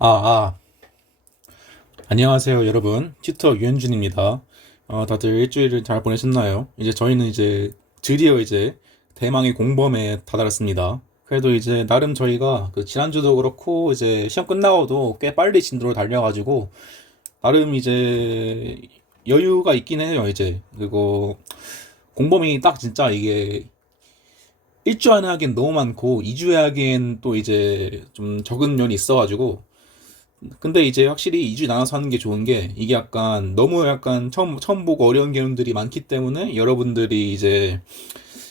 아, 아, 안녕하세요, 여러분. 튜터 유현준입니다. 다들 일주일을 잘 보내셨나요? 이제 저희는 이제 드디어 이제 대망의 공범에 다다랐습니다. 그래도 이제 나름 저희가 그 지난주도 그렇고 이제 시험 끝나고도 꽤 빨리 진도를 달려가지고 나름 이제 여유가 있긴 해요, 이제. 그리고 공범이 딱 진짜 이게 1주 안에 하기엔 너무 많고 2주에 하기엔 또 이제 좀 적은 면이 있어가지고 근데 이제 확실히 2주 나눠서 하는 게 좋은 게 이게 약간 너무 약간 처음 보고 어려운 개념들이 많기 때문에 여러분들이 이제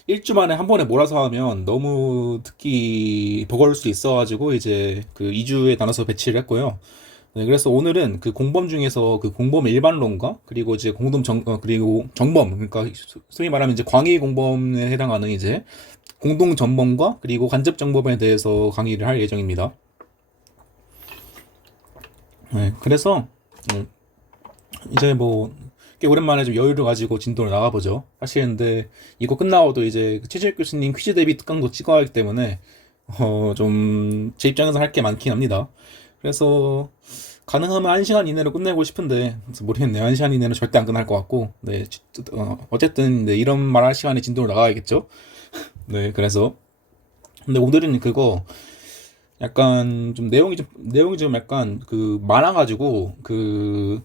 1주 만에 한 번에 몰아서 하면 너무 듣기 버거울 수 있어가지고 이제 그 2주에 나눠서 배치를 했고요. 네, 그래서 오늘은 그 공범 중에서 그 공범 일반론과 그리고 이제 그리고 정범 그러니까 소위 말하면 이제 광의 공범에 해당하는 이제 공동 정범과 그리고 간접 정범에 대해서 강의를 할 예정입니다. 네, 그래서 음, 이제 뭐 꽤 오랜만에 좀 여유를 가지고 진도를 나가보죠. 사실 근데 이거 끝나고도 이제 그 최재욱 교수님 퀴즈 대비 특강도 찍어야 하기 때문에 좀 제 입장에서 할 게 많긴 합니다. 그래서 가능하면 1시간 이내로 끝내고 싶은데 모르겠네요. 1시간 이내로 절대 안 끝날 것 같고 네, 어쨌든 네, 이런 말 할 시간에 진도를 나가야겠죠. 네, 그래서 근데 오늘은 그거 약간 좀 내용이 좀 약간 그 많아가지고 그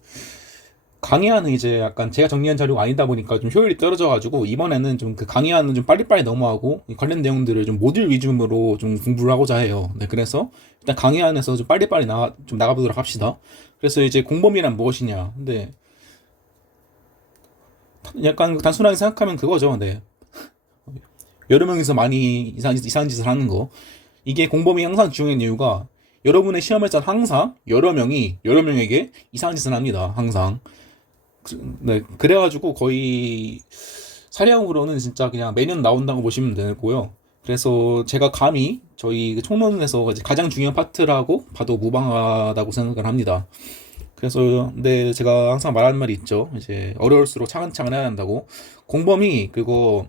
강의하는 이제 약간 제가 정리한 자료가 아니다 보니까 좀 효율이 떨어져가지고 이번에는 좀 그 강의하는 좀 빨리빨리 넘어가고 이 관련 내용들을 좀 모듈 위주로 좀 공부를 하고자 해요. 네, 그래서 일단 강의 안에서 좀 빨리빨리 나가보도록 합시다. 그래서 이제 공범이란 무엇이냐. 근데 약간 단순하게 생각하면 그거죠. 네. 여러 명이서 많이 이상한 짓을 하는 거. 이게 공범이 항상 중요한 이유가 여러분의 시험에서 항상 여러 명에게 이상한 짓을 합니다. 항상. 네, 그래가지고 거의 사례형으로는 진짜 그냥 매년 나온다고 보시면 되고요. 그래서 제가 감히 저희 그 총론에서 이제 가장 중요한 파트라고 봐도 무방하다고 생각을 합니다. 그래서 근데 제가 항상 말하는 말이 있죠. 이제 어려울수록 차근차근 해야 한다고. 공범이 그거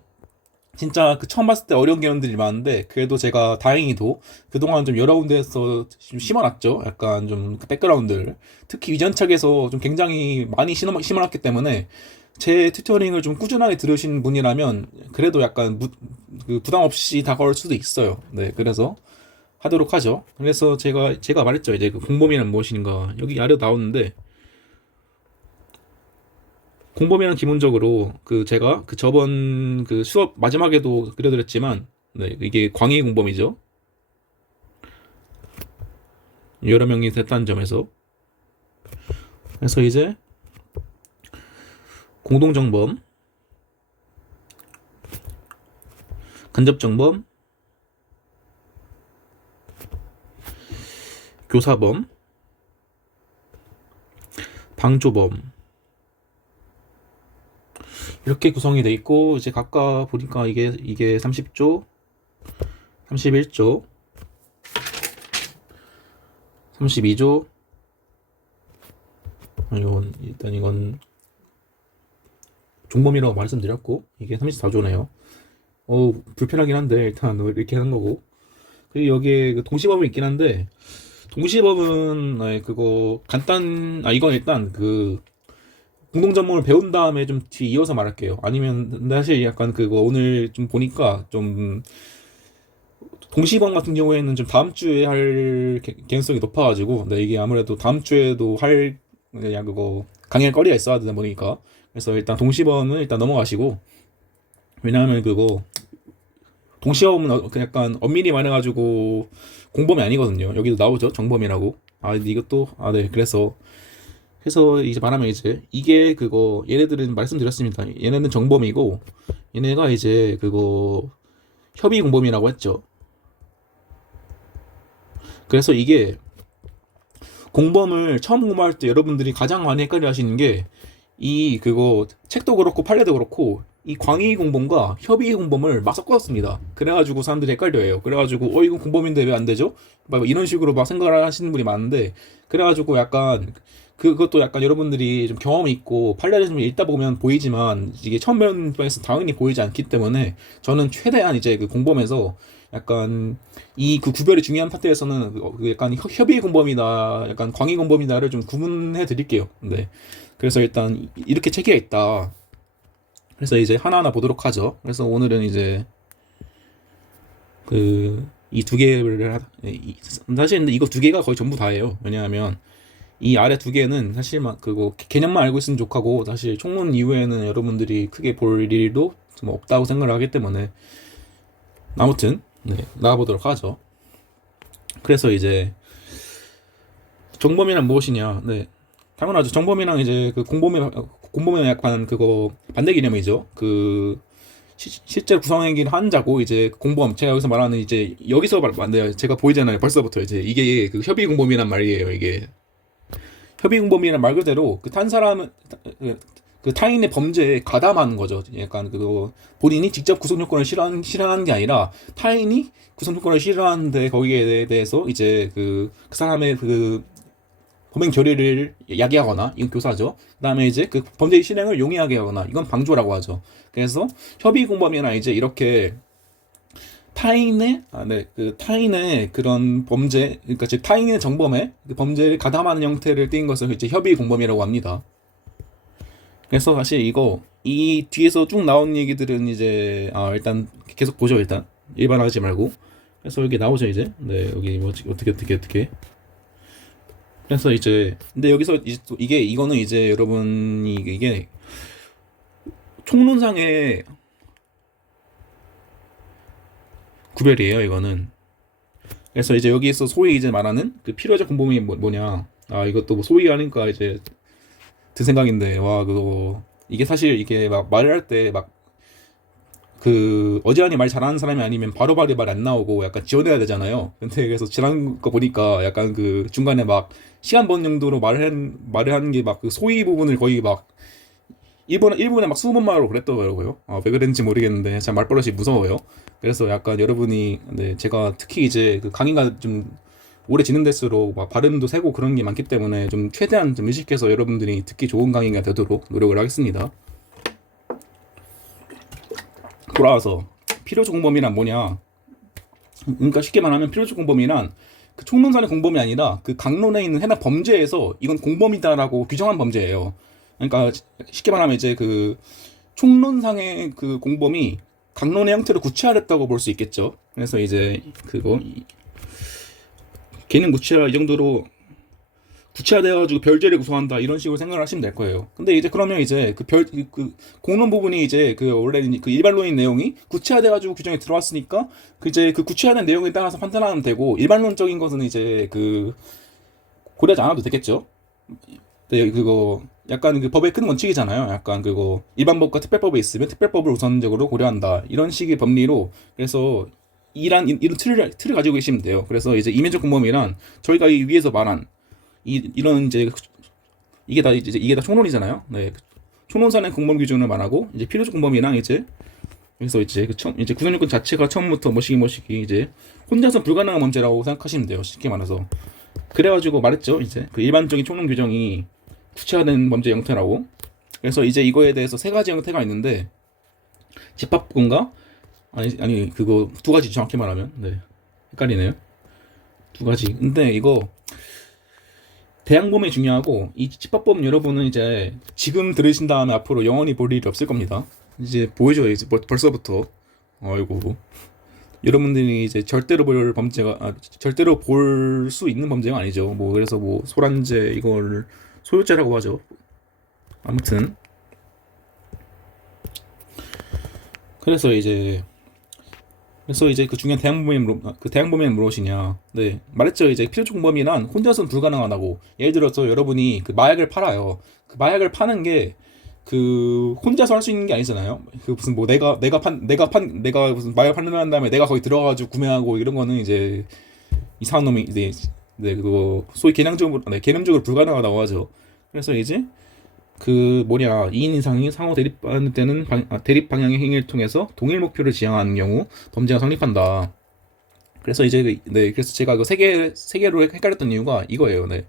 진짜 그 처음 봤을 때 어려운 개념들이 많은데 그래도 제가 다행히도 그동안 좀 여러 군데에서 좀 심어놨죠. 약간 좀그 백그라운드를 특히 위전착에서 좀 굉장히 많이 심어놨기 때문에 제 튜터링을 좀 꾸준하게 들으신 분이라면 그래도 약간 그 부담 없이 다가올 수도 있어요. 네, 그래서 하도록 하죠. 그래서 제가 말했죠. 이제 그 공범이란 무엇인가 여기 아래 나오는데 공범이란 기본적으로 그 제가 그 저번 그 수업 마지막에도 그려드렸지만 네, 이게 광의 공범이죠. 여러 명이 됐다는 점에서 그래서 이제 공동정범, 간접정범, 교사범, 방조범 이렇게 구성이 돼 있고 이제 각각 보니까 이게 30조, 31조, 32조 이건 종범이라고 말씀드렸고 이게 34조네요. 불편하긴 한데 일단 이렇게 하는 거고 그리고 여기에 그 동시범이 있긴 한데 동시범은 그거 이건 일단 그 공동전문을 배운 다음에 좀 뒤에 이어서 말할게요. 아니면 근데 사실 약간 그거 오늘 좀 보니까 좀 동시범 같은 경우에는 좀 다음 주에 할 개연성이 높아가지고 네, 이게 아무래도 다음 주에도 할 그냥 그거 강의할 거리가 있어야 되다 보니까 그래서 일단 동시범은 일단 넘어가시고 왜냐하면 그거 동시범은 약간 엄밀히 말해가지고 공범이 아니거든요. 여기도 나오죠 정범이라고. 근데 이것도 네 그래서 해서 이제 말하면 이제 이게 그거 얘네들은 말씀드렸습니다. 얘네는 정범이고 얘네가 이제 그거 협의 공범이라고 했죠. 그래서 이게 공범을 처음 공부할 때 여러분들이 가장 많이 헷갈려 하시는 게 이 그거 책도 그렇고 판례도 그렇고 이 광의 공범과 협의 공범을 막 섞었습니다. 그래가지고 사람들이 헷갈려해요. 그래가지고 이건 공범인데 왜 안 되죠? 막 이런 식으로 막 생각을 하시는 분이 많은데 그래가지고 약간 그것도 약간 여러분들이 좀 경험이 있고 판례를 좀 읽다 보면 보이지만 이게 처음 배우는 입장에서 당연히 보이지 않기 때문에 저는 최대한 이제 그 공범에서 약간 이 그 구별이 중요한 파트에서는 그 약간 협의 공범이다, 약간 광의 공범이다를 좀 구분해 드릴게요. 네. 그래서 일단 이렇게 체계가 있다. 그래서 이제 하나하나 보도록 하죠. 그래서 오늘은 이제 그 이 두 개를 사실 근데 이거 두 개가 거의 전부 다예요. 왜냐하면 이 아래 두 개는 사실 막 그거 개념만 알고 있으면 족하고 사실 총론 이후에는 여러분들이 크게 볼 일도 좀 없다고 생각을 하기 때문에 아무튼 네, 나가보도록 하죠. 그래서 이제 정범이란 무엇이냐? 네, 당연하죠. 정범이랑 이제 그 공범의 약간 그거 반대 개념이죠. 그 실제로 구성행위를 한 자고 이제 공범 제가 여기서 말하는 이제 여기서 말네요. 제가 보이잖아요. 벌써부터 이제 이게 그 협의 공범이란 말이에요. 이게 협의 공범이란 말 그대로 그 탄 사람은 그 타인의 범죄에 가담하는 거죠. 약간 그거 본인이 직접 구성 요건을 실현하는 게 아니라 타인이 구성 요건을 실현하는데 거기에 대해서 이제 그 사람의 그 범행 결의를 야기하거나 이건 교사죠. 그다음에 이제 그 범죄의 실행을 용이하게 하거나 이건 방조라고 하죠. 그래서 협의 공범이나 이제 이렇게 타인의 그런 범죄, 그러니까 즉 타인의 정범에 그 범죄를 가담하는 형태를 띈 것을 이제 협의 공범이라고 합니다. 그래서 사실 이 뒤에서 쭉 나온 얘기들은 이제 일단 계속 보죠. 일단 일반화하지 말고. 그래서 여기 나오죠 이제. 네, 여기 뭐 어떻게. 그래서 이제 근데 여기서 이거는 이제 여러분이 이게 총론상의 구별이에요. 이거는. 그래서 이제 여기서 소위 이제 말하는 그 필요적 공범이 뭐냐. 이것도 뭐 소위 하니까 이제 든 생각인데 와 그거 이게 사실 이게 막 말을 할 때 막 그 어지간히 말 잘하는 사람이 아니면 바로바로 말 안 나오고 약간 지원해야 되잖아요. 근데 그래서 지난 거 보니까 약간 그 중간에 막 시간 번 정도로 말을 하는 게 막 그 소위 부분을 거의 막 1분에 막 20번 말로 그랬더라고요. 왜 그랬는지 모르겠는데 참 말버릇이 무서워요. 그래서 약간 여러분이 네, 제가 특히 이제 그 강의가 좀 오래 진행될수록 막 발음도 세고 그런 게 많기 때문에 좀 최대한 좀 의식해서 여러분들이 듣기 좋은 강의가 되도록 노력을 하겠습니다. 돌아와서 필요적 공범이란 뭐냐? 그러니까 쉽게 말하면 필요적 공범이란 그 총론상의 공범이 아니라 그 강론에 있는 해당 범죄에서 이건 공범이다라고 규정한 범죄예요. 그러니까 쉽게 말하면 이제 그 총론상의 그 공범이 강론의 형태로 구체화됐다고 볼 수 있겠죠. 그래서 이제 그거 걔는 구체화 이 정도로 구체화돼가지고 별죄를 구성한다 이런 식으로 생각을 하시면 될 거예요. 근데 이제 그러면 이제 그 공론 부분이 이제 그 원래 그 일반론인 내용이 구체화돼가지고 규정에 들어왔으니까 그 이제 그 구체화된 내용에 따라서 판단하면 되고 일반론적인 것은 이제 그 고려하지 않아도 되겠죠. 근데 그거 약간 그 법의 큰 원칙이잖아요. 약간 그거 일반법과 특별법이 있으면 특별법을 우선적으로 고려한다 이런 식의 법리로 그래서 이런 틀을 가지고 계시면 돼요. 그래서 이제 이면적 공범이란 저희가 이 위에서 말한 이런 이제 이게 다 총론이잖아요. 네, 총론상의 공범 기준을 말하고 이제 필요적 공범이랑 이제 그래서 이제 이제 구성요건 자체가 처음부터 뭐시기 이제 혼자서 불가능한 문제라고 생각하시면 돼요. 쉽게 말해서 그래가지고 말했죠. 이제 그 일반적인 총론 규정이 구체화된 범죄 형태라고. 그래서 이제 이거에 대해서 세 가지 형태가 있는데 집합권과 아니 그거 두 가지 정확히 말하면 네 헷갈리네요. 두 가지. 근데 이거 대항범이 중요하고 이 집합범 여러분은 이제 지금 들으신 다음에 앞으로 영원히 볼 일이 없을 겁니다. 이제 보이죠 이제 벌써부터 아이고 여러분들이 이제 절대로 볼 수 있는 범죄가 아니죠. 뭐 그래서 뭐 소란죄 이걸 소유죄라고 하죠. 아무튼 그래서 이제 그 중요한 대항범위는 무엇이냐? 네, 말했죠. 이제 필요적 공범이란 혼자서는 불가능하다고. 예를 들어서 여러분이 그 마약을 팔아요. 그 마약을 파는 게 그 혼자서 할 수 있는 게 아니잖아요. 그 무슨 뭐 내가 무슨 마약 판매한 다음에 내가 거기 들어가가지고 구매하고 이런 거는 이제 이상한 놈이 그거 소위 개념적으로 불가능하다고 하죠. 그래서 이제 그 뭐냐 2인 이상이 상호 대립하는 때는 대립 방향의 행위를 통해서 동일 목표를 지향하는 경우 범죄가 성립한다. 그래서 이제 그래서 제가 그 세 개로 헷갈렸던 이유가 이거예요. 네.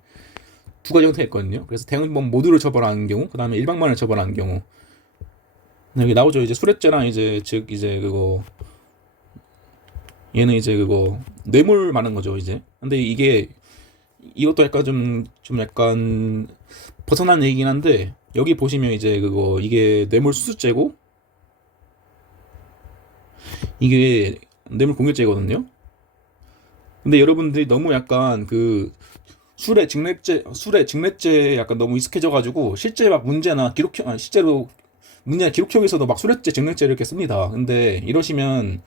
두 가지 형태가 있거든요. 그래서 대항범 모두를 처벌하는 경우, 그 다음에 일방만을 처벌하는 경우. 여기 나오죠. 이제 수뢰죄랑 이제 즉 이제 그거 얘는 이제 그거 뇌물 많은 거죠, 이제. 근데 이게 이것도 약간 좀 약간 벗어난 얘기긴 한데, 여기 보시면 이제 그거 이게 뇌물 수수죄고 이게 뇌물 공여죄거든요. 근데 여러분들이 너무 약간 그 술의 직례죄 약간 너무 익숙해져가지고 실제 막 문제나 기록형 실제로 문제나 기록형에서도 막 술래죄 직례죄를 이렇게 씁니다. 근데 이러시면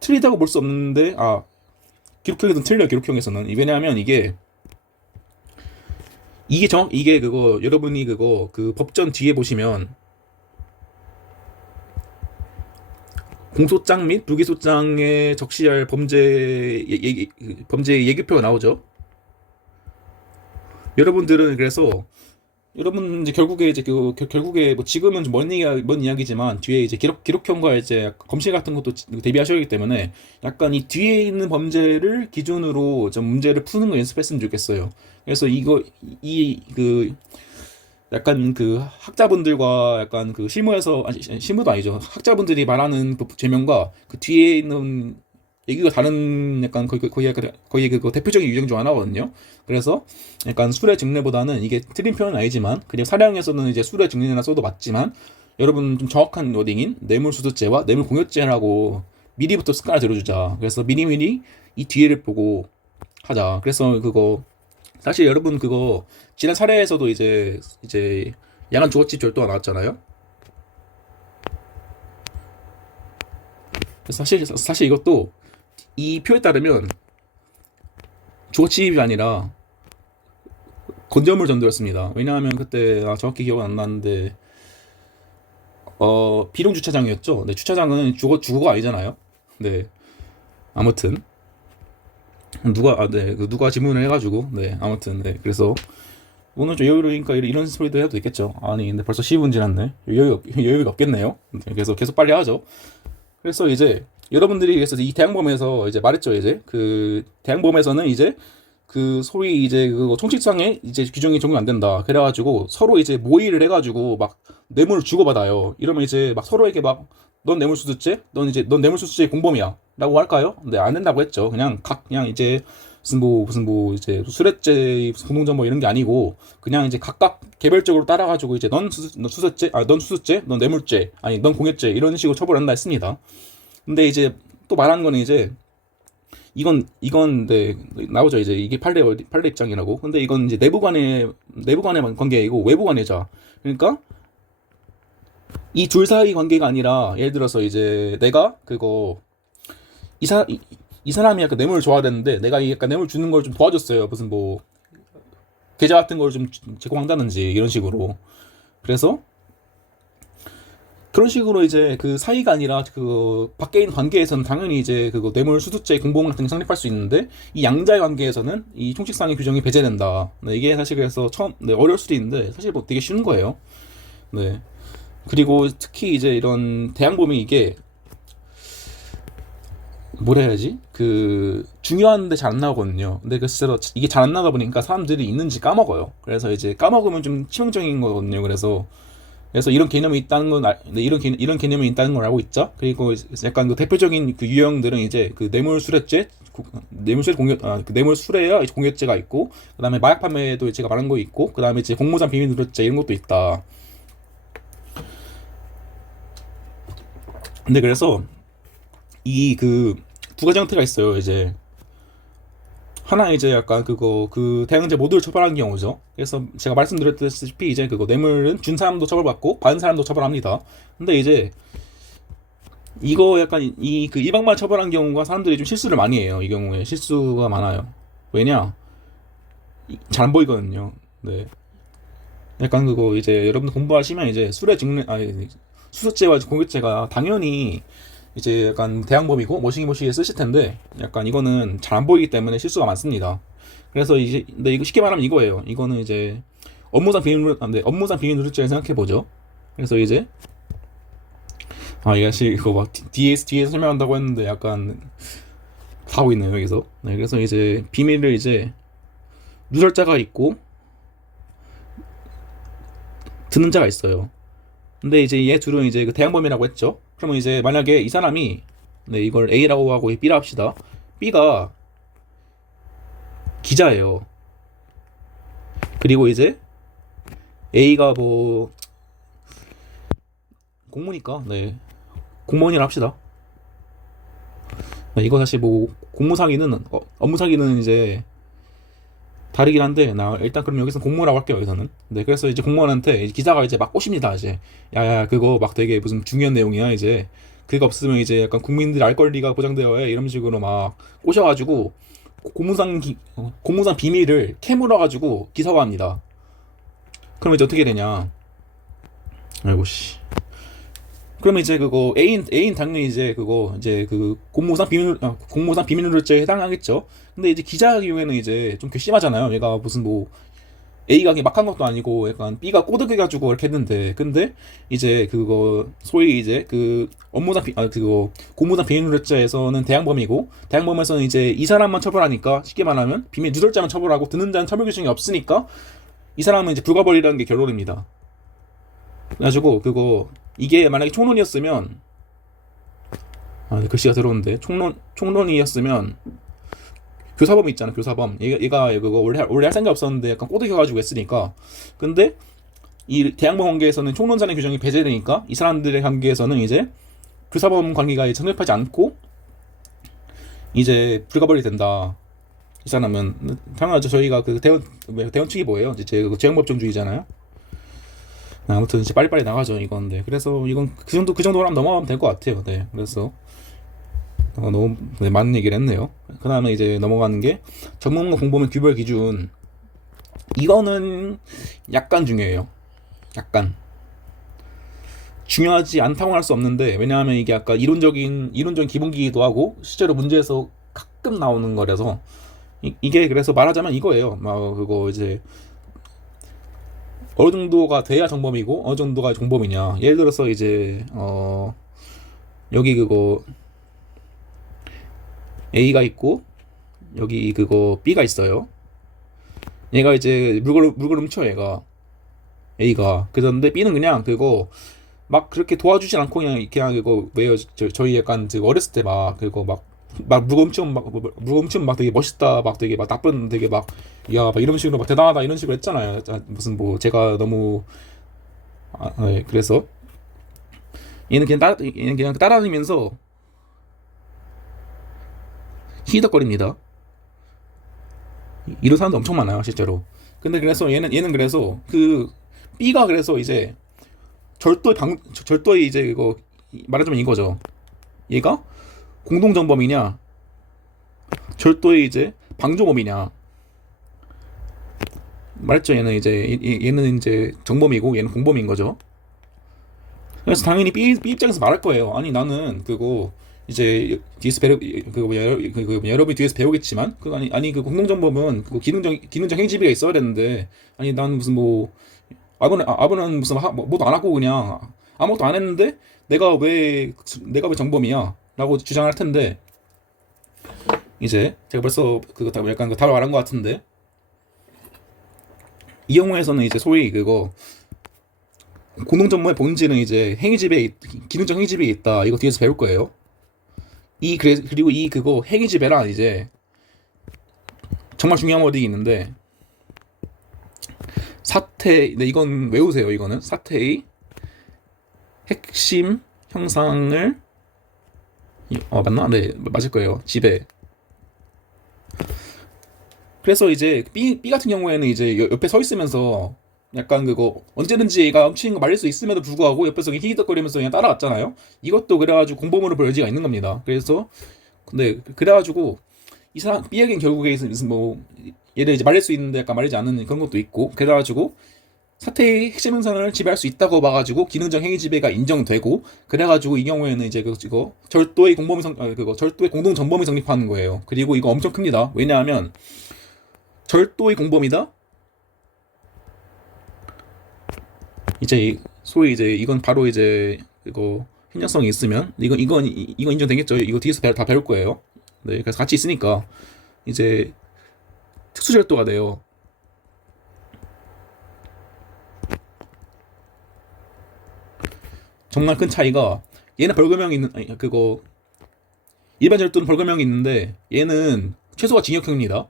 틀리다고 볼 수 없는데, 기록형에서는 틀려. 기록형에서는 왜냐하면 이게 그거 여러분이 그거 그 법전 뒤에 보시면 공소장 및 불기소장에 적시할 범죄 예기표가 나오죠. 여러분들은 그래서 여러분 이제 결국에 이제 결국에 뭐 지금은 좀 먼 이야기지만 뒤에 이제 기록형과 이제 검실 같은 것도 대비하셔야 하기 때문에 약간 이 뒤에 있는 범죄를 기준으로 좀 문제를 푸는 거 연습했으면 좋겠어요. 그래서 이 그 약간 그 학자분들과 약간 그 실무에서, 실무도 아니죠, 학자분들이 말하는 그 죄명과 그 뒤에 있는 얘기가 다른, 약간 거의 그 대표적인 유형 중 하나거든요. 그래서 약간 술의 증례보다는, 이게 틀린 표현은 아니지만 그냥 사량에서는 이제 술의 증례나 써도 맞지만, 여러분 좀 정확한 워딩인 뇌물수수죄와 뇌물공여죄라고 미리부터 습관을 들여주자. 그래서 미리미리 이 뒤에를 보고 하자. 그래서 그거 사실 여러분 그거 지난 사례에서도 이제 야간 주거집 절도가 나왔잖아요. 그래서 사실 이것도 이 표에 따르면 주거집이 아니라 건전물 전도였습니다. 왜냐하면 그때, 정확히 기억은 안 나는데, 비룡 주차장이었죠. 네, 주차장은 주거가 아니잖아요. 네, 아무튼 누가 질문을 해가지고, 네, 아무튼, 네, 그래서 오늘 좀 여유로우니까 이런 소리도 해도 있겠죠. 아니 근데 벌써 10분 지났네. 여유가 없겠네요. 네, 계속 빨리 하죠. 그래서 이제 여러분들이, 그래서 이 대항범에서 이제 말했죠. 이제 그 대항범에서는 이제 그 소위 이제 그거 총칙상에 이제 규정이 적용 안 된다. 그래가지고 서로 이제 모의를 해가지고 막 뇌물을 주고받아요. 이러면 이제 막 서로에게 막 넌 뇌물수수죄, 넌 뇌물수수죄 공범이야라고 할까요? 네, 안 된다고 했죠. 그냥 이제 무슨 뭐 이제 수뢰죄, 공동전 뭐 이런 게 아니고 그냥 이제 각각 개별적으로 따라가지고 이제 넌 수수죄, 넌 수수죄, 넌 뇌물죄, 아니 넌 공여죄 이런 식으로 처벌한다 했습니다. 근데 이제 또 말하는 거는 이제 이건 네, 나오죠. 이제 이게 판례 입장이라고. 근데 이건 이제 내부 간의 관계이고 외부 간의자. 그러니까 이 둘 사이 관계가 아니라, 예를 들어서 이제 내가 그거 이 사람이 약간 뇌물을 줘야 되는데 내가 약간 뇌물 주는 걸 좀 도와줬어요. 무슨 뭐 계좌 같은 걸 좀 제공한다든지 이런 식으로. 그래서 그런 식으로 이제 그 사이가 아니라 그 밖에 있는 관계에서는 당연히 이제 그거 뇌물수수죄 공범 같은 게 성립할 수 있는데, 이 양자의 관계에서는 이 총칙상의 규정이 배제된다. 네, 이게 사실 그래서 네, 어려울 수도 있는데 사실 뭐 되게 쉬운 거예요. 네. 그리고 특히 이제 이런 대항범이 이게 뭐라 해야지? 그 중요한데 잘 안 나오거든요. 근데 글쎄로 이게 잘 안 나다 보니까 사람들이 있는지 까먹어요. 그래서 이제 까먹으면 좀 치명적인 거거든요. 그래서 이런 개념이 있다는 건, 네, 이런 개념이 있다는 걸 알고 있죠. 그리고 약간 그 대표적인 그 유형들은 이제 그 뇌물수뢰죄, 그 뇌물수뢰야 공여죄가 있고, 그다음에 마약 판매도 제가 말한 거 있고, 그다음에 이제 공모상 비밀 누설죄 이런 것도 있다. 근데 그래서 이 그 두 가지 형태가 있어요. 이제 하나 이제 약간 그거 그 대항자 모두를 처벌하는 경우죠. 그래서 제가 말씀드렸다시피 이제 그거 뇌물은 준 사람도 처벌받고 받은 사람도 처벌합니다. 근데 이제 이거 약간 이 그 일방만 처벌한 경우가 사람들이 좀 실수를 많이 해요. 이 경우에 실수가 많아요. 왜냐? 잘 안 보이거든요. 네. 약간 그거 이제 여러분들 공부하시면 이제 수수죄와 공유죄가 당연히 이제 약간 대항범이고 모시기모시기에 쓰실 텐데, 약간 이거는 잘 안 보이기 때문에 실수가 많습니다. 그래서 이제 근데 이거 쉽게 말하면 이거예요. 이거는 이제 업무상 비밀 누설죄를 생각해 보죠. 그래서 이제 이게 사실 이거 막 뒤에서 설명한다고 했는데 약간 가고 있네요 여기서. 네, 그래서 이제 비밀을 이제 누설자가 있고 듣는 자가 있어요. 근데 이제 얘 둘은 이제 그 대항범이라고 했죠. 그러면 이제 만약에 이 사람이 네, 이걸 A라고 하고 B라 합시다. B가 기자예요. 그리고 이제 A가 뭐 공무니까 네, 공무원이라 합시다. 네, 이거 사실 뭐 공무 사기는 업무 사기는 이제 다르긴 한데 나 일단 그럼 여기서 공무라고 할게요 여기서는. 네, 그래서 이제 공무원한테 기자가 이제 막 꼬십니다. 이제 야야 그거 막 되게 무슨 중요한 내용이야 이제 그거 없으면 이제 약간 국민들이 알 권리가 보장되어야 해 이런 식으로 막 꼬셔가지고 공무상 비밀을 캐물어가지고 기사화합니다. 그럼 이제 어떻게 되냐? 아이고 씨. 그러면 이제 그거 애인 당연히 이제 그거 이제 그 공무상 비밀누설죄에 해당하겠죠. 근데 이제 기자 경우에는 이제 좀 괘씸하잖아요. 얘가 무슨 뭐 A가 막 한 것도 아니고 약간 B가 꼬드겨가지고 이렇게 했는데 근데 이제 그거 소위 이제 그 그거 공무상 비밀누설죄에서는 대항범이고 대항범에서는 이제 이 사람만 처벌하니까 쉽게 말하면 비밀 누설자만 처벌하고 듣는 자는 처벌 규정이 없으니까 이 사람은 이제 불가벌이라는 게 결론입니다. 그래가지고 그거 이게 만약에 총론이었으면 네, 글씨가 들어오는데 총론이었으면 교사범 있잖아 교사범 얘가 그거 원래 할 생각 없었는데 약간 꼬드겨가지고 했으니까 근데 이 대항범 관계에서는 총론자의 규정이 배제되니까 이 사람들의 관계에서는 이제 교사범 관계가 성립하지 않고 이제 불가벌이 된다. 이 사람은 당연하죠. 저희가 그 대원칙이 뭐예요? 이제 그 재형법정주의잖아요. 아무튼 이제 빨리빨리 나가죠 이건. 네, 그래서 이건 그 정도로 하면 넘어가면 될 것 같아요. 네, 그래서 너무 네, 많은 얘기를 했네요. 그 다음에 이제 넘어가는 게 전문가 공범의 규별 기준. 이거는 약간 중요해요. 약간 중요하지 않다고 할 수 없는데 왜냐하면 이게 아까 이론적인 기본기기도 하고 실제로 문제에서 가끔 나오는 거라서 이게 그래서 말하자면 이거예요. 막 그거 이제 어느 정도가 돼야 정범이고 어느 정도가 정범이냐. 예를 들어서 이제 여기 그거 A가 있고 여기 그거 B가 있어요. 얘가 이제 물건을 훔쳐 얘가 A가 그런데 B는 그냥 그거 막 그렇게 도와주진 않고 그냥 그거 왜요 저희 약간 그 어렸을 때 막 그거 막 물건 훔치면 막 되게 멋있다 막 되게 막 나쁜 되게 막 야 막 이런 식으로 막 대단하다 이런 식으로 했잖아요. 무슨 뭐 제가 너무 네, 그래서 얘는 그냥 따라다니면서 히덕거립니다. 이런 사람도 엄청 많아요 실제로. 근데 그래서 얘는 그래서 그 B가 그래서 이제 절도의 이제 그거 말하자면 이거죠. 얘가 공동정범이냐 절도의 이제 방조범이냐 말했죠. 얘는 이제 정범이고 얘는 공범인 거죠. 그래서 당연히 B 입장에서 말할 거예요. 아니 나는 그거 이제 뒤에서 여러분이 뒤에서 배우겠지만 그 아니 그 공동정범은 그 기능적 행위지비가 있어야 되는데 아니 난 무슨 뭐 아버는 무슨 뭐도 안 하고 그냥 아무것도 안 했는데 내가 왜 정범이야? 라고 주장할 텐데 이제 제가 벌써 그거 약간 그 답을 말한 것 같은데 이 경우에서는 이제 소위 그거 공동정범의 본질은 이제 기능적 행위지배에 있다. 이거 뒤에서 배울 거예요. 그리고 이 그거 행위지배란 이제 정말 중요한 워딩이 있는데 네, 이건 외우세요. 이거는 사태의 핵심 형상을 맞나? 네, 맞을 거예요. 지배. 그래서 이제 B 같은 경우에는 이제 옆에 서 있으면서 약간 그거 언제든지 얘가 훔치는 거 말릴 수 있음에도 불구하고 옆에서 그냥 히히덕거리면서 그냥 따라갔잖아요. 이것도 그래가지고 공범으로 볼 여지가 있는 겁니다. 그래서 근데 그래가지고 이 사람 B에겐 결국에 무슨 뭐 얘를 이제 말릴 수 있는데 약간 말리지 않는 그런 것도 있고 그래가지고 사태의 핵심 현상을 지배할 수 있다고 봐가지고 기능적 행위 지배가 인정되고 그래가지고 이 경우에는 이제 그거 절도의 공동 전범이 성립하는 거예요. 그리고 이거 엄청 큽니다. 왜냐하면 절도의 공범이다. 이제 소위 이제 이건 바로 이제 이거 현장성이 있으면 이건 인정되겠죠. 이거 뒤에서 다 배울 거예요. 네, 그래서 같이 있으니까 이제 특수절도가 돼요. 정말 큰 차이가 얘는 벌금형이 있는 그거 일반 절도는 벌금형이 있는데 얘는 최소가 징역형입니다.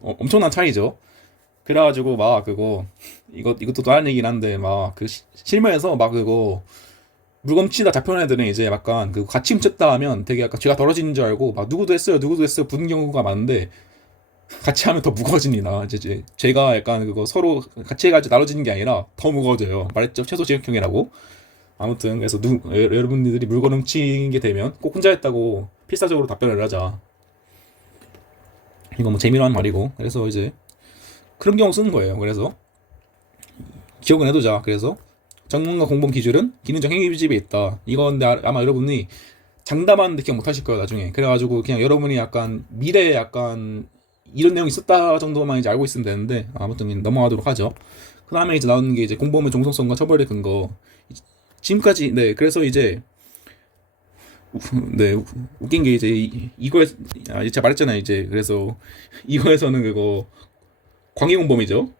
엄청난 차이죠. 그래가지고 막 그거 이것도 다른 얘기긴 한데 막 그 실무에서 막 그거 물건 치다 잡혀온 애들은 이제 약간 그 같이 훔쳤다 하면 되게 약간 죄가 덜어지는 줄 알고 막 누구도 했어요 부는 경우가 많은데 같이 하면 더 무거워집니다. 이제 죄가 약간 그거 서로 같이 해가지고 나눠지는 게 아니라 더 무거워져요. 말했죠, 최소 징역형이라고. 아무튼 그래서 여러분들이 물건 훔치게 되면 꼭 혼자 했다고 필사적으로 답변을 하자. 이거 뭐 재미로 한 말이고. 그래서 이제 그런 경우 쓰는 거예요. 그래서 기억은 해두자. 그래서 전문가 공범 기준은 기능적 행위집에 있다. 이건 아마 여러분이 장담하는데 기억 못 하실 거예요, 나중에. 그래가지고 그냥 여러분이 약간 미래에 약간 이런 내용이 있었다 정도만 이제 알고 있으면 되는데, 아무튼 넘어가도록 하죠. 그 다음에 이제 나오는 게 이제 공범의 정성성과 처벌의 근거. 지금까지, 네, 그래서 이제, 네, 웃긴 게 이제, 이거에, 제가 말했잖아요, 이제. 그래서, 이거에서는 그거, 광해공범이죠.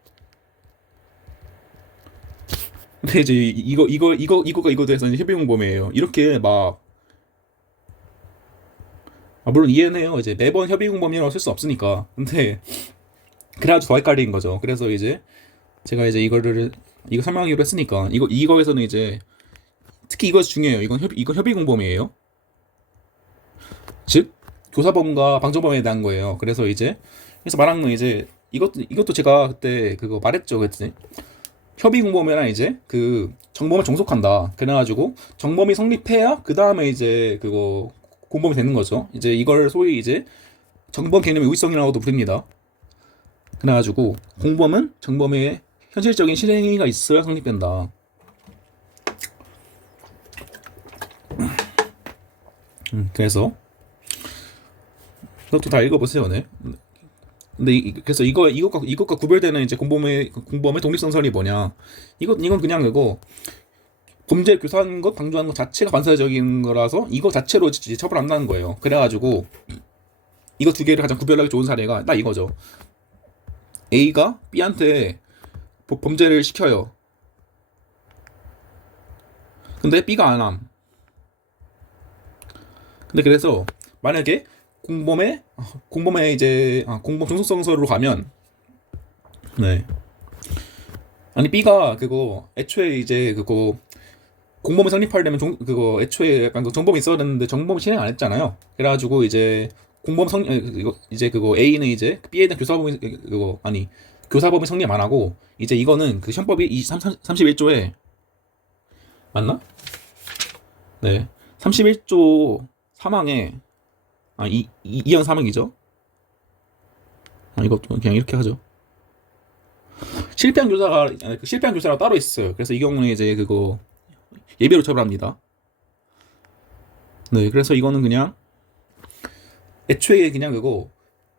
근데 이제, 이거가 이거에 대해서는 협의공범이에요. 이렇게 막, 물론 이해는 해요. 이제 매번 협의공범이라고 쓸 수 없으니까. 근데, 그래가지고 더 헷갈리는 거죠. 그래서 이제, 제가 이제 이거 설명하기로 했으니까, 이거에서는 이제, 특히 이거 중요해요. 이건 협의공범이에요. 즉 교사범과 방조범에 대한 거예요. 그래서 이제 그래서 말한 건 이제 이것도 제가 그때 그거 말했죠. 그랬더니 협의공범이랑 이제 그 정범을 종속한다. 그래가지고 정범이 성립해야 그 다음에 이제 그거 공범이 되는 거죠. 이제 이걸 소위 이제 정범 개념의 우위성이라고도 부릅니다. 그래가지고 공범은 정범의 현실적인 실행위가 있어야 성립된다. 그래서 그것도 다 읽어보세요, 네. 근데 그래서 이것과 구별되는 이제 공범의 독립성설이 뭐냐? 이건 그냥 그거 범죄를 교사하는 것, 방조하는 것 자체가 반사적인 거라서 이거 자체로 이제 처벌한다는 거예요. 그래가지고 이거 두 개를 가장 구별하기 좋은 사례가 딱 이거죠. A가 B한테 범죄를 시켜요. 근데 B가 안 함. 근데 그래서 만약에 공범의 이제 공범 종속성서로 가면, 네, 아니 B가 그거 애초에 이제 그거 공범을 성립하려면 그거 애초에 약간 그 정범이 있어야 되는데 정범을 실행 안 했잖아요. 그래가지고 이제 이제 그거 A는 이제 B에 대한 교사범이 성립 안 하고, 이제 이거는 그 형법이 31조에 맞나? 네, 31조 사망에 이형 사망이죠. 이것도 그냥 이렇게 하죠. 실패한 교사가 따로 있어요. 그래서 이 경우는 이제 그거 예비로 처벌합니다. 네, 그래서 이거는 그냥 애초에 그냥 그거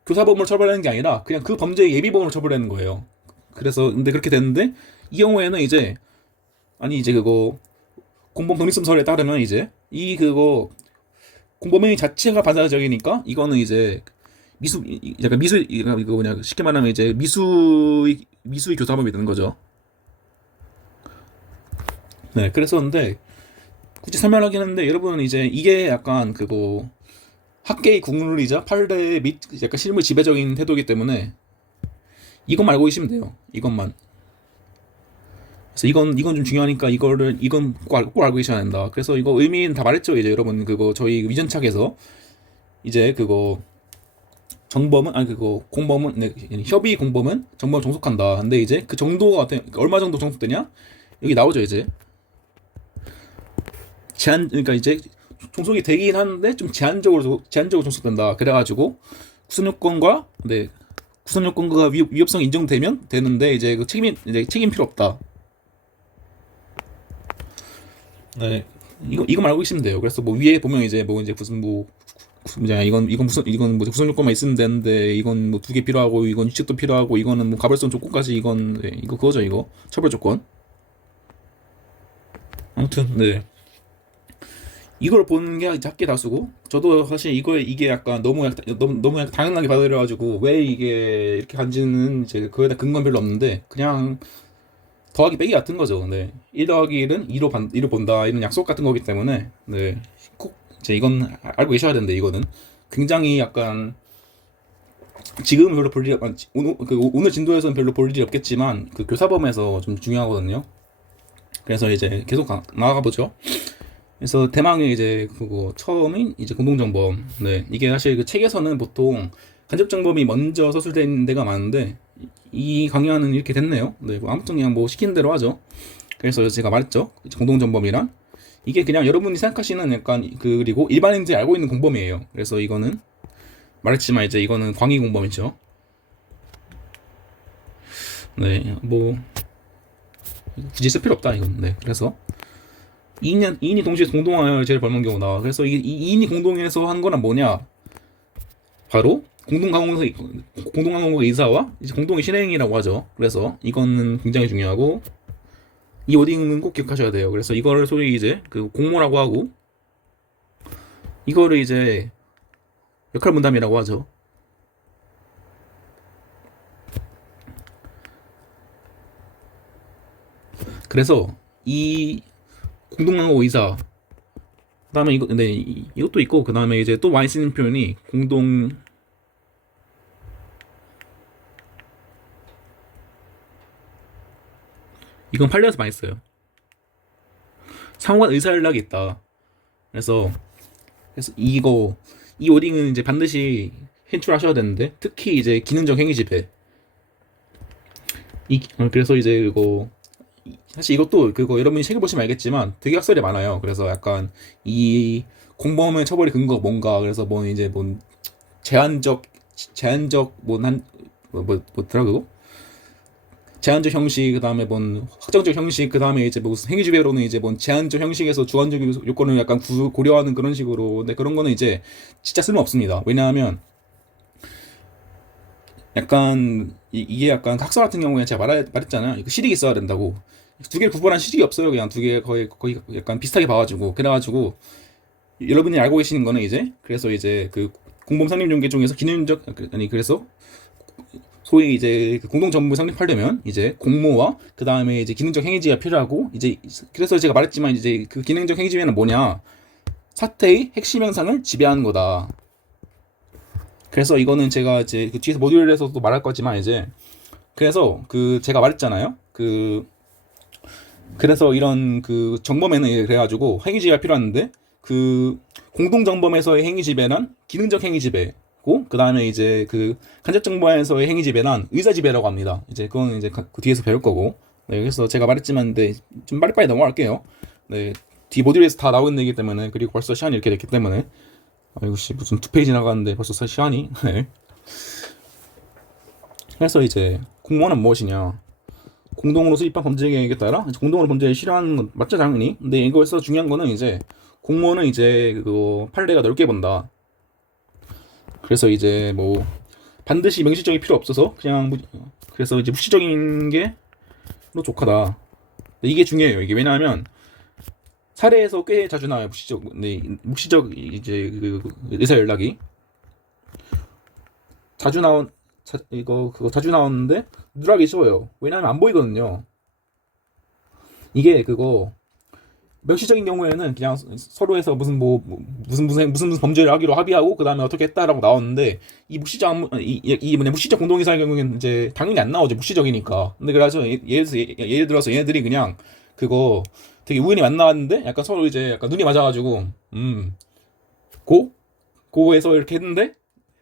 교사범으로 처벌하는 게 아니라 그냥 그 범죄의 예비범으로 처벌하는 거예요. 그래서 근데 그렇게 됐는데 이 경우에는 이제 이제 그거 공범 독립성설에 따르면 이제 이 그거 공범행위 자체가 반사적이니까 이거는 이제 약간 이거 뭐냐 쉽게 말하면 이제 미수의 교사범이 되는 거죠. 네, 그랬었는데 굳이 설명하긴 했는데 여러분은 이제 이게 약간 그거 학계의 국룰이자 판례 및 약간 실무 지배적인 태도이기 때문에 이것만 알고 계시면 돼요. 이것만. 그래서 이건 좀 중요하니까 이건 꼭 알고 계셔야 된다. 그래서 이거 의미는 다 말했죠. 이제 여러분 그거 저희 위전착에서 이제 그거 공범은, 네, 협의 공범은 정범을 종속한다. 근데 이제 그 정도가 얼마 정도 종속되냐? 여기 나오죠. 이제 그러니까 이제 종속이 되긴 하는데 좀 제한적으로 종속된다. 그래가지고 구성 요건과 위협성이 인정되면 되는데 이제 그 책임 필요 없다. 네, 이거 말고 계시면 돼요. 그래서 뭐 위에 보면 이제 뭐 이제 이건 뭐 구성 요건만 있으면 되는데 이건 뭐 두 개 필요하고 이건 유칙도 필요하고 이거는 뭐 가벌성 조건까지 이거 그거죠. 이거 처벌 조건. 아무튼 네, 이걸 보는 게 작게 다수고, 저도 사실 이게 약간 너무 약간 당연하게 받아들여가지고 왜 이게 이렇게 간지는 이제 그거에 대한 근거는 별로 없는데 그냥 더하기 빼기 같은 거죠. 네, 1 더하기 1은 2로 본다 이런 약속 같은 거기 때문에 네, 꼭 이건 알고 계셔야 되는데, 이거는 굉장히 약간 지금은 별로 볼 일이 오늘 진도에서는 별로 볼 일이 없겠지만 그 교사범에서 좀 중요하거든요. 그래서 이제 계속 나아가 보죠. 그래서 대망의 이제 그거 처음인 이제 공동정범. 네, 이게 사실 그 책에서는 보통 간접정범이 먼저 서술된 데가 많은데 이 강의안은 이렇게 됐네요. 네, 뭐 아무튼 그냥 뭐 시킨 대로 하죠. 그래서 제가 말했죠. 공동정범이란 이게 그냥 여러분이 생각하시는 약간 그리고 일반인들이 알고 있는 공범이에요. 그래서 이거는 말했지만 이제 이거는 광의 공범이죠. 네, 뭐 굳이 쓸 필요 없다 이건. 네, 그래서 2인이 동시에 공동하여 죄를 벌는 경우 나와. 그래서 이 2인이 공동해서 한 거는 뭐냐? 바로 공동강공의 의사와 이제 공동의 실행이라고 하죠. 그래서 이거는 굉장히 중요하고 이 워딩은 꼭 기억하셔야 돼요. 그래서 이거를 소위 이제 그 공모라고 하고 이거를 이제 역할 분담이라고 하죠. 그래서 이 공동강공 의사 그다음에 이거 근데 이것도 있고 그다음에 이제 또 많이 쓰는 표현이 공동 이건 판례에서 많이 써요. 상호간 의사연락이 있다. 그래서 이 워딩은 이제 반드시 현출하셔야 되는데 특히 이제 기능적 행위 지배 그래서 이제 이거 사실 이것도 그거 여러분이 책을 보시면 알겠지만 되게 학설이 많아요. 그래서 약간 이 공범의 처벌의 근거 뭔가 그래서 뭐 이제 뭐 제한적 뭐더라 그거 제한적 형식 그다음에 뭔 확정적 형식 그다음에 이제 뭐 무슨 행위지배로는 이제 뭔 제한적 형식에서 주관적 요건을 약간 고려하는 그런 식으로 근데 그런 거는 이제 진짜 쓸모 없습니다. 왜냐하면 약간 이게 약간 학설 같은 경우에 제가 말했잖아요. 실익이 있어야 된다고. 두 개를 구분한 실익이 없어요. 그냥 두 개 거의 약간 비슷하게 봐가지고 그래가지고 여러분이 알고 계시는 거는 이제 그래서 이제 그 공범 상립 용계 중에서 기능적 아니 그래서 소위 이제 그 공동 전부 성립하려면 이제 공모와 그 다음에 이제 기능적 행위지가 필요하고 이제 그래서 제가 말했지만 이제 그 기능적 행위지는 뭐냐 사태의 핵심 현상을 지배하는 거다. 그래서 이거는 제가 이제 그 뒤에서 모듈에서도 말할 거지만 이제 그래서 그 제가 말했잖아요. 그래서 이런 그 정범에는 그래가지고 행위지배가 필요한데 그 공동 정범에서의 행위지배는 기능적 행위지배고 그 다음에 이제 그 간접 정범에서의 행위지배는 의사지배라고 합니다. 이제 그건 이제 그 뒤에서 배울 거고. 네, 그래서 제가 말했지만 근데 좀 빨리빨리 넘어갈게요. 네, 뒤 모듈에서 다 나오는 얘기 때문에 그리고 벌써 시간이 이렇게 됐기 때문에 아이고 씨 무슨 2페이지 나가는데 벌써 시간이 네. 그래서 이제 공모는 무엇이냐 공동으로 수립한 범죄 계획에 따라 공동으로 범죄를 실현하는 건 맞죠 당연히 근데 이거에서 중요한 거는 이제 공모는 이제 그거 판례가 넓게 본다 그래서 이제 뭐 반드시 명시적이 필요 없어서 그냥 그래서 이제 무시적인 게 로 족하다 이게 중요해요 이게 왜냐하면 사례에서 꽤 자주 나와요 묵시적 이제 그 의사 연락이 자주 자주 나오는데 누락이 쉬워요. 왜냐하면 안 보이거든요. 이게 그거 명시적인 경우에는 그냥 서로에서 무슨 범죄를 하기로 합의하고 그 다음에 어떻게 했다라고 나왔는데 이 묵시적 공동의사의 경우에는 이제 당연히 안 나오죠. 묵시적이니까. 근데 그래서 예를 들어서 얘네들이 그냥 그거 되게 우연히 만나왔는데 약간 서로 이제 약간 눈이 맞아가지고 고에서 이렇게 했는데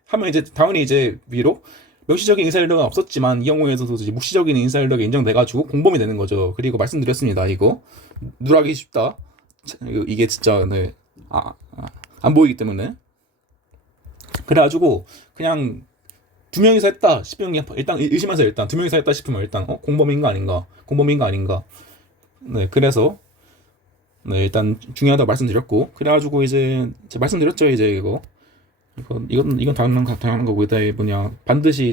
하면 이제 당연히 이제 위로 명시적인 인사연락은 없었지만 이 경우에서도 이제 묵시적인 인사연락이 인정돼가지고 공범이 되는 거죠. 그리고 말씀드렸습니다. 이거 누락이 쉽다. 이게 진짜 네. 안 보이기 때문에 그래가지고 그냥 두 명이서 했다 싶으면 일단 의심하세요. 일단 두 명이서 했다 싶으면 일단 공범인가 아닌가. 네 그래서 네 일단 중요하다고 말씀드렸고 그래가지고 이제 제가 말씀드렸죠 이제 이건 당연한 거고 그다음에 뭐냐 반드시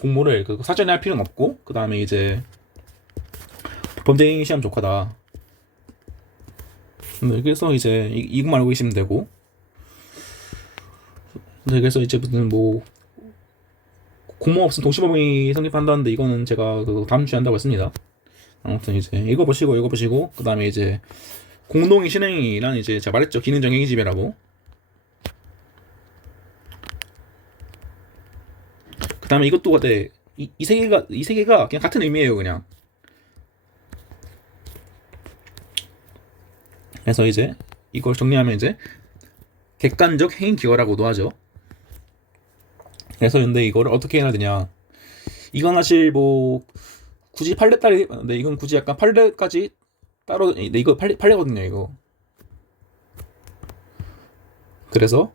공모를 사전에 할 필요는 없고 그 다음에 이제 범죄 시험 조카다. 네, 그래서 이제 이것만 알고 계시면 되고. 네, 그래서 이제 무슨 뭐 공모 없으면 동시범위 성립한다는데 이거는 제가 다음 주에 한다고 했습니다. 아무튼 이제 이거 보시고 그 다음에 이제 공동의 실행이란 이제 제가 말했죠. 기능적 행위지배라고. 그 다음에 이것도 네, 이 세 개가 그냥 같은 의미예요, 그냥. 그래서 이제 이걸 정리하면 이제 객관적 행위 기여라고도 하죠. 그래서 근데 이거를 어떻게 해야 되냐? 이건 사실 뭐 굳이 판례 따리, 네, 이건 굳이 약간 판례까지 따로, 네, 이거 판례거든요, 이거. 그래서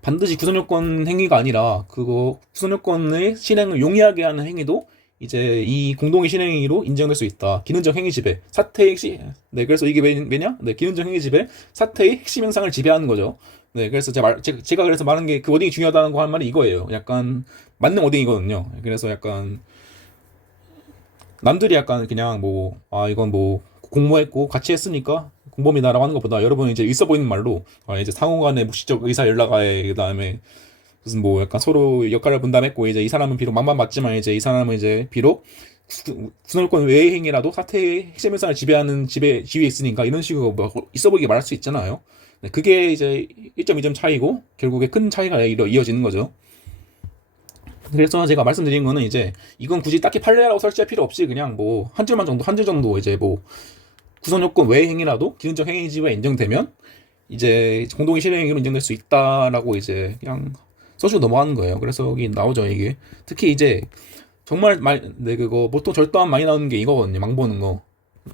반드시 구성 요건 행위가 아니라 그거 구성 요건의 실행을 용이하게 하는 행위도 이제 이 공동의 실행행위로 인정될 수 있다. 기능적 행위 지배, 사태의 핵심. 네, 그래서 이게 왜냐? 네, 기능적 행위 지배, 사태의 핵심 현상을 지배하는 거죠. 네, 그래서 제가 그래서 말한 게 그 워딩이 중요하다는 거 한 말이 이거예요. 약간 맞는 워딩이거든요. 그래서 약간 남들이 약간 그냥 뭐, 아, 이건 뭐, 공모했고, 같이 했으니까 공범이다라고 하는 것보다 여러분이 이제 있어 보이는 말로, 아, 이제 상호 간의 묵시적 의사 연락하에, 그 다음에 무슨 뭐 약간 서로 역할을 분담했고, 이제 이 사람은 비록 맘만 맞지만, 이제 이 사람은 이제 비록 구성권 외의 행위라도 사태의 핵심 현상을 지배하는 지위에 있으니까 이런 식으로 뭐 있어 보이게 말할 수 있잖아요. 네, 그게 이제 1.2점 차이고, 결국에 큰 차이가 이어지는 거죠. 그래서 제가 말씀드린 거는 이제 이건 굳이 딱히 판례라고 설치할 필요 없이 그냥 뭐 한 줄 정도 이제 뭐 구성 요건 외의 행위라도 기능적 행위지가 인정되면 이제 공동의 실행행위로 인정될 수 있다라고 이제 그냥 써주고 넘어가는 거예요. 그래서 여기 나오죠, 이게. 특히 이제 정말 네, 그거 보통 절도안 많이 나오는 게 이거거든요. 망 보는 거.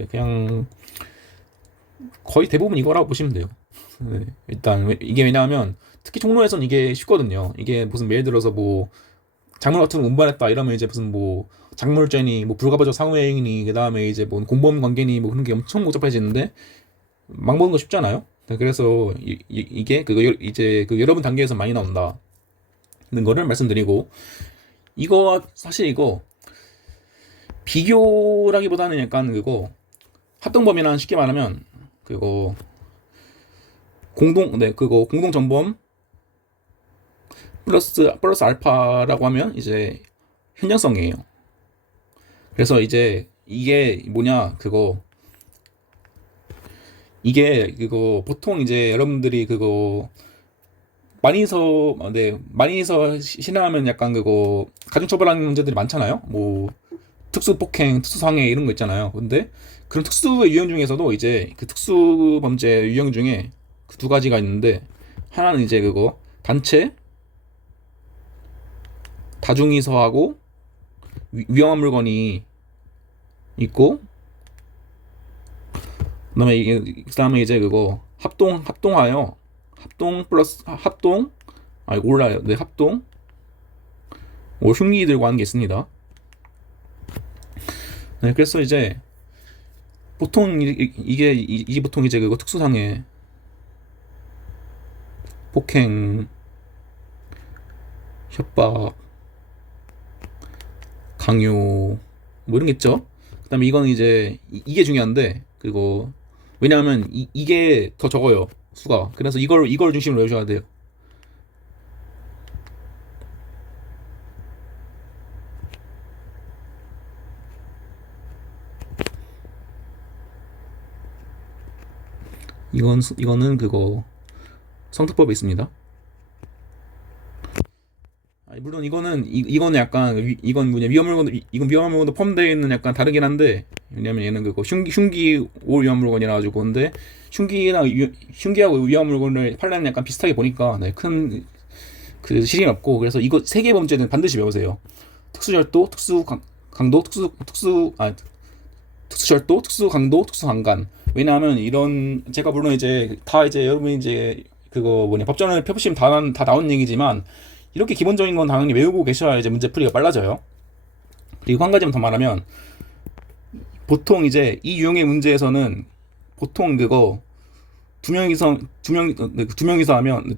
그냥 거의 대부분 이거라고 보시면 돼요. 네, 일단 이게 왜냐하면 특히 종로에선 이게 쉽거든요. 이게 무슨 예를 들어서 뭐 작물 같은 거 운반했다 이러면 이제 무슨 뭐 작물죄니 뭐 불가부적 상호행위니 그 다음에 이제 뭐 공범 관계니 뭐 그런 게 엄청 복잡해지는데 막 보는 거 쉽잖아요. 네, 그래서 이게 그거 이제 그 여러분 단계에서 많이 나온다는 거를 말씀드리고, 이거 사실 이거 비교라기보다는 약간 그거 합동범위란 쉽게 말하면 그거 그거 공동 정범 플러스 알파라고 하면 이제 현장성이에요. 그래서 이제 이게 뭐냐, 이게 그거 보통 이제 여러분들이 그거 많이서 실행하면 약간 그거 가중처벌하는 문제들이 많잖아요. 뭐 특수폭행, 특수상해 이런 거 있잖아요. 근데 그런 특수의 유형 중에서도 이제 그 특수범죄 유형 중에 그 두 가지가 있는데, 하나는 이제 그거 단체 다중이서하고 위험한 물건이 있고, 그다음에 이제 그거 합동 플러스 합동, 아 몰라요. 네, 합동 흉기 들고 하는 게 있습니다. 네, 그래서 이제 보통 이게 보통 이제 그거 특수상해, 폭행, 협박, 강요 뭐 이런 게 있죠. 그다음에 이거는 이제 이게 중요한데, 그거 왜냐하면 이게 더 적어요, 수가. 그래서 이걸 중심으로 외우셔야 돼요. 이거는 그거 성특법에 있습니다. 물론 이거는 약간 이건 뭐냐, 위험 물건도 포함되어 있는 약간 다르긴 한데, 왜냐면 얘는 그거 흉기 오 위험 물건이라 가지고. 근데 흉기하고 위험 물건을 판례는 약간 비슷하게 보니까 네, 큰 그 실행이 없고. 그래서 이거 세 개 범죄는 반드시 외우세요. 특수절도, 특수절도, 특수강도, 특수강간. 왜냐하면 이런, 제가 물론 이제 다 이제 여러분이 이제 그거 뭐냐 법전을 펴보시면 다 나온 얘기지만, 이렇게 기본적인 건 당연히 외우고 계셔야 이제 문제풀이가 빨라져요. 그리고 한 가지만 더 말하면, 보통 이제 이 유형의 문제에서는 보통 그거 두 명 이상시라면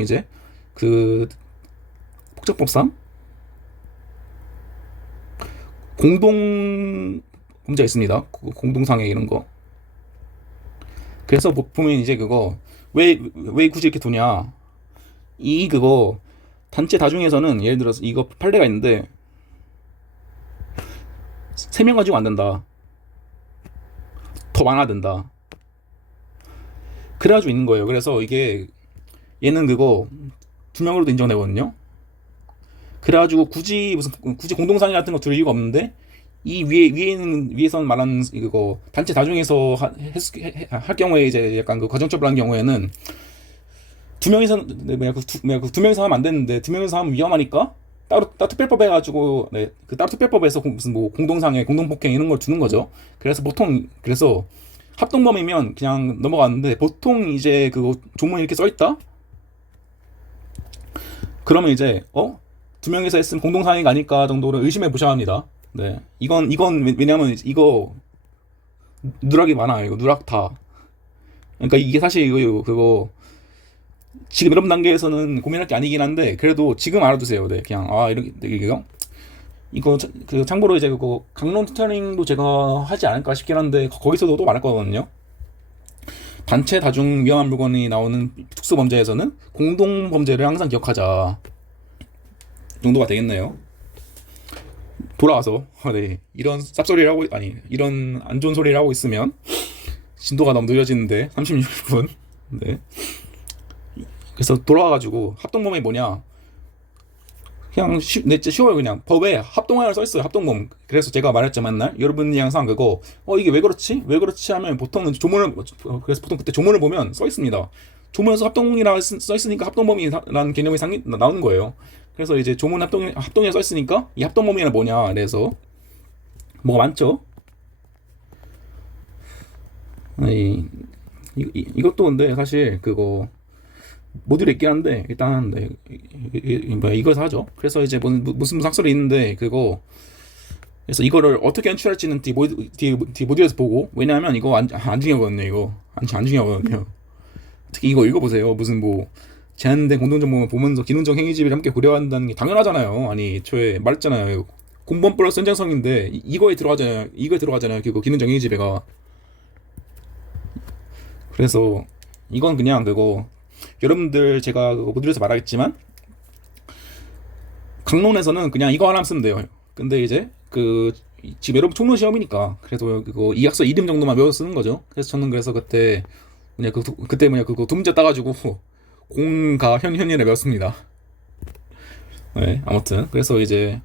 이제 그 폭력법상 공동 범죄가 있습니다. 공동상해 이런 거. 그래서 보면 이제 그거 왜 굳이 이렇게 두냐, 그거 단체 다중에서는 예를 들어서 이거 판례가 있는데 3명 가지고 안 된다, 더 많아야 된다. 그래가지고 있는 거예요. 그래서 이게 얘는 그거 두 명으로도 인정되거든요. 그래가지고 굳이 공동상의 같은 거 둘 이유가 없는데 이 위에선 말하는 그거 단체 다중에서 할 경우에 이제 약간 그 가정법을 한 경우에는 두 명이서 두 명이서 하면 안 되는데 두 명이서 하면 위험하니까 따로 특별법 해가지고 네, 그 따로 특별법에서 무슨 뭐 공동상해 공동폭행 이런 걸 두는 거죠. 그래서 그래서 합동범이면 그냥 넘어가는데 보통 이제 그거 조문이 이렇게 써 있다. 그러면 이제 두 명이서 했으면 공동상해가 아닐까 정도로 의심해 보셔야 합니다. 네, 이건 왜냐면 이거 누락이 많아요. 이거 누락 다. 그러니까 이게 사실 이거 그거 지금 이런 단계에서는 고민할 게 아니긴 한데 그래도 지금 알아두세요. 네, 그냥 이렇게 이거 그 참고로 이제 그거 강론 투터링도 제가 하지 않을까 싶긴 한데 거기서도 또 말할 거거든요. 단체 다중 위험한 물건이 나오는 특수 범죄에서는 공동 범죄를 항상 기억하자 정도가 되겠네요. 돌아와서 네, 이런 쌉소리를 하고 아니 이런 안 좋은 소리를 하고 있으면 진도가 너무 느려지는데 36분. 네. 그래서 돌아와가지고 합동범이 뭐냐? 그냥 진짜 쉬워요. 그냥 법에 합동화를 써 있어요. 합동범. 그래서 제가 말했죠 맨날 여러분이 항상 그거 이게 왜 그렇지? 왜 그렇지 하면 보통은 조문을 그래서 보통 그때 조문을 보면 써 있습니다. 조문에서 합동이라 써 있으니까 합동범이라는 개념이 나오는 거예요. 그래서 이제 조문 합동에 써 있으니까 이 합동범위는 뭐냐? 그래서 뭐가 많죠. 이것도 근데 사실 그거 모듈이 있긴 한데 일단 네, 이거에서 하죠. 그래서 이제 무슨 삭설이 있는데 그거 그래서 이거를 어떻게 연출할지는 뒤 모듈에서 보고 왜냐하면 이거 안 중요하거든요. 이거 안 중요하거든요. 특히 이거 읽어보세요. 무슨 뭐 제한된 공동정보를 보면서 기능적 행위지비를 함께 고려한다는 게 당연하잖아요. 아니 애초에 말했잖아요. 공범 플러스 현장성인데 이거에 들어가잖아요. 그거 기능적 행위지배가. 그래서 이건 그냥 그거 여러분들 제가 모듈에서 말하겠지만 강론에서는 그냥 이거 하나 쓰면 돼요. 근데 이제 그 지금 여러분 총론 시험이니까 그래도 그거 이약서 이름 정도만 외워 쓰는 거죠. 그래서 저는 그래서 그때 그거 두 문제 따가지고 공가 현현이를 외웠습니다. 네, 아무튼 그래서 이제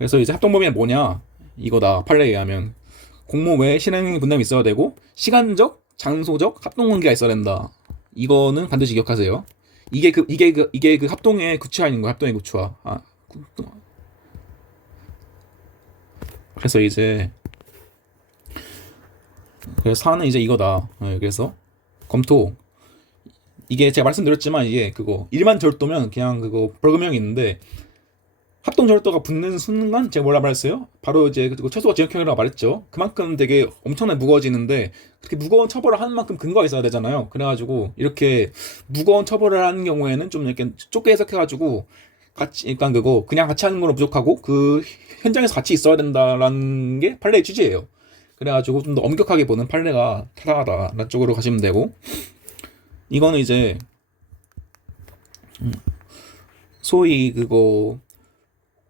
합동범위는 뭐냐 이거다 판례에 의하면 공모 외에 실행 분담이 있어야 되고 시간적 장소적 합동관계가 있어야 된다. 이거는 반드시 기억하세요. 이게 그 합동의 구체화인 거예요. 합동의 구체화. 그래서 이제 그래서 사는 이제 이거다. 네, 그래서 검토 이게 제가 말씀드렸지만 이게 그거 일반 절도면 그냥 그거 벌금형이 있는데 합동 절도가 붙는 순간 제가 뭐라 말했어요? 바로 이제 그 최소가 징역형이라고 말했죠. 그만큼 되게 엄청나게 무거워지는데 그렇게 무거운 처벌을 하는 만큼 근거가 있어야 되잖아요. 그래가지고 이렇게 무거운 처벌을 하는 경우에는 좀 이렇게 좁게 해석해가지고 같이 일단 그거 그냥 같이 하는 거는 부족하고 그 현장에서 같이 있어야 된다라는 게 판례의 취지예요. 그래가지고 좀 더 엄격하게 보는 판례가 타당하다라는 쪽으로 가시면 되고 이거는 이제 소위 그거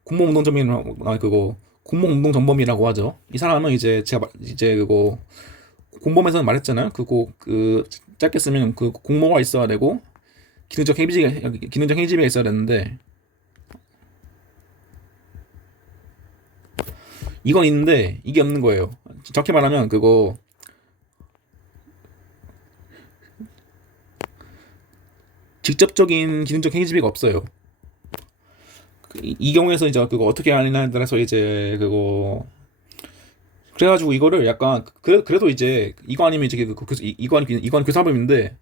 공모운동전범이라고 하죠. 이 사람은 이제 제가 이제 그거 공범에서는 말했잖아요. 그 짧게 쓰면 그 공모가 있어야 되고 기능적 행위지가 있어야 되는데 이건 있는데 이게 없는 거예요. 정확히 말하면 그거 직접적인 기능적 행위지비가 없어요. 이 경우에서 이제 그거 어떻게 하느냐에 따라서 이제 그거 그래가지고 이거를 약간 그래도 이제 이거 아니면 이제 이거 교사범인데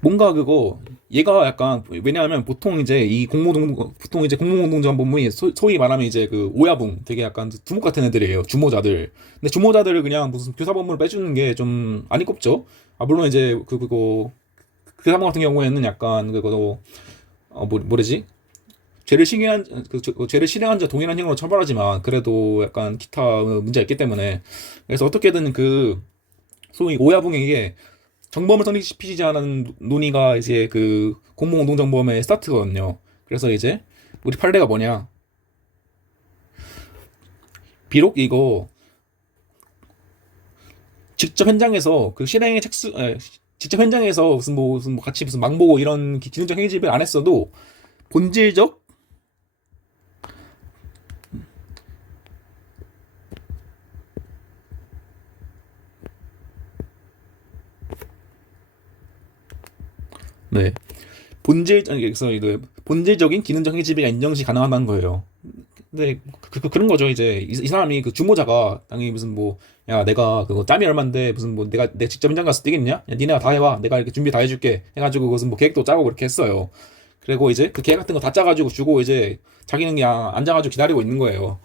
뭔가 그거 얘가 약간 왜냐하면 보통 이제 보통 이제 공모운동전범이 소위 말하면 이제 그 오야붕 되게 약간 두목 같은 애들이에요. 주모자들. 근데 주모자들을 그냥 무슨 교사범으로 빼주는 게 좀 안 이꼽죠. 물론 이제 그거 교사범 같은 경우에는 약간 그거 뭐지? 죄를 실행한 자 동일한 행위로 처벌하지만 그래도 약간 기타 문제가 있기 때문에 그래서 어떻게든 그 소위 오야붕에게 정범을 성립시키지 않은 논의가 이제 그 공모운동정범의 스타트거든요. 그래서 이제 우리 판례가 뭐냐? 비록 이거 직접 현장에서 그 실행의 직접 현장에서 무슨 뭐 같이 무슨 망보고 이런 기능적 행위집을 안 했어도 본질적 네 그래서 이거 본질적인 기능적 행위집이 인정시 가능하다는 거예요. 근데 그런 거죠. 이제 이 사람이 그 주모자가 당연히 무슨 뭐 야 내가 그거 짬이 얼만데 무슨 뭐 내가 직접 현장 가서 뛰겠냐? 야 니네가 다 해봐. 내가 이렇게 준비 다 해줄게. 해가지고 무슨 뭐 계획도 짜고 그렇게 했어요. 그리고 이제 그 계획 같은 거 다 짜가지고 주고 이제 자기는 그냥 앉아가지고 기다리고 있는 거예요.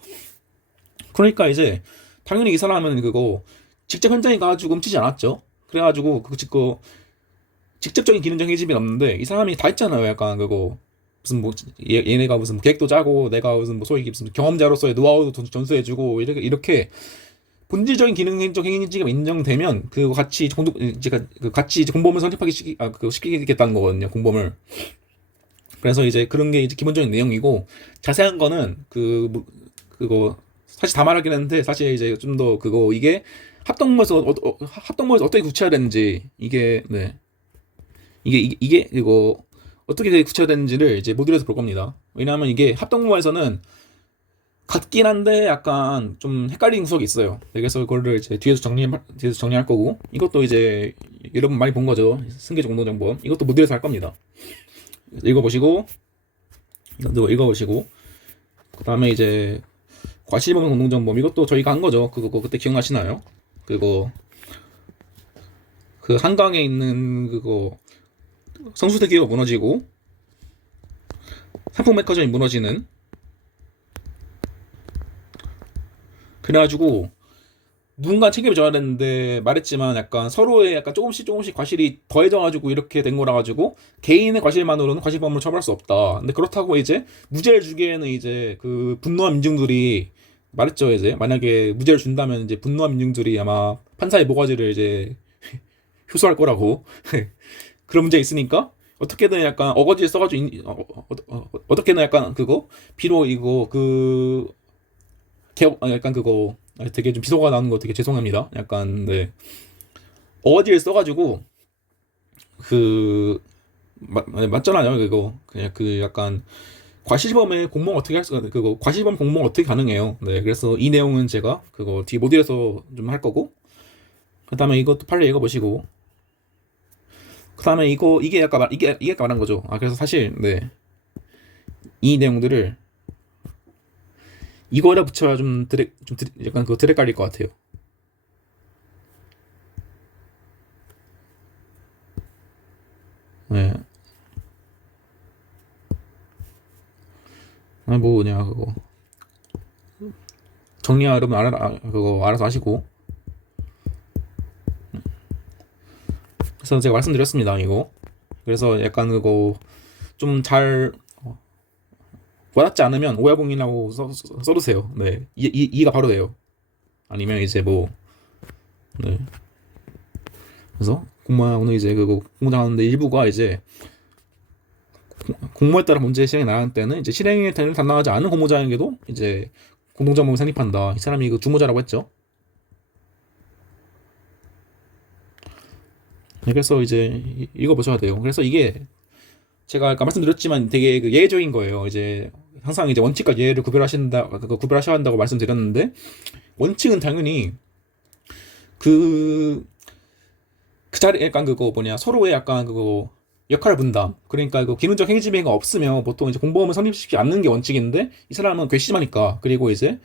그러니까 이제 당연히 이 사람은 그거 직접 현장에 가가지고 훔치지 않았죠. 그래가지고 그 직접적인 기능적 해집이 없는데 이 사람이 다 했잖아요. 약간 그거 무슨 뭐 얘네가 무슨 계획도 짜고 내가 무슨 뭐 소위 무슨 경험자로서의 노하우도 전수해주고 이렇게 본질적인 기능적 행위가 인정되면 그 같이 제가 그 같이 이제 공범을 선택하기 그거 시키겠다는 거거든요. 공범을. 그래서 이제 그런 게 이제 기본적인 내용이고 자세한 거는 그거 사실 다 말하긴 했는데 사실 이제 좀 더 그거 이게 합동모에서 어떻게 구체화되는지 이게 네 이게 이거 어떻게 구체화되는지를 이제 모듈에서 볼 겁니다. 왜냐하면 이게 합동모에서는 같긴 한데 약간 좀 헷갈리는 구석이 있어요. 그래서 그거를 이제 뒤에서 정리할 거고 이것도 이제 여러분 많이 본 거죠. 승계적 공동정보 이것도 모듈에서 할 겁니다. 읽어보시고 이것도 읽어보시고 그 다음에 이제 과실범 공동정범 이것도 저희가 한 거죠. 그거 그때 기억나시나요? 그거 그 한강에 있는 그거 성수대교가 무너지고 삼풍백화점이 무너지는 그래가지고 누군가 책임져야 되는데 말했지만 약간 서로의 약간 조금씩 과실이 더해져가지고 이렇게 된 거라 가지고 개인의 과실만으로는 과실범으로 처벌할 수 없다. 근데 그렇다고 이제 무죄를 주기에는 이제 그 분노한 민중들이 말했죠. 이제 만약에 무죄를 준다면 이제 분노한 민중들이 아마 판사의 모가지를 이제 효소할 거라고 그런 문제 있으니까 어떻게든 약간 어거지를 써가지고 어떻게든 약간 그거 비록 이거 그 약간 그거 되게 좀 비속어가 나오는 거 되게 죄송합니다. 약간 네 어거지를 써가지고 그 맞잖아요. 그거 그냥 그 약간 과실범의 공모가 어떻게 할 수가 그거 과실범 공모가 어떻게 가능해요. 네 그래서 이 내용은 제가 그거 뒤 모듈에서 좀 할 거고 그 다음에 이것도 빨리 읽어보시고 그 다음에 이게 아까 말한 거죠. 그래서 사실 네 이 내용들을 이거에다 붙여야 약간 그거 드랙 깔릴 것 같아요. 네. 뭐냐 그거 정리야 여러분 그거 알아서 하시고 그래서 제가 말씀드렸습니다 이거 그래서 약간 그거 좀 잘 와닿지 않으면 오야봉이라고 써두세요. 네 이해가 바로 돼요. 아니면 이제 뭐 네. 그래서 오늘 이제 그거 공모하는데 일부가 이제 공모에 따라 문제 실행이 나갈 때는 이제 실행에 담당하지 않은 공모자에게도 이제 공동정범을 성립한다. 이 사람이 그 주모자라고 했죠. 네, 그래서 이제 읽어보셔야 돼요. 그래서 이게 제가 아까 말씀드렸지만 되게 그 예외적인 거예요. 이제 항상 이제 원칙과 예외를 구별하셔야 한다고 말씀드렸는데 원칙은 당연히 그 자리 약간 그거 뭐냐 서로의 약간 그거 역할 분담 그러니까 그 기능적 행위지배가 없으면 보통 이제 공범을 성립시키지 않는 게 원칙인데 이 사람은 괘씸하니까 그리고 이제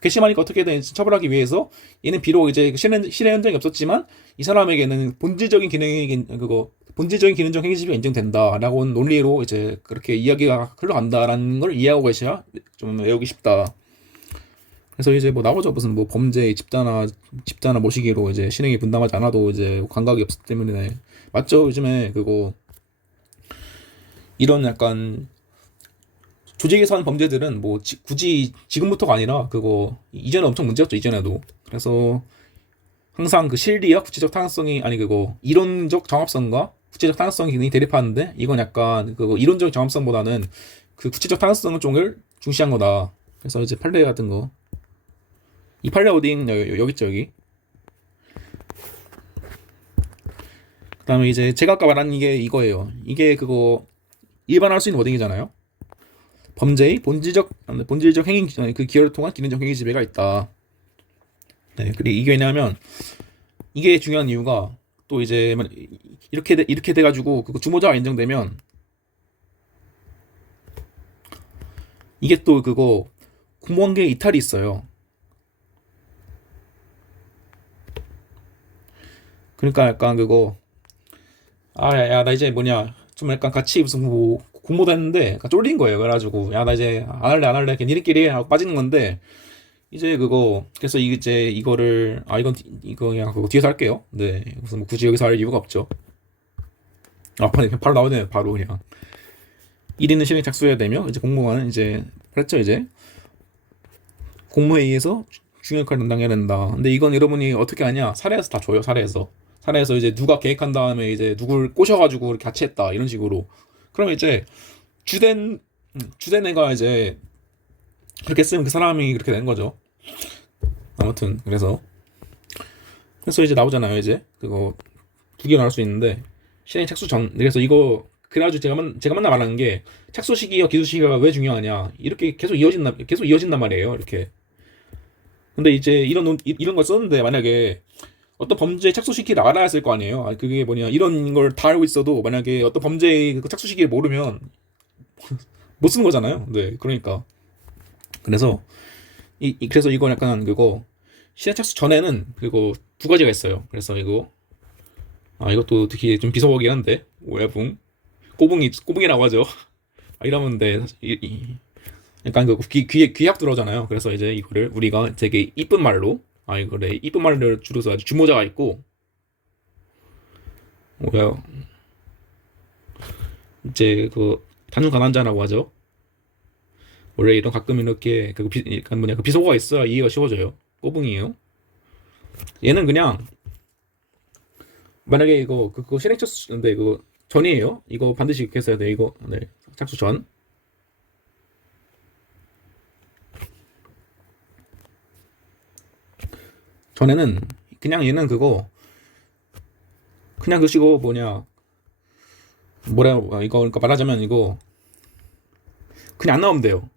괘씸하니까 어떻게든 처벌하기 위해서 얘는 비록 이제 실행 현장이 없었지만 이 사람에게는 본질적인 기능적 행위지배가 인정된다라고 논리로 이제 그렇게 이야기가 흘러간다라는 걸 이해하고 계셔야 좀 외우기 쉽다. 그래서 이제 뭐 나오죠. 무슨 뭐 범죄 집단화 모시기로 이제 실행이 분담하지 않아도 이제 감각이 없기 때문에 맞죠. 요즘에 그거 이런 약간 조직에서 하는 범죄들은 뭐 굳이 지금부터가 아니라 그거 이전에 엄청 문제였죠. 이전에도. 그래서 항상 그 실리와 구체적 타당성이 아니 그거 이론적 정합성과 구체적 타당성 기능이 대립하는데 이건 약간 그거 이론적 정합성보다는 그 구체적 타당성 쪽을 중시한 거다. 그래서 이제 판례 같은 거 이 판례 어딩 여기 있죠 여기 그다음에 이제 제가 아까 말한 이게 이거예요. 이게 그거 일반화할 수 있는 워딩이잖아요. 범죄의 본질적 행위 그 기여를 통한 기능적 행위 지배가 있다. 네, 그리고 이게 왜냐하면 이게 중요한 이유가 또 이제 이렇게 돼가지고 그 주모자가 인정되면 이게 또 그거 공무원계 이탈이 있어요. 그러니까 약간 그거 야 나 이제 뭐냐 좀 약간 같이 무슨 뭐 공모도 했는데 약간 쫄린 거예요. 그래가지고 야 나 이제 안 할래 그냥 니네끼리 하고 빠지는 건데 이제 그거 그래서 이제 이거를 이거 그냥 그거 뒤에서 할게요. 네 무슨 뭐 굳이 여기서 할 이유가 없죠. 바로 나오네요. 바로 그냥 1인은 실행 착수해야 되며 이제 공무원은 이제 그랬죠 이제 공모회의에서 중요한 역할을 담당해야 된다. 근데 이건 여러분이 어떻게 하냐? 사례에서 다 줘요. 사례에서 이제 누가 계획한 다음에 이제 누굴 꼬셔가지고 이렇게 같이 했다 이런 식으로. 그러면 이제 주된 주된 애가 이제 그렇게 쓰면 그 사람이 그렇게 되는 거죠. 아무튼 그래서 이제 나오잖아요. 이제 그거 두 개 나올 수 있는데 실행 착수 전 그래서 이거 그래가지고 제가 맨날 말하는 게 착수 시기와 기수 시기가 왜 중요하냐 이렇게 계속 이어진단 말이에요. 이렇게 근데 이제 이런 걸 썼는데 만약에 어떤 범죄에 착수 시기를 알아야 했을 거 아니에요. 그게 뭐냐 이런 걸 다 알고 있어도 만약에 어떤 범죄의 그 착수 시기를 모르면 못 쓰는 거잖아요. 네, 그러니까 그래서 그래서 이건 약간 그거 시장 착수 전에는 그거 두 가지가 있어요. 그래서 이것도 되게 좀 비서하긴 한데 오야붕 꼬붕이라고 하죠. 이러면 약간 그 귀약 들어오잖아요. 그래서 이제 이거를 우리가 되게 이쁜 말로 이거래 이쁜 말로 줄여서 아주 주모자가 있고 뭐야 이제 그 단순 가난자라고 하죠. 원래 이런 가끔 이렇게 약간 뭐냐 그 비속어가 있어야 이해가 쉬워져요. 꼬붕이에요. 얘는 그냥 만약에 이거 그거 실행쳤는데 그거 전이에요. 이거 반드시 이렇게 했어야 돼. 이거 네 착수 전. 전에는 그냥 얘는 그거 그냥 그시고 뭐냐 이거 그러니까 말하자면 이거 그냥 안 나오면 돼요.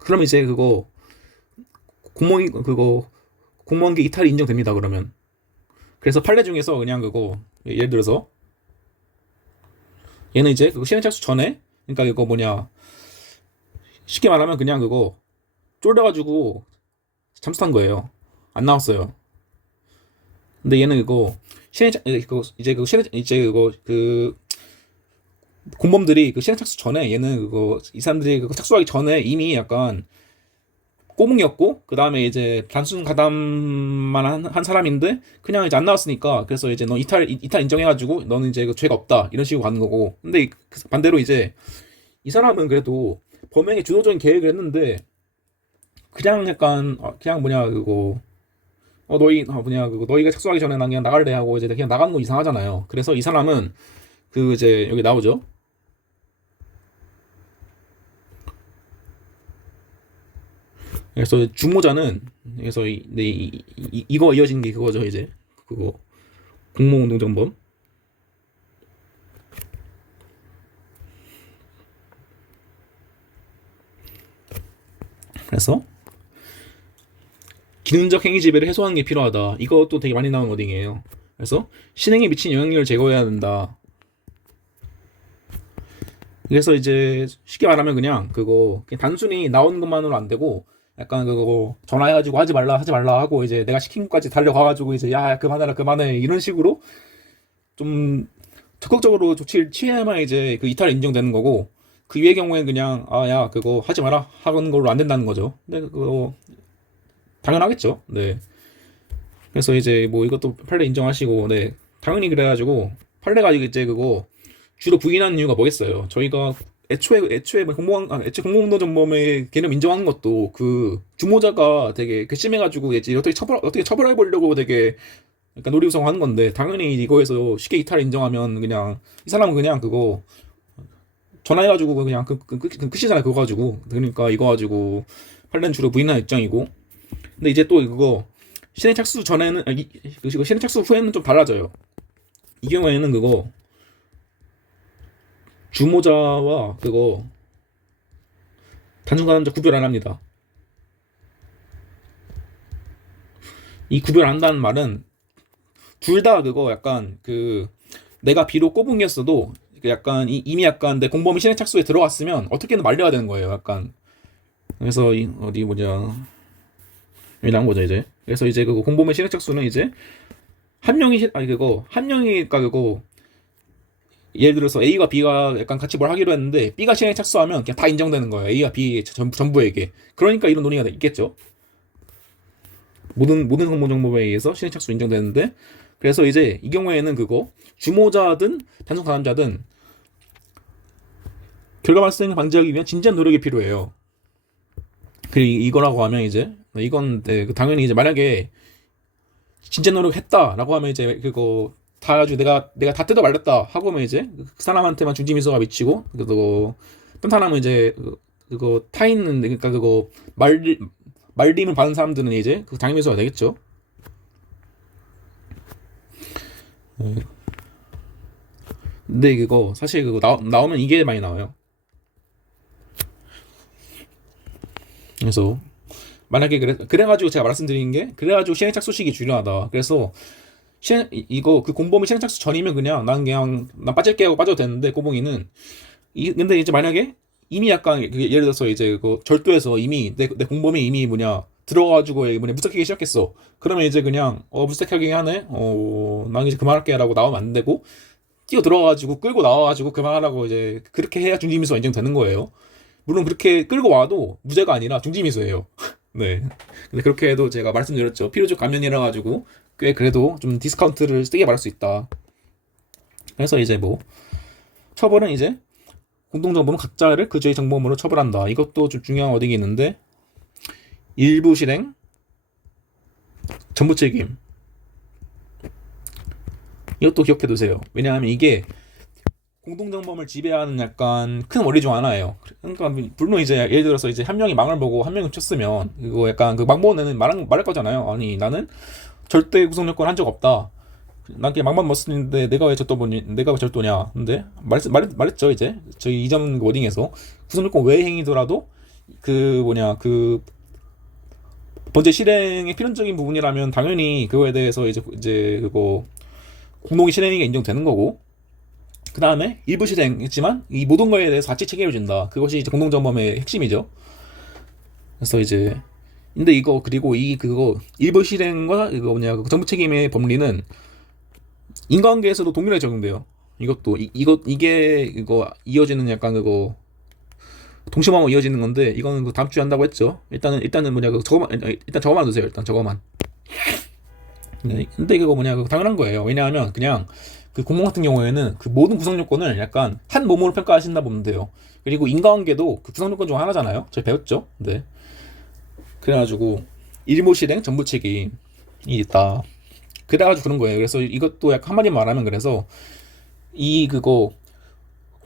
그럼 이제 그거 공무원계 이탈이 인정됩니다. 그러면 그래서 판례 중에서 그냥 그거 예를 들어서 얘는 이제 그 실행 착수 전에 그러니까 이거 뭐냐 쉽게 말하면 그냥 그거 쫄려가지고 잠수 탄 거예요. 안 나왔어요. 근데 얘는 그거 그거 이제 그 실행 이제 그거 그 공범들이 그 실행 착수 전에 얘는 그거 이 사람들이 그거 착수하기 전에 이미 약간 꼬뭉이었고 그 다음에 이제 단순 가담만 한 사람인데 그냥 이제 안 나왔으니까 그래서 이제 너 이탈 인정해가지고 너는 이제 그 죄가 없다 이런 식으로 가는 거고 근데 반대로 이제 이 사람은 그래도 범행의 주도적인 계획을 했는데 그냥 약간 그냥 뭐냐 그거 너희가 착수하기 전에 난 그냥 나갈래 하고 이제 그냥 나가는 거 이상하잖아요. 그래서 이 사람은 그 이제 여기 나오죠. 그래서 중모자는 그래서 이거 이어지는 게 그거죠 이제 그거 공모운동정범. 그래서 기능적 행위 지배를 해소하는 게 필요하다. 이것도 되게 많이 나온 워딩이에요. 그래서 신행에 미친 영향력을 제거해야 된다. 그래서 이제 쉽게 말하면 그냥 단순히 나오는 것만으로 안 되고 약간 그거 전화해가지고 하지 말라 하고 이제 내가 시킨 것까지 달려가가지고 이제 야 그만해라 그만해 이런 식으로 좀 적극적으로 조치를 취해야만 이제 그 이탈이 인정되는 거고 그 이외의 경우에는 그냥 야 그거 하지 마라 하는 걸로 안 된다는 거죠. 근데 그거 당연하겠죠. 네. 그래서 이제 뭐 이것도 판례 인정하시고 네 당연히 그래가지고 판례가 이제 그거 주로 부인하는 이유가 뭐겠어요. 저희가 애초에 공공노전범의 개념 인정하는 것도 그 주모자가 되게 괘씸해가지고 이제 어떻게 처벌해 보려고 되게 약간 놀이구성하는 건데 당연히 이거에서 쉽게 이탈 인정하면 그냥 이 사람은 그냥 그거 전화해가지고 그냥 끝이잖아요. 그거 가지고 그러니까 이거 가지고 판례는 주로 부인하는 입장이고 근데 이제 또 그거 실행 착수 전에는 그거 실행 착수 후에는 좀 달라져요. 이 경우에는 그거 주모자와 그거 단순 가담자 구별 안 합니다. 이 구별 안 한다는 말은 둘 다 그거 약간 그 내가 비록 꼬붕이었어도 약간 이미 약간 내 공범이 실행 착수에 들어갔으면 어떻게든 말려야 되는 거예요. 약간 그래서 어디 뭐냐 여기 나온 거죠 이제. 그래서 이제 그거 공범의 실행 착수는 이제 한 명이 아니 그거 한 명이니까 그거 예를 들어서 A가 B가 약간 같이 뭘 하기로 했는데 B가 실행 착수하면 그냥 다 인정되는 거예요. A와 B 전부에게. 그러니까 이런 논의가 있겠죠. 모든 공범 정보에 의해서 실행 착수 인정되는데 그래서 이제 이 경우에는 그거 주모자든 단순 가담자든 결과 발생을 방지하기 위한 진지한 노력이 필요해요. 그리고 이거라고 하면 이제 이건 당연히 이제 만약에 진지한 노력했다라고 하면 이제 그거 다 가지고 내가 다 뜯어 말렸다 하고 하면 이제 그 사람한테만 중지미소가 미치고 그거 딴 사람은 이제 그거 타 있는 그러니까 그거 말림을 받은 사람들은 이제 그 장미소가 되겠죠. 근데 그거 사실 그거 나오면 이게 많이 나와요. 그래서 만약에 그래가지고 제가 말씀드린 게 그래가지고 실행 착수식이 중요하다. 그래서 이거 그 공범이 실행 착수 전이면 그냥 난 빠질게 하고 빠져도 되는데 꼬봉이는 근데 이제 만약에 이미 약간 예를 들어서 이제 그 절도해서 이미 내 공범이 이미 뭐냐 들어가가지고 뭐냐 무색하기 시작했어. 그러면 이제 그냥 무색하게 하네. 난 이제 그만할게라고 나오면 안 되고 뛰어 들어가가지고 끌고 나와가지고 그만하라고 이제 그렇게 해야 중지미수가 인정되는 거예요. 물론 그렇게 끌고 와도 무죄가 아니라 중지미수예요. 네. 근데 그렇게 해도 제가 말씀드렸죠. 필요적 감면이라 가지고 꽤 그래도 좀 디스카운트를 세게 말할 수 있다. 그래서 이제 뭐 처벌은 이제 공동정보는 각자를 그 죄의 정범으로 처벌한다. 이것도 좀 중요한 어딩이 있는데 일부 실행, 전부 책임. 이것도 기억해 두세요. 왜냐하면 이게 공동정범을 지배하는 약간 큰 원리 중 하나예요. 그러니까 물론 이제 예를 들어서 이제 한 명이 망을 보고 한 명이 쳤으면 이거 약간 그 망보는 애는 말할 거잖아요. 아니 나는 절대 구성 요건 한 적 없다. 난 그냥 망만 먹었는데 내가 왜 절도냐? 근데 말했죠 이제 저희 이전 워딩에서 구성 요건 외의 행위더라도 그 뭐냐 그 번제 실행의 필연적인 부분이라면 당연히 그거에 대해서 이제 그거 공동의 실행이 인정되는 거고. 그 다음에 일부 실행했지만 이 모든 거에 대해서 같이 책임을 진다. 그것이 이제 공동정범의 핵심이죠. 그래서 이제 근데 이거 그리고 그거 일부 실행과 이거 뭐냐 그 정부 책임의 법리는 인과관계에서도 동일하게 적용돼요. 이것도 이게 이거 이어지는 약간 그거 동시범으로 이어지는 건데 이거는 그 다음 주에 한다고 했죠. 일단은 뭐냐 일단 저거만 두세요. 일단 저거만. 네, 근데 이거 뭐냐 그 당연한 거예요. 왜냐하면 그냥 그 공무원 같은 경우에는 그 모든 구성 요건을 약간 한 몸으로 평가하신다 보면 돼요. 그리고 인과관계도 그 구성 요건 중 하나잖아요. 저희 배웠죠. 네. 그래가지고 일모 실행 전부 책임이 있다. 그래가지고 그런 거예요. 그래서 이것도 약간 한마디 말하면 그래서 그거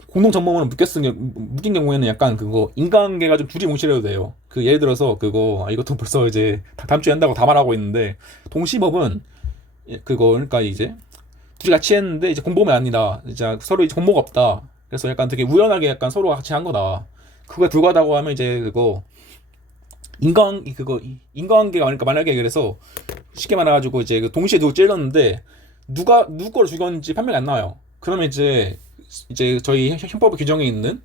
공동 정범으로 묶인 경우에는 약간 그거 인과관계가 좀 둘이 뭉실해도 돼요. 그 예를 들어서 그거 이것도 벌써 이제 다음 주에 한다고 다 말하고 있는데 동시법은 그거 그러니까 이제 둘이 같이 했는데 이제 공범이 아니다. 이제 서로 이제 공모가 없다. 그래서 약간 되게 우연하게 약간 서로 같이 한 거다. 그거에 불과하다고 하면 이제 그거 인과관계가 그러니까 만약에 그래서 쉽게 말해가지고 이제 그 동시에 누구 찔렀는데 누구 거를 죽였는지 판명이 안 나와요. 그러면 이제 저희 형법 규정에 있는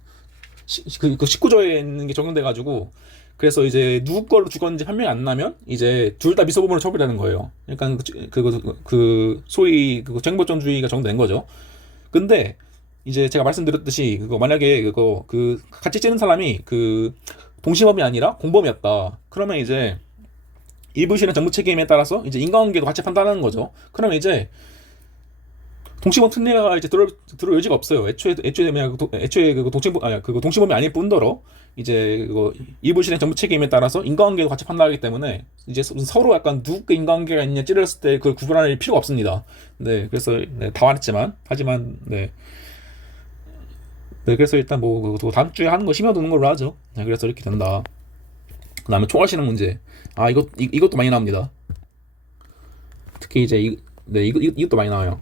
그 19조에 있는 게 적용돼가지고 그래서 이제 누구 거로 죽었는지 판명이 안 나면 이제 둘 다 미소범으로 처벌되는 거예요. 그러니까 그 소위 그 쟁법전주의가 적용된 거죠. 근데 이제 제가 말씀드렸듯이 그거 만약에 그거 그 같이 찌는 사람이 그 동시범이 아니라 공범이었다. 그러면 이제 일부 실행 전부 책임에 따라서 이제 인과관계도 같이 판단하는 거죠. 그러면 이제 동시범 특례가 이제 들어올 여지가 없어요. 애초에 그냥 그 동시범이 아닐 뿐더러 이제 그거 일부 실행 전부 책임에 따라서 인과관계도 같이 판단하기 때문에 이제 서로 약간 누구의 인과관계가 있냐 찌르렀을 때 그걸 구분할 필요가 없습니다. 네, 그래서 네, 다 말했지만 하지만 네. 네, 그래서 일단 뭐 다음 주에 하는 거 심어두는 걸로 하죠. 네, 그래서 이렇게 된다. 그다음에 총알 실험 문제. 이것도 많이 나옵니다. 특히 이제 이것도 많이 나와요.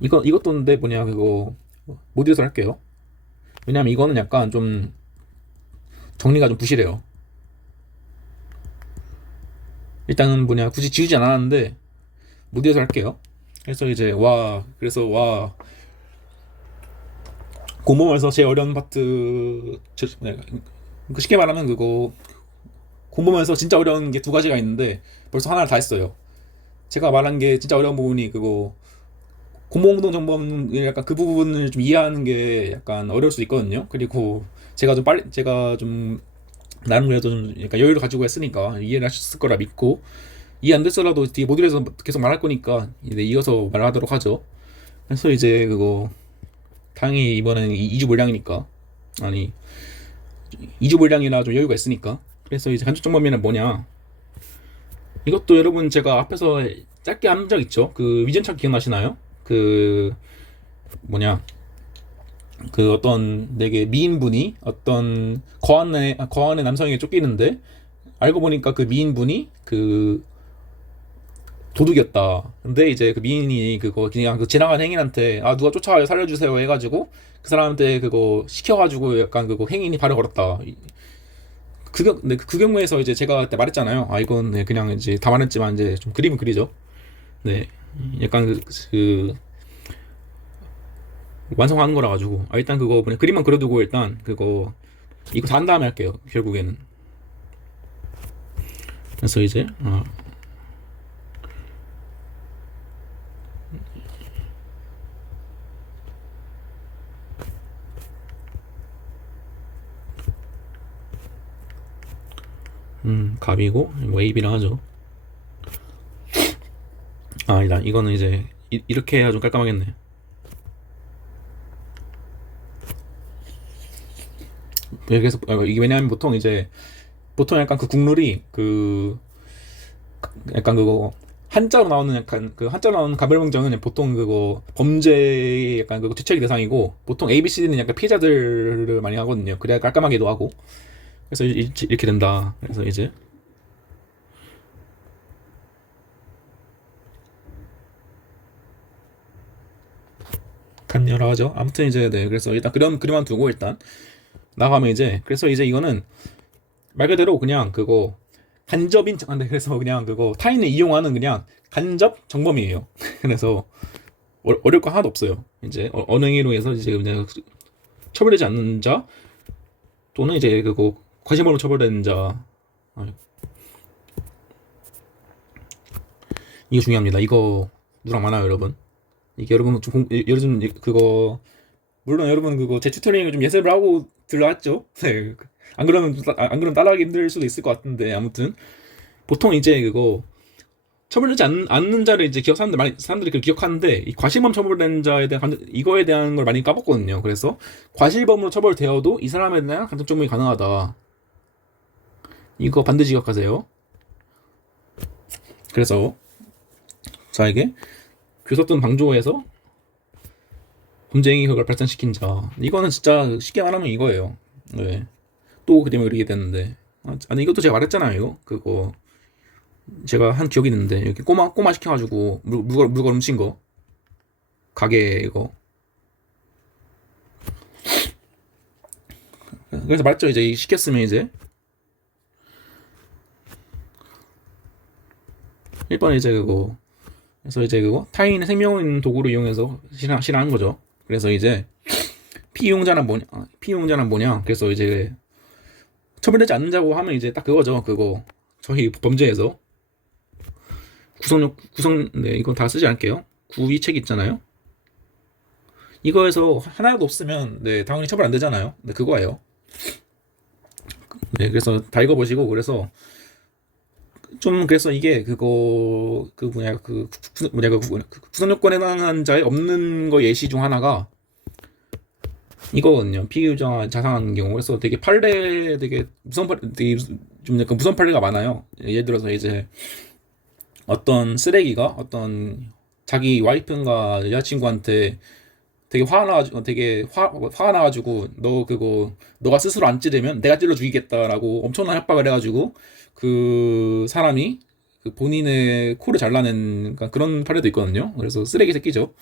이것도 근데 뭐냐 그거 모드에서 할게요. 왜냐면 이거는 약간 좀 정리가 좀 부실해요. 일단은 뭐냐 굳이 지우지 않았는데 모드에서 할게요. 그래서 공범에서 제일 어려운 파트 쉽게 말하면 그거 공범에서 진짜 어려운 게 두 가지가 있는데 벌써 하나를 다 했어요. 제가 말한 게 진짜 어려운 부분이 그거 공범운동 정범 약간 그 부분을 좀 이해하는 게 약간 어려울 수 있거든요. 그리고 제가 좀 나름 그래도 좀 약간 여유를 가지고 했으니까 이해를 하셨을 거라 믿고 이해 안 됐어라도 뒤에 모듈에서 계속 말할 거니까 이제 이어서 말하도록 하죠. 그래서 이제 그거 당연히 이번에는 2주 물량이니까 아니 2주 물량이라 좀 여유가 있으니까 그래서 이제 간접 정범위는 뭐냐 이것도 여러분 제가 앞에서 짧게 한 적 있죠. 그 위전착 기억나시나요? 그 뭐냐 그 어떤 되게 미인분이 어떤 거한의 남성에게 쫓기는데 알고 보니까 그 미인분이 그 도둑이었다. 근데 이제 그 미인이 그거 그냥 그 지나간 행인한테 누가 쫓아와요 살려주세요 해가지고 그 사람한테 그거 시켜가지고 약간 그거 행인이 발을 걸었다. 그 경우에서 이제 제가 그때 말했잖아요. 이건 네, 그냥 이제 다 말했지만 이제 좀 그림은 그리죠. 네, 약간 그 완성하는 거라 가지고 일단 그거 그냥 그림만 그려두고 일단 그거 이거 다 한 다음에 할게요. 결국에는 그래서 이제 갑이고 웨이비랑 하죠. 아니다 이거는 이제 이렇게 해야 좀 깔끔하겠네. 그래서 이게 왜냐하면 보통 약간 그 국룰이 그 약간 그거 한자로 나오는 약간 그 한자로 나오는 가별명정은 보통 그거 범죄의 약간 그거 죄책의 대상이고 보통 A, B, C, D는 약간 피해자들을 많이 하거든요. 그래야 깔끔하기도 하고. 그래서 이렇게 된다. 그래서 이제 간여라 하죠. 아무튼 이제 네 그래서 일단 그림만 두고 일단 나가면 이제 그래서 이제 이거는 말 그대로 그냥 그거 네, 그래서 그냥 그거 타인을 이용하는 그냥 간접 정범이에요. 그래서 어려울 거 하나도 없어요. 이제 언행으로 해서 이제 그냥 처벌되지 않는 자 또는 이제 그거 과시범으로 처벌되는 자 이거 중요합니다. 이거 누락 많아요, 여러분. 이게 여러분 요즘 그거 물론 여러분 그거 제 튜토리얼을 좀 예습을 하고 들어왔죠. 네. 안 그러면 따라하기 힘들 수도 있을 것 같은데 아무튼 보통 이제 그거 처벌되지 않는 자를 이제 사람들이 그걸 기억하는데 이 과실범 처벌된 자에 대한 이거에 대한 걸 많이 까먹거든요. 그래서 과실범으로 처벌되어도 이 사람에 대한 간접적용이 가능하다. 이거 반드시 기억하세요. 그래서 자에게 교섭 방조해서 범죄행위 결과를 발생시킨 자 이거는 진짜 쉽게 말하면 이거예요. 네. 또 그림을 그리게 되는데 아니 이것도 제가 말했잖아요. 이거 그거 제가 한 기억이 있는데 이렇게 꼬마 시켜가지고 물건 훔친 거 가게 이거 그래서 말했죠. 이제 시켰으면 이제 1번 이제 그거 그래서 이제 그거 타인의 생명을 있는 도구를 이용해서 실행하는 거죠. 그래서 이제 피이용자는 뭐냐 그래서 이제 처벌되지 않는 자고 하면 이제 딱 그거죠. 그거 저희 범죄에서 네 이건 다 쓰지 않을게요. 구위책 있잖아요. 이거에서 하나도 없으면 네 당연히 처벌 안 되잖아요. 네 그거예요. 네 그래서 다 읽어보시고 그래서 좀 그래서 이게 그거 그 뭐냐 그 구성 요건에 해당한 자에 없는 거 예시 중 하나가 이거거든요. 피의자 자상한 경우 그래서 되게 판례 되게 좀 약간 무서운 판례가 많아요. 예를 들어서 이제 어떤 쓰레기가 어떤 자기 와이프인가 여자친구한테 되게 화가 나가지고 너 그거 너가 스스로 안 찌르면 내가 찔러 죽이겠다라고 엄청난 협박을 해가지고 그 사람이 그 본인의 코를 잘라낸 그런 사례도 있거든요. 그래서 쓰레기 새끼죠.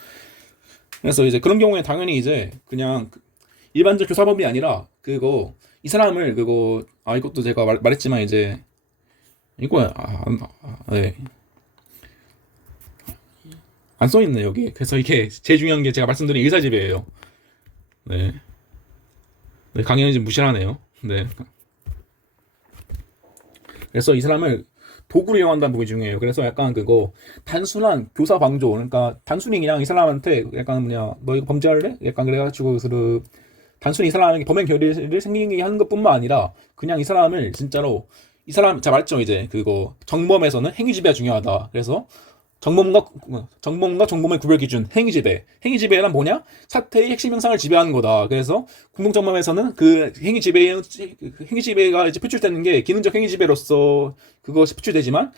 그래서 이제 그런 경우에 당연히 이제 그냥 일반적 교사범이 아니라 그거 이 사람을 그거 이것도 제가 말했지만 이제 이거 네. 안 써있네 여기. 그래서 이게 제일 중요한 게 제가 말씀드린 의사지배예요. 네. 네, 강연이 좀 무시하네요. 네. 그래서 이 사람을 도구로 이용한다는 부분이 중요해요. 그래서 약간 그거 단순한 교사 방조, 그러니까 단순히 그냥 이 사람한테 약간 뭐냐 너 이거 범죄할래? 약간 그래가지고 그 단순히 이 사람에게 범행 결의를 생기게 하는 것뿐만 아니라 그냥 이 사람을 진짜로 이 사람 자 말했죠 이제 그거 정범에서는 행위지배가 중요하다. 그래서 정범과 정범의 구별 기준 행위지배란 뭐냐 사태의 핵심 형상을 지배하는 거다. 그래서 공동정범에서는 그 행위지배가 이제 표출되는 게 기능적 행위지배로서 그것이 표출되지만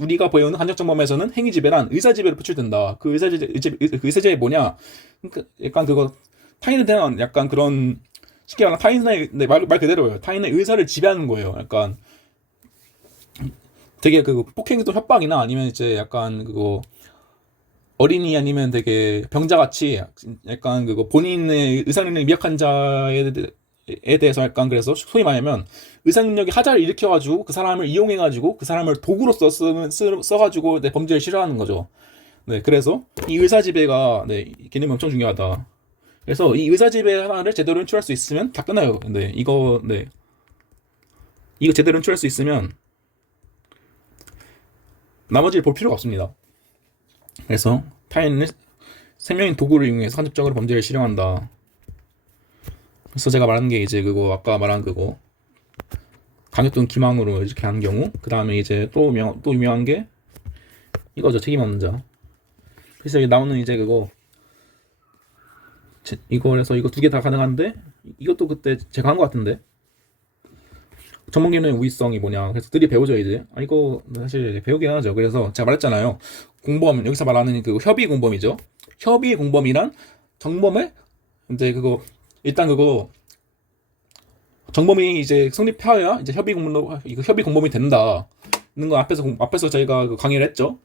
우리가 보여오는 간접정범에서는 행위지배란 의사지배로 표출된다. 그 의사지배 뭐냐 그러니까 약간 그거 타인에 대한 약간 그런 쉽게 말하면 타인의 말 그대로예요. 타인의 의사를 지배하는 거예요. 약간 되게 그 폭행도 협박이나 아니면 이제 약간 그거 어린이 아니면 되게 병자같이 약간 그거 본인의 의사능력이 미약한 자에 대해서 약간 그래서 소위 말하면 의사능력이 하자를 일으켜가지고 그 사람을 이용해가지고 그 사람을 도구로 써가지고 내 범죄를 실현하는 거죠. 네, 그래서 이 의사지배가 네, 개념이 엄청 중요하다. 그래서 이 의사지배 하나를 제대로 연출할 수 있으면 다 끝나요. 이거 제대로 연출할 수 있으면 나머지를 볼 필요가 없습니다. 그래서 타인을 생명인 도구를 이용해서 간접적으로 범죄를 실행한다. 그래서 제가 말한 게 이제 그거 아까 말한 그거 강요 또는 기망으로 이렇게 하는 경우, 그 다음에 이제 또 유명한 게 이거죠. 책임 없는 자. 그래서 여기 나오는 이제 그거 이거에서 이거 두 개 다 가능한데 이것도 그때 제가 한 것 같은데 전문기능의 우위성이 뭐냐. 그래서 들이 배우죠 이제. 이거 사실 배우긴 하죠. 그래서 제가 말했잖아요. 공범 여기서 말하는 그 협의 공범이죠. 협의 공범이란 정범의 이제 그거 일단 그거 정범이 이제 성립하여야 이제 협의 공범이 된다. 있는 거 앞에서 저희가 그 강의를 했죠.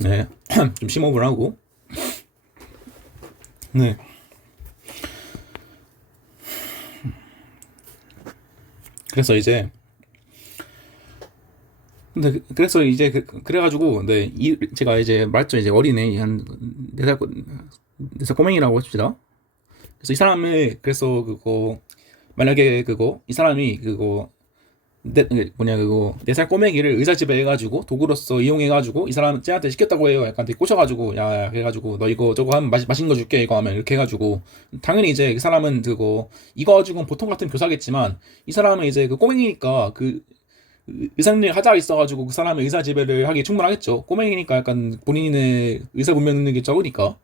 네, 좀 심호흡을 하고. 네. 그래서 이제 근데 그래서 이제 그래가지고 네 제가 이제 말했죠 이제 어린애 한 4살 꼬맹이라고 합시다. 그래서 이 사람을 그래서 그거 만약에 그거 이 사람이 그거 뭐냐 그거 4살 꼬맹이를 의사지배 해가지고 도구로서 이용해가지고 이 사람 쟤한테 시켰다고 해요. 약간 되게 꽂혀가지고 야 해가지고 너 이거 저거 하면 맛있는 거 줄게 이거 하면 이렇게 해가지고 당연히 이제 이 사람은 그거 이거 가지고는 보통 같은 교사겠지만 이 사람은 이제 그 꼬맹이니까 그 의사능력이 하자가 있어가지고 그 사람의 의사 지배를 하기 충분하겠죠. 꼬맹이니까 약간 본인의 의사 분별 능력이 적으니까.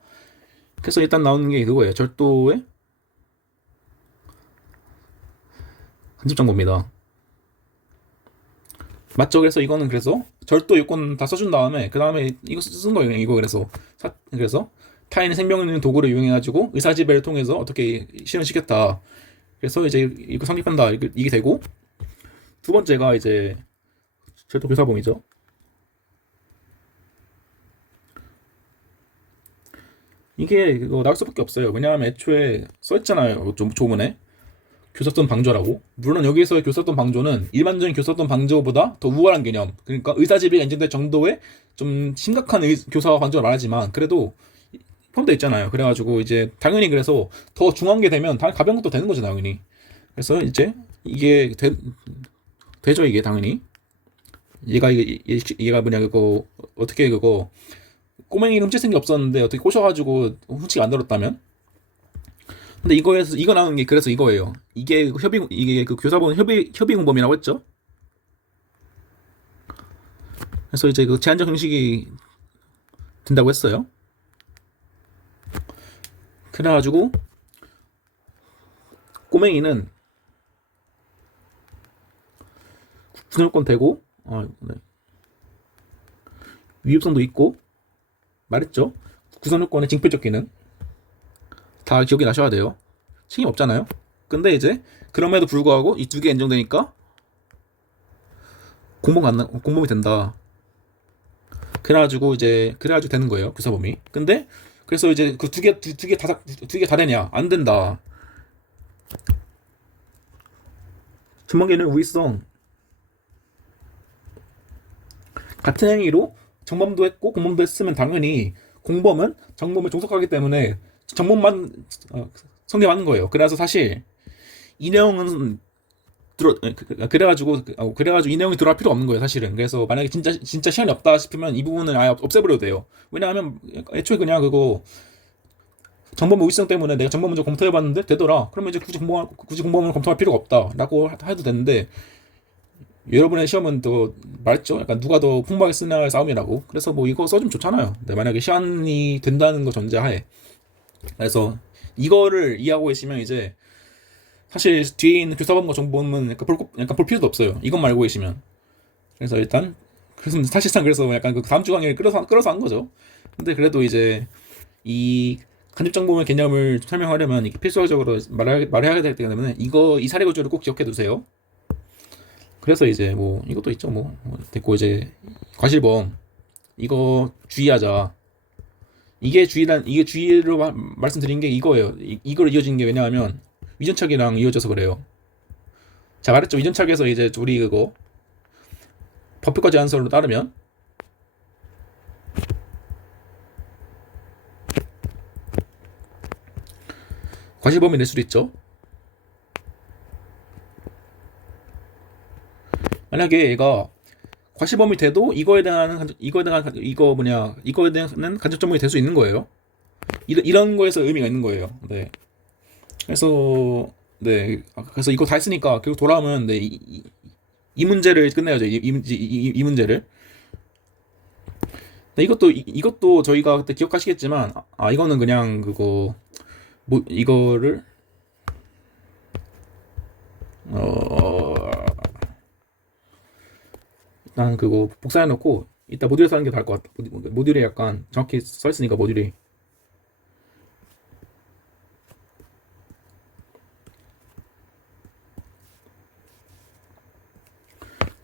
그래서 일단 나오는 게 그거예요. 절도의 간접 정보입니다. 맞죠? 그래서 이거는 그래서 절도 요건 다 써준 다음에 그 다음에 이거 쓴 거예요. 이거 그래서 타인의 생명을 있는 도구를 이용해가지고 의사 지배를 통해서 어떻게 실현시켰다. 그래서 이제 이거 성립한다. 이게 되고 두 번째가 이제 절도 교사범이죠. 이게 그거 나올 수밖에 없어요. 왜냐하면 애초에 써있잖아요. 좀 조문에 교사권 방조라고. 물론 여기서의 교사권 방조는 일반적인 교사권 방조보다 더 우월한 개념. 그러니까 의사지배가 인정될 정도의 좀 심각한 교사 방조를 말하지만 그래도 포함되어 있잖아요. 그래가지고 이제 당연히 그래서 더 중한 게 되면 당연히 가벼운 것도 되는 거죠, 당연히. 그래서 이제 이게 되죠, 이게 당연히. 얘가 뭐냐 그거 어떻게 그거 꼬맹이 훔칠 생각이 없었는데 어떻게 꼬셔가지고 훔치기 안 들었다면? 근데 이거 나오는 게 그래서 이거예요. 이게 그 교사본 협의 공범이라고 했죠. 그래서 이제 그 제한적 형식이 된다고 했어요. 그래가지고 꼬맹이는 구성권 되고 네. 위협성도 있고 말했죠. 구성 요건의 징표적 기능 다 기억이 나셔야 돼요. 책임 없잖아요. 근데 이제 그럼에도 불구하고 이 두 개 인정되니까 공범이 된다. 그래가지고 되는 거예요. 교사범위. 근데 그래서 이제 그 두 개 다 되냐? 안 된다. 전반기는 우위성. 같은 행위로 정범도 했고 공범도 했으면 당연히 공범은 정범에 종속하기 때문에 정범만 성립하는 거예요. 그래서 사실 이 내용은 그래가지고 이 내용이 들어갈 필요 없는 거예요, 사실은. 그래서 만약에 진짜 시간이 없다 싶으면 이 부분을 아예 없애버려도 돼요. 왜냐하면 애초에 그냥 그거 정범 우위성 때문에 내가 정범 먼저 검토해봤는데 되더라. 그러면 이제 굳이 공범을 검토할 필요가 없다라고 해도 되는데, 여러분의 시험은 또 말했죠. 약간 누가 더 풍부하게 쓰나의 싸움이라고. 그래서 뭐 이거 써주면 좋잖아요. 네, 만약에 시간이 된다는 거 전제하에. 그래서 이거를 이해하고 계시면 이제 사실 뒤에 있는 교사범과 정범은 약간 볼 필요도 없어요. 이것만 알고 계시면. 그래서 일단 그래서 사실상 그래서 약간 그 다음 주 강의를 끌어서 한 거죠. 근데 그래도 이제 이 간접정범의 개념을 설명하려면 이게 필수적으로 말해야 되기 때문에 이 사례 구조를 꼭 기억해 두세요. 그래서 이제 뭐 이것도 있죠. 됐고 이제 과실범 이거 주의하자. 이게 주의로 말씀드린 게 이거예요. 이걸 이어진 게 왜냐하면 위전착이랑 이어져서 그래요. 자, 말했죠. 위전착에서 이제 우리 그거 법효과 제한서로 따르면 과실범위 낼 수도 있죠. 만약에 얘가 과실범위 돼도 이거에 대한 간접정범이 될 수 있는 거예요. 이런 거에서 의미가 있는 거예요. 네. 그래서 그래서 이거 다 했으니까 결국 돌아오면 이 문제를 끝내야죠. 이 문제를. 네, 이것도 저희가 그때 기억하시겠지만 이거는 그냥 그거 이거를 일단 그거 복사해 놓고 이따 모듈에서 하는 게 나을 것 같다. 모듈에 약간 정확히 써 있으니까 모듈이.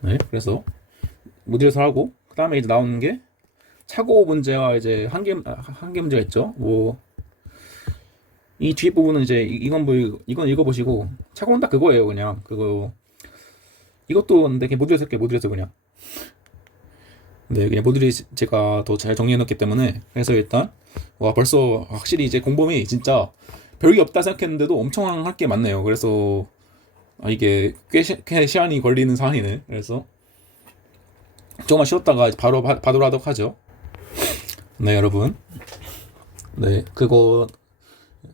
네, 그래서 모듈에서 하고 그 다음에 이제 나오는 게 차고 문제와 이제 한계 문제가 있죠. 이 뒤에 부분은 이제 이건 읽어보시고 차고는 딱 그거예요. 그냥 그거 이것도 근데 그냥 모듈에서 그냥. 네, 그냥 모듈이 제가 더 잘 정리해놨기 때문에. 그래서 일단 벌써 확실히 이제 공범이 진짜 별게 없다 생각했는데도 엄청 할 게 많네요. 그래서 이게 꽤 시간이 걸리는 상황이네. 그래서 조금만 쉬었다가 바로 하도록 하죠. 네, 여러분. 네, 그거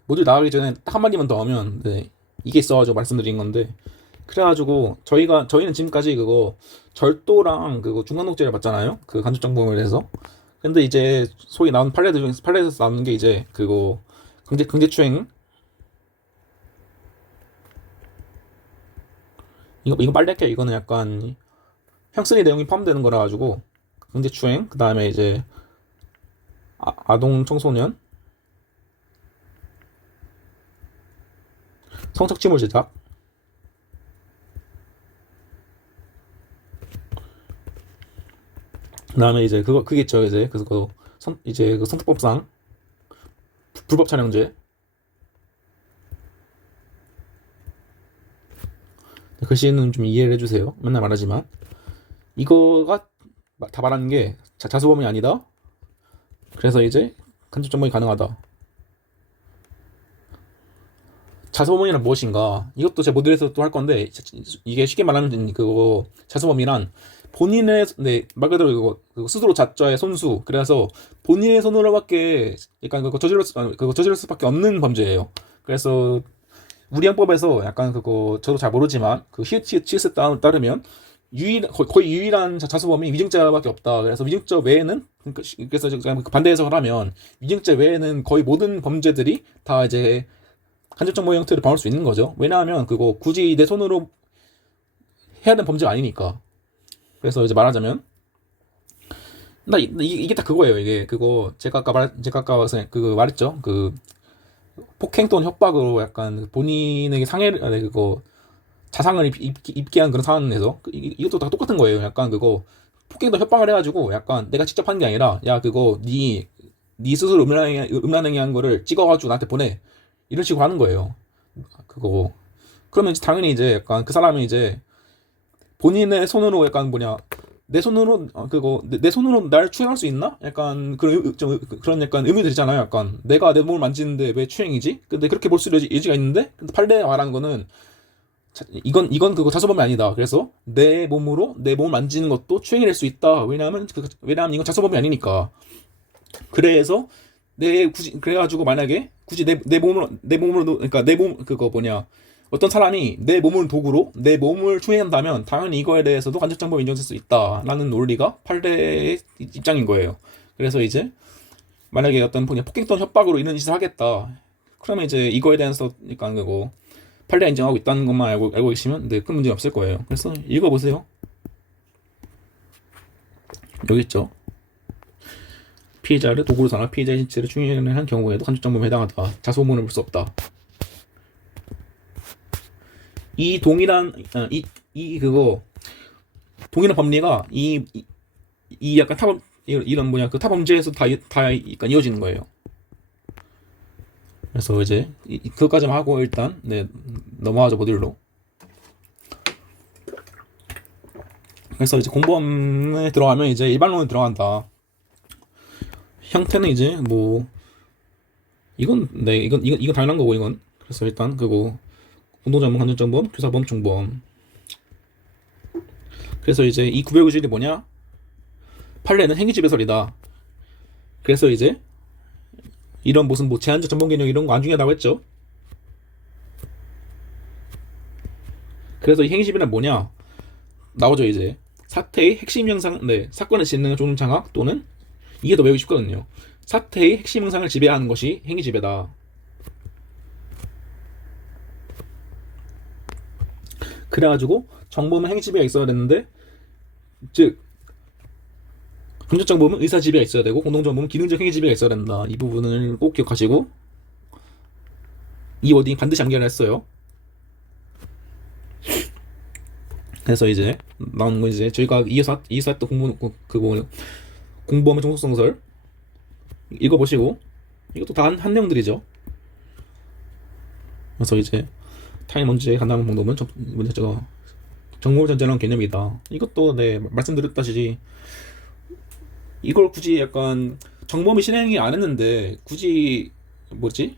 모듈 나가기 전에 딱 한마디만 더 하면, 네, 이게 있어가지고 말씀드린 건데, 그래가지고 저희는 지금까지 그거 절도랑 그거 중간독재를 봤잖아요. 그 간접정범을 해서. 근데 이제 소위 나온 판례에서 나오는 게 이제 그거 강제추행. 이거 빨리 할게요. 이거는 약간 형습의 내용이 포함되는 거라 가지고 강제추행, 그 다음에 이제 아동 청소년, 성착취물 제작, 그 다음에 이제 그게 있죠. 이제 이제 그 선택법상 불법 촬영죄. 글씨는 좀 이해를 해주세요. 맨날 말하지만 이거가 다 말하는 게 자수범이 아니다. 그래서 이제 간접정범이 가능하다. 자수범이란 무엇인가? 이것도 제 모듈에서 또 할 건데, 이게 쉽게 말하면 그거 자수범이란 본인의 말 그대로 그거 스스로 자자의 손수. 그래서 본인의 손으로밖에 약간 그거 저지를 수밖에 없는 범죄예요. 그래서 우리 형법에서 약간 그거 저도 잘 모르지만 그 히읗에 따르면 거의 유일한 자수범이 위증죄밖에 없다. 그래서 위증죄 외에는 그래서 반대 해석을 하면 위증죄 외에는 거의 모든 범죄들이 다 이제 간접정보 형태를 범할 수 있는 거죠. 왜냐하면 그거 굳이 내 손으로 해야 되는 범죄가 아니니까. 그래서 이제 말하자면 이게 딱 그거예요. 이게 그거 제가 아까 그 말했죠. 그 폭행 또는 협박으로 약간 본인에게 상해를 아니 그거 자상을 입게 한 그런 상황에서 이것도 다 똑같은 거예요. 약간 그거 폭행도 협박을 해가지고 약간 내가 직접 한 게 아니라 야 그거 네 스스로 음란행위한 거를 찍어가지고 나한테 보내 이런 식으로 하는 거예요. 그거 그러면 이제 당연히 이제 약간 그 사람이 이제 본인의 손으로 약간 뭐냐 내 손으로 그거 내 손으로 날 추행할 수 있나? 약간 그런 약간 의문이 들잖아요. 약간 내가 내 몸을 만지는데 왜 추행이지? 근데 그렇게 볼 수 있는 여지가 있는데 근데 판례 말하는 거는 이건 그거 자소범이 아니다. 그래서 내 몸으로 내 몸을 만지는 것도 추행이 될 수 있다. 왜냐하면 이건 자소범이 아니니까. 그래서 그래가지고 만약에 굳이 내 몸으로 그러니까 내 몸 그거 뭐냐 어떤 사람이 내 몸을 도구로 내 몸을 추행한다면 당연히 이거에 대해서도 간접정범 인정될 수 있다라는 논리가 판례의 입장인 거예요. 그래서 이제 만약에 어떤 폭행 또는 협박으로 이런 짓을 하겠다. 그러면 이제 이거에 대해서 그러니까 그거 판례 인정하고 있다는 것만 알고 계시면 네, 큰 문제 없을 거예요. 그래서 읽어보세요. 여기 있죠. 피해자를 도구로 삼아 피해자의 신체를 추행한 경우에도 간접정범에 해당하다. 자소문을 볼 수 없다. 이 동일한 그거 동일한 법리가 이 약간 이런 뭐냐 그 타범죄에서 다 약간 이어지는 거예요. 그래서 이제 그것까지만 하고 일단 네 넘어가죠 모듈로. 그래서 이제 공범에 들어가면 이제 일반론에 들어간다. 형태는 이제 뭐 이건 당연한 거고 이건. 그래서 일단 그거 공동정범, 간접정범, 교사범, 중범. 그래서 이제 이 구별구질이 뭐냐? 판례는 행위지배설이다. 그래서 이제 이런 무슨 뭐 제한적 전범 개념 이런 거 안 중요하다고 했죠. 그래서 이 행위지배는 뭐냐? 나오죠 이제 사태의 핵심 영상, 네 사건의 진행을 조는 장악 또는 이게 더 외우기 쉽거든요. 사태의 핵심 영상을 지배하는 것이 행위지배다. 그래가지고 정범은 행위지배가 있어야 되는데 즉 간접정범은 의사지배가 있어야 되고 공동정범은 기능적 행위지배가 있어야 된다. 이 부분을 꼭 기억하시고 이 워딩 반드시 암기를 했어요. 그래서 이제 나오는 건 이제 저희가 이어서 했던 공범의 종속성설 읽어보시고 이것도 다 한 내용들이죠. 그래서 이제 타임 문제에 간다는 정도면 정보를 전제하는 개념이다. 이것도 네 말씀드렸다시피 이걸 굳이 약간 정범이 실행이 안 했는데 굳이 뭐지?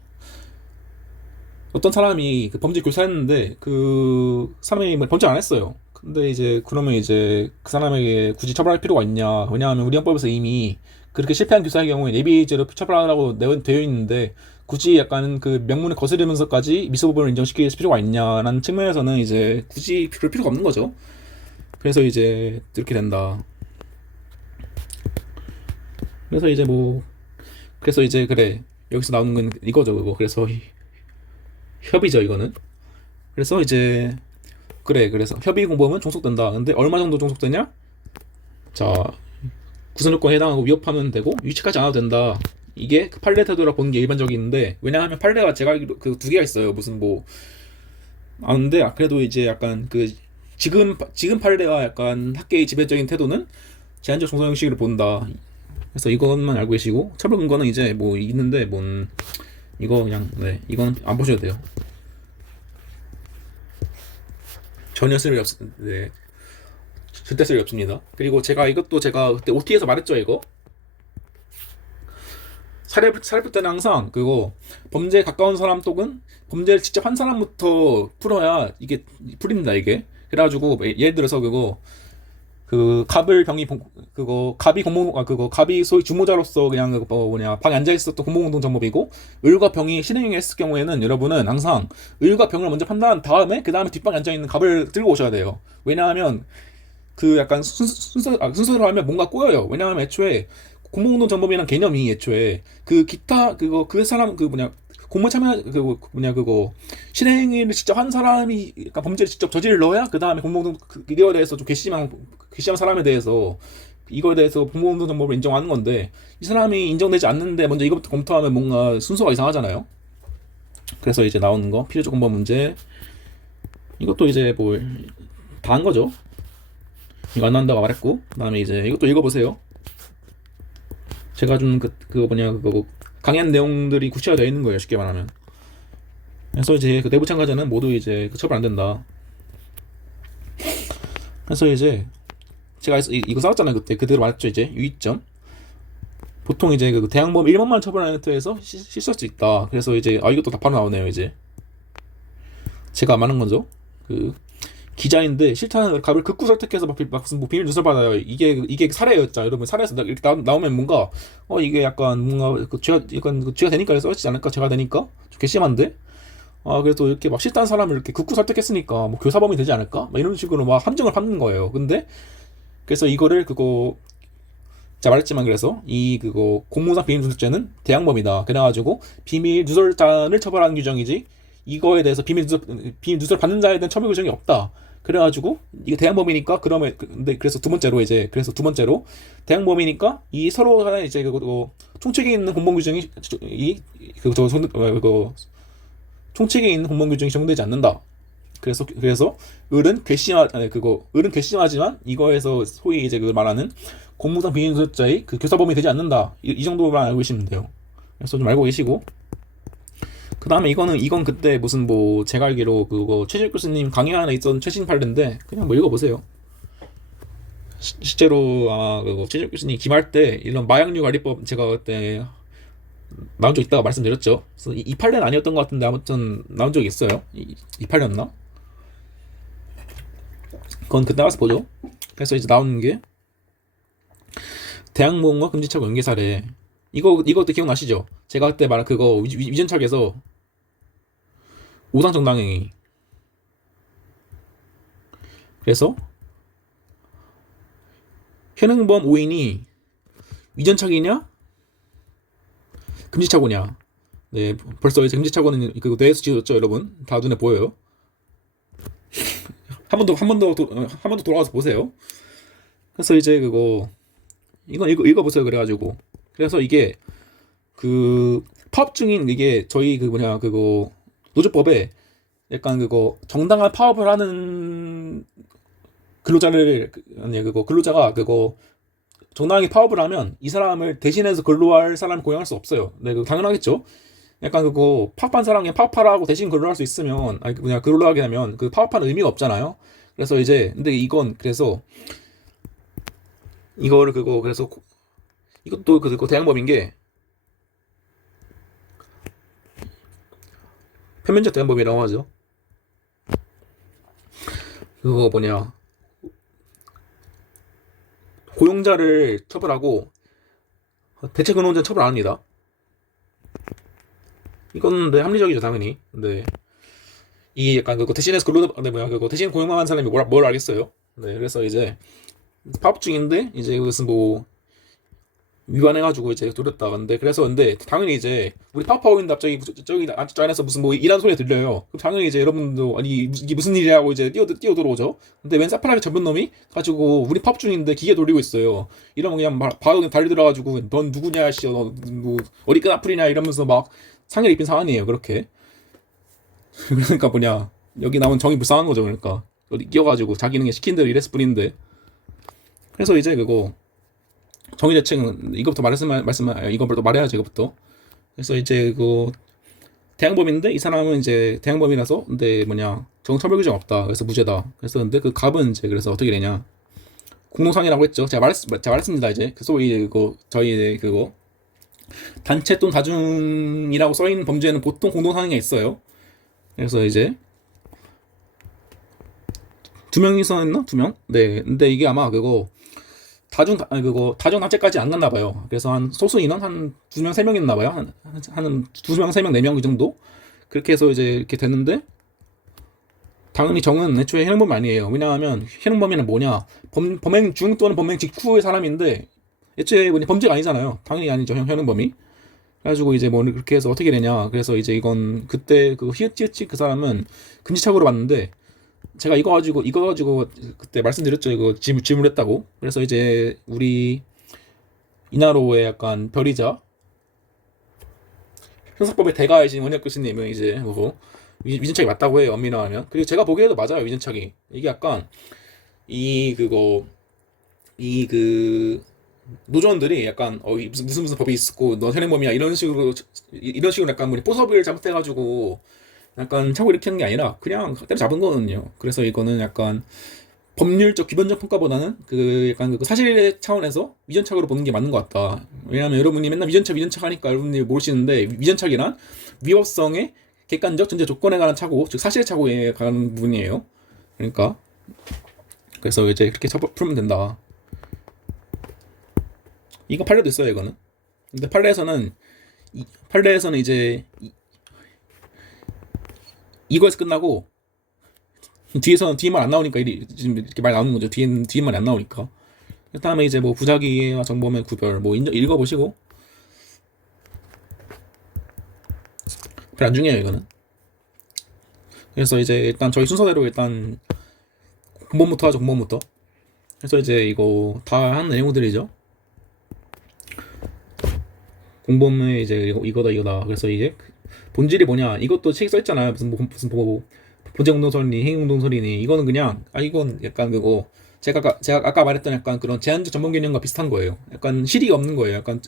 어떤 사람이 그 범죄 교사했는데 그 사람이 범죄 안 했어요. 근데 이제 그러면 이제 그 사람에게 굳이 처벌할 필요가 있냐? 왜냐하면 우리 헌법에서 이미 그렇게 실패한 교사의 경우에 예비죄로 처벌하라고 되어 있는데 굳이 약간 그 명문을 거스르면서까지 미수범을 인정시킬 필요가 있냐라는 측면에서는 이제 굳이 그럴 필요가 없는 거죠. 그래서 이제 이렇게 된다. 그래서 이제 그래서 이제 그래 여기서 나오는 건 이거죠 그거. 그래서 협의죠 이거는. 그래서 이제 그래서 협의 공범은 종속된다. 근데 얼마 정도 종속되냐? 자 구성 요건에 해당하고 위협하면 되고 유치하지 않아도 된다. 이게 그 판례 태도라 보는 게 일반적인데 왜냐하면 판례가 제가 알기로 그 두 개가 있어요. 무슨 근데 그래도 이제 약간 그 지금 판례와 약간 학계의 지배적인 태도는 제한적 종속 형식을 본다. 그래서 이것만 알고 계시고 처벌 근거는 이제 있는데 이거 그냥 네 이건 안 보셔도 돼요. 전혀 쓸 일 네 절대 쓸 일 없습니다. 그리고 이것도 제가 그때 OT에서 말했죠 이거. 사례풀 때는 항상 그거 범죄에 가까운 사람 또는 범죄를 직접 한 사람부터 풀어야 이게 풀립니다 이게. 그래가지고 예를 들어서 갑이 소위 주모자로서 그냥 방에 앉아 있었던 공공운동 정법이고 을과 병이 실행했을 경우에는 여러분은 항상 을과 병을 먼저 판단한 다음에 그 다음에 뒷방에 앉아 있는 갑을 들고 오셔야 돼요. 왜냐하면 그 약간 순서대로 하면 뭔가 꼬여요. 왜냐하면 애초에 공공운동 정법이라는 개념이 애초에 그 기타 그 사람 공모 참여 실행을 직접 한 사람이 범죄를 직접 저질러야 그 다음에 공공운동 이거에 대해서 좀 괘씸한 사람에 대해서 이거에 대해서 공범정보를 인정하는 건데 이 사람이 인정되지 않는데 먼저 이것부터 검토하면 뭔가 순서가 이상하잖아요. 그래서 이제 나오는 거 필요적 공범 문제 이것도 이제 뭐 다 한 거죠. 이거 안 나온다고 말했고 그다음에 이제 이것도 읽어보세요. 제가 준 그거 뭐냐 그거 강의한 내용들이 구체화되어 있는 거예요. 쉽게 말하면. 그래서 이제 그 내부 참가자는 모두 이제 처벌 안 된다. 그래서 이제 제가 이거 써왔잖아요. 그때 그대로 말했죠. 이제 유의점. 보통 이제 그 대항범 1번만 처벌하는 het에서 실수할 수 있다. 그래서 이제 이것도 다 바로 나오네요. 이제 제가 말한 거죠. 그 기자인데 싫다는 갑을 극구 설득해서 막 무슨 뭐 비밀 누설 받아요. 이게 살해였죠. 여러분 살해에서 이렇게 나오면 뭔가 이게 약간 뭔가 그 죄가 약간 그 죄가 되니까 써지지 않을까? 죄가 되니까 좀 괘씸한데. 그래도 이렇게 막 싫다는 사람을 이렇게 극구 설득했으니까 뭐 교사범이 되지 않을까? 막 이런 식으로 막 함정을 받는 거예요. 근데 그래서 이거를 그거 제가 말했지만 그래서 그거 공무상 비밀 누설죄는 대항범이다. 그래가지고 비밀 누설자를 처벌하는 규정이지 이거에 대해서 비밀 누설 받는 자에 대한 처벌 규정이 없다. 그래가지고 이게 대항범이니까 그러면 근데 그래서 두 번째로 대항범이니까 이 서로 간에 이제 그거 총책에 있는 공범 규정이 그거 총책에 있는 공범 규정이 적용되지 않는다. 그래서 을은 괘씸하지만 이거에서 소위 이제 그 말하는 공무상 비밀 누설자의 그 교사범이 되지 않는다. 이 정도만 알고 계시면 돼요. 그래서 좀 알고 계시고 그 다음에 이건 그때 무슨 뭐 제가 알기로 그거 최실 교수님 강의 안에 있던 최신 판례인데 그냥 뭐 읽어보세요. 실제로 그거 최실 교수님 기말 때 이런 마약류 관리법 제가 그때 나온 적 있다가 말씀드렸죠. 그래서 이 판례는 아니었던 것 같은데 아무튼 나온 적이 있어요. 이 판례였나? 그건 그때 가서 보죠. 그래서 이제 나오는 게 대항범과 금지착오 연계 사례. 이것도 기억나시죠? 제가 그때 말한 그거 위전착에서 우상정당행위. 그래서 현행범 5인이 위전착이냐 금지착오냐. 네, 벌써 이제 금지착오는 그 뇌에서 지워졌죠, 여러분. 다 눈에 보여요. 한 번 더 돌아가서 보세요. 그래서 이제 이건 읽어보세요. 그래서 이게 그 파업 중인 이게 저희 그거 노조법에 약간 정당한 파업을 하는 근로자가 정당하게 파업을 하면 이 사람을 대신해서 근로할 사람을 고용할 수 없어요. 네, 당연하겠죠. 약간 파업한 사람이 파업하라고 대신 근로할 수 있으면 근로하게 되면 그 파업하는 의미가 없잖아요. 그래서 이제 근데 그래서 이거를 그래서 이것도 대항범인 게 표면적 대항범이라고 하죠. 그거 고용자를 처벌하고 대체 근로자는 처벌 안 합니다. 이건 합리적이죠 당연히. 근데 이게 약간 대신해서 대신 고용한 사람이 뭘 알겠어요. 네, 그래서 이제 파업 중인데 이제 무슨 뭐 위반해가지고 이제 돌렸다. 근데 당연히 이제 우리 파업하고 있는데 갑자기 저기 안에서 무슨 뭐 일하는 소리가 들려요. 그럼 당연히 이제 여러분도 아니 이게 무슨 일이야 하고 이제 뛰어 들어오죠. 근데 웬 새파랗게 접은 놈이 가지고 우리 파업 중인데 기계 돌리고 있어요. 이러면 그냥 바로 그냥 달려들어가지고 넌 누구냐 씨, 너 뭐 어디 끈아프리냐 이러면서 막 상해를 입힌 상황이에요. 그렇게. 그러니까 여기 나온 정이 불쌍한 거죠. 그러니까 어디 끼어가지고 자기는 그냥 시킨 대로 이랬을 뿐인데. 그래서 이제 정의 대책은 이거부터 이거부터 말해야지 이거부터. 그래서 이제 대항범인데 이 사람은 이제 대항범이라서 근데 정처벌 규정 없다. 그래서 무죄다. 그래서 근데 그 갑은 이제 그래서 어떻게 되냐? 공동상해라고 했죠. 제가 말했습니다. 이제 소위 저희 단체 또는 다중이라고 써있는 범죄는 보통 공동상해가 있어요. 그래서 이제 2명이서 했나? 2명? 네. 근데 이게 아마 다중 단체까지 안 갔나 봐요. 그래서 한 소수 인원 한 2명, 3명 있나 봐요. 한 2명, 3명, 4명 이 정도. 그렇게 해서 이제 이렇게 됐는데 당연히 정은 애초에 현행범이 아니에요. 왜냐하면 현행범이는 뭐냐? 범행 중 또는 범행 직후의 사람인데 애초에 범죄가 아니잖아요. 당연히 아니죠. 현행범이. 그래가지고 이제 그렇게 해서 어떻게 되냐. 그래서 이제 이건 그때 히읗 그 사람은 금지착오로 봤는데 제가 이거 가지고 그때 말씀드렸죠. 이거 질문했다고. 그래서 이제 우리 이나로의 약간 별이자 형사법의 대가이신 원혁 교수님은 이제 뭐 위전착이 맞다고 해요. 엄밀히 하면. 그리고 제가 보기에도 맞아요. 위전착이. 이게 약간 이 그거 이 그 노조원들이 약간 무슨 법이 있었고 넌 현행범이야 이런 식으로 약간 우리 뽀섭을 잘못해가지고 약간 착오 일으키는 게 아니라 그냥 때려잡은 거거든요. 그래서 이거는 약간 법률적 기본적 평가보다는 그 약간 그 사실 차원에서 위전착오로 보는 게 맞는 것 같다. 왜냐하면 여러분이 맨날 위전착 하니까 여러분들이 모르시는데 위전착이란 위법성의 객관적 전제 조건에 관한 착오, 즉 사실 착오에 관한 부분이에요. 그러니까 그래서 이제 그렇게 풀면 된다. 이거 판례도 있어요, 이거는. 근데 판례에서는 이제 이거에서 끝나고 뒤에만 안 나오니까 지금 이렇게 말 나오는 거죠. 뒤에만 안 나오니까. 그 다음에 이제 뭐 부작위와 정범의 구별 뭐 읽어보시고 별로 안 중요해요, 이거는. 그래서 이제 일단 저희 순서대로 일단 공범부터 하죠, 공범부터. 그래서 이제 이거 다 한 내용들이죠. 공범의 이제 이거다. 그래서 이제 본질이 뭐냐? 이것도 책에 써 있잖아요. 무슨 본질 공동설이니 행위 공동설이니 이거는 그냥 이건 약간 그거 제가 아까 말했던 약간 그런 제한적 전문 개념과 비슷한 거예요. 약간 실익이 없는 거예요. 약간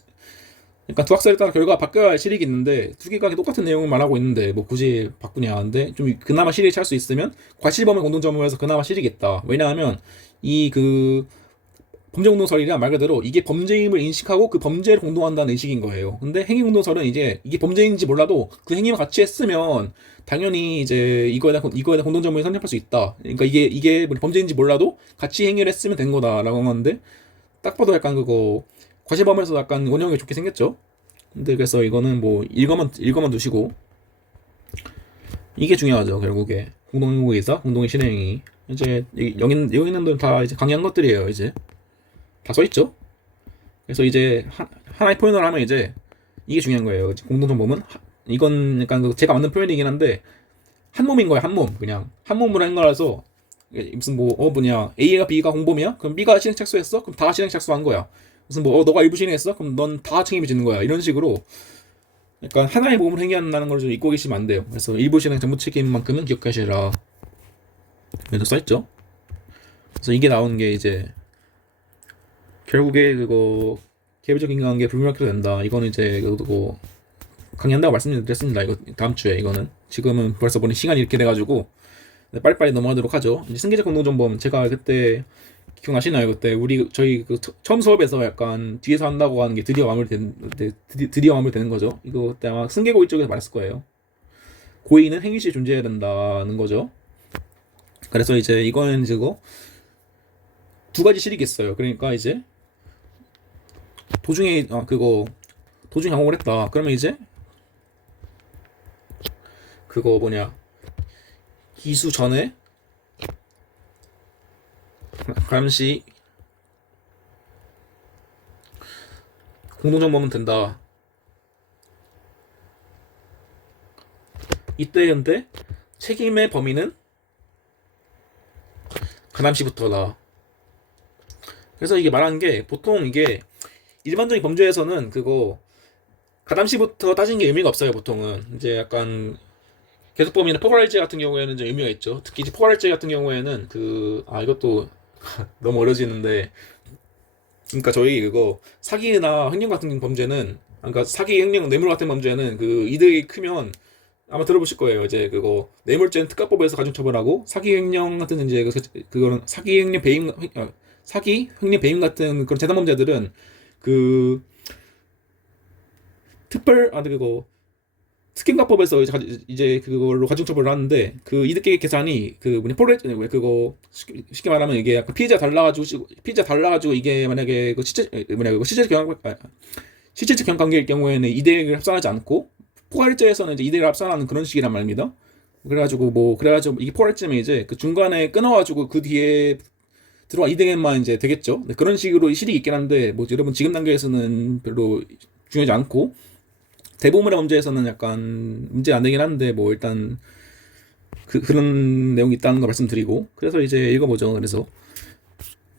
두 학설에 따라 결과가 바뀌어야 할 실익이 있는데 두 개가 똑같은 내용을 말하고 있는데 뭐 굳이 바꾸냐. 근데 좀 그나마 실익이 찰 수 있으면 과실범을 공동점으로 해서 그나마 실익이 있다. 왜냐하면 이 그 범죄공동설이란 말 그대로 이게 범죄임을 인식하고 그 범죄를 공동한다는 의식인 거예요. 근데 행위공동설은 이제 이게 범죄인지 몰라도 그 행위만 같이 했으면 당연히 이제 이거에 대한 공동점을 선택할 수 있다. 그러니까 이게 범죄인지 몰라도 같이 행위를 했으면 된 거다라고 하는데 딱 봐도 약간 그거 과실범에서 약간 원형이 좋게 생겼죠. 근데 그래서 이거는 뭐 읽어만 두시고 이게 중요하죠. 결국에 공동의사, 공동의 실행이 이제 여기 있는 분들 다 이제 강의한 것들이에요. 이제 다 써있죠. 그래서 이제 하나의 표현을 하면 이제 이게 중요한 거예요. 공동정범은 이건 약간 제가 만든 표현이긴 한데 한 몸인 거예요. 한 몸. 그냥 한 몸으로 한 거라서 무슨 뭐냐 A가 B가 공범이야? 그럼 B가 실행 착수했어? 그럼 다 실행 착수한 거야. 무슨 너가 일부 실행했어? 그럼 넌 다 책임이 지는 거야. 이런 식으로 약간 하나의 몸을 행위한다는 걸 좀 잊고 계시면 안 돼요. 그래서 일부 실행 전부 책임만큼은 기억하시라. 그래서 써있죠. 그래서 이게 나오는 게 이제 결국에 그거 개별적 인간관계 불명확해도 된다. 이거는 이제 그거 강의한다고 말씀드렸습니다. 이거 다음 주에 이거는 지금은 벌써 보니 시간이 이렇게 돼가지고 빨리빨리 넘어가도록 하죠. 이제 승계적 공동정범 제가 그때 기억나시나요? 그때 저희 처음 수업에서 약간 뒤에서 한다고 하는 게 드디어 마무리되는 거죠. 이거 그때 아마 승계고 이쪽에서 말했을 거예요. 고의는 행위시 존재해야 된다는 거죠. 그래서 이제 이거는 그거 두 가지 실익이 있어요. 그러니까 이제 도중에 경험을 했다. 그러면 이제 그거 기수 전에 감시 공동정범은 된다. 이때 근데 책임의 범위는 가담시부터다. 그래서 이게 말하는 게 보통 이게 일반적인 범죄에서는 그거 가담시부터 따지는 게 의미가 없어요. 보통은 이제 약간 계속범위나 포괄할죄 같은 경우에는 좀 의미가 있죠. 특히 이제 포괄할죄 같은 경우에는 이것도 너무 어려지는데 그러니까 저희 그거 사기나 횡령 같은 범죄는 그러니까 사기, 횡령, 뇌물 같은 범죄는 그 이득이 크면 아마 들어보실 거예요. 이제 그거 뇌물죄는 특가법에서 가중처벌하고 사기, 횡령 같은 이제 그거는 사기, 횡령, 배임 같은 그런 재단 범죄들은 그 특경가법에서 이제 그걸로 가중처벌을 하는데 그 이득계획 계산이 쉽게 말하면 이게 약간 피해자 달라가지고 이게 만약에 실질적 경관계일 경우에는 이득을 합산하지 않고 포괄죄에서는 이제 이득을 합산하는 그런 식이란 말입니다. 그래가지고 이게 포괄죄면 이제 그 중간에 끊어가지고 그 뒤에 들어와 이득에만 이제 되겠죠. 그런 식으로 실익이 있긴 한데 뭐 여러분 지금 단계에서는 별로 중요하지 않고 대부분의 범죄에서는 약간 문제 안 되긴 한데 뭐 일단 그런 내용이 있다는 거 말씀드리고, 그래서 이제 읽어보죠. 그래서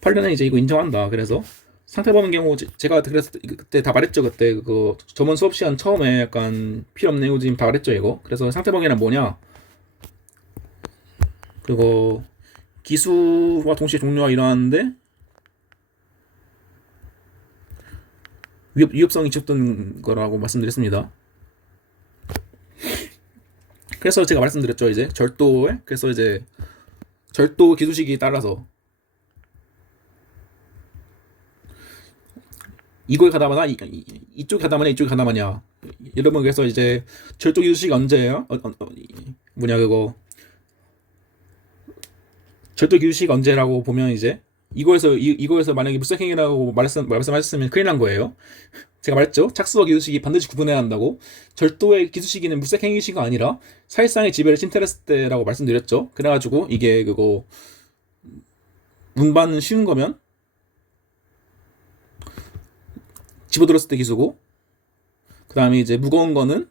판례는 이제 이거 인정한다. 그래서 상태범의 경우 제가 그래서 그때 다 말했죠. 그때 그거 저번 수업 시간 처음에 약간 필요 없는 내용 지금 다 말했죠. 이거. 그래서 상태범위란 뭐냐? 그거 기수와 동시에 종료가 일어나는데 위협성이 지속된 거라고 말씀드렸습니다. 그래서 제가 말씀드렸죠. 이제 절도에 그래서 이제 절도 기수식이 따라서 이거에 가담하나 이쪽에 가담하냐 이쪽에 가담하냐. 여러분 그래서 이제 절도 기수식 언제예요? 뭐냐 그거 절도 기수식 언제라고 보면 이제 이거에서 만약에 물색행위라고 말씀하셨으면 큰일 난 거예요. 제가 말했죠. 착수와 기수식이 반드시 구분해야 한다고. 절도의 기수식이는 물색행위시가 아니라 사실상의 지배를 침탈했을 때라고 말씀드렸죠. 그래가지고 이게 그거 운반 쉬운 거면 집어들었을 때 기수고, 그 다음에 이제 무거운 거는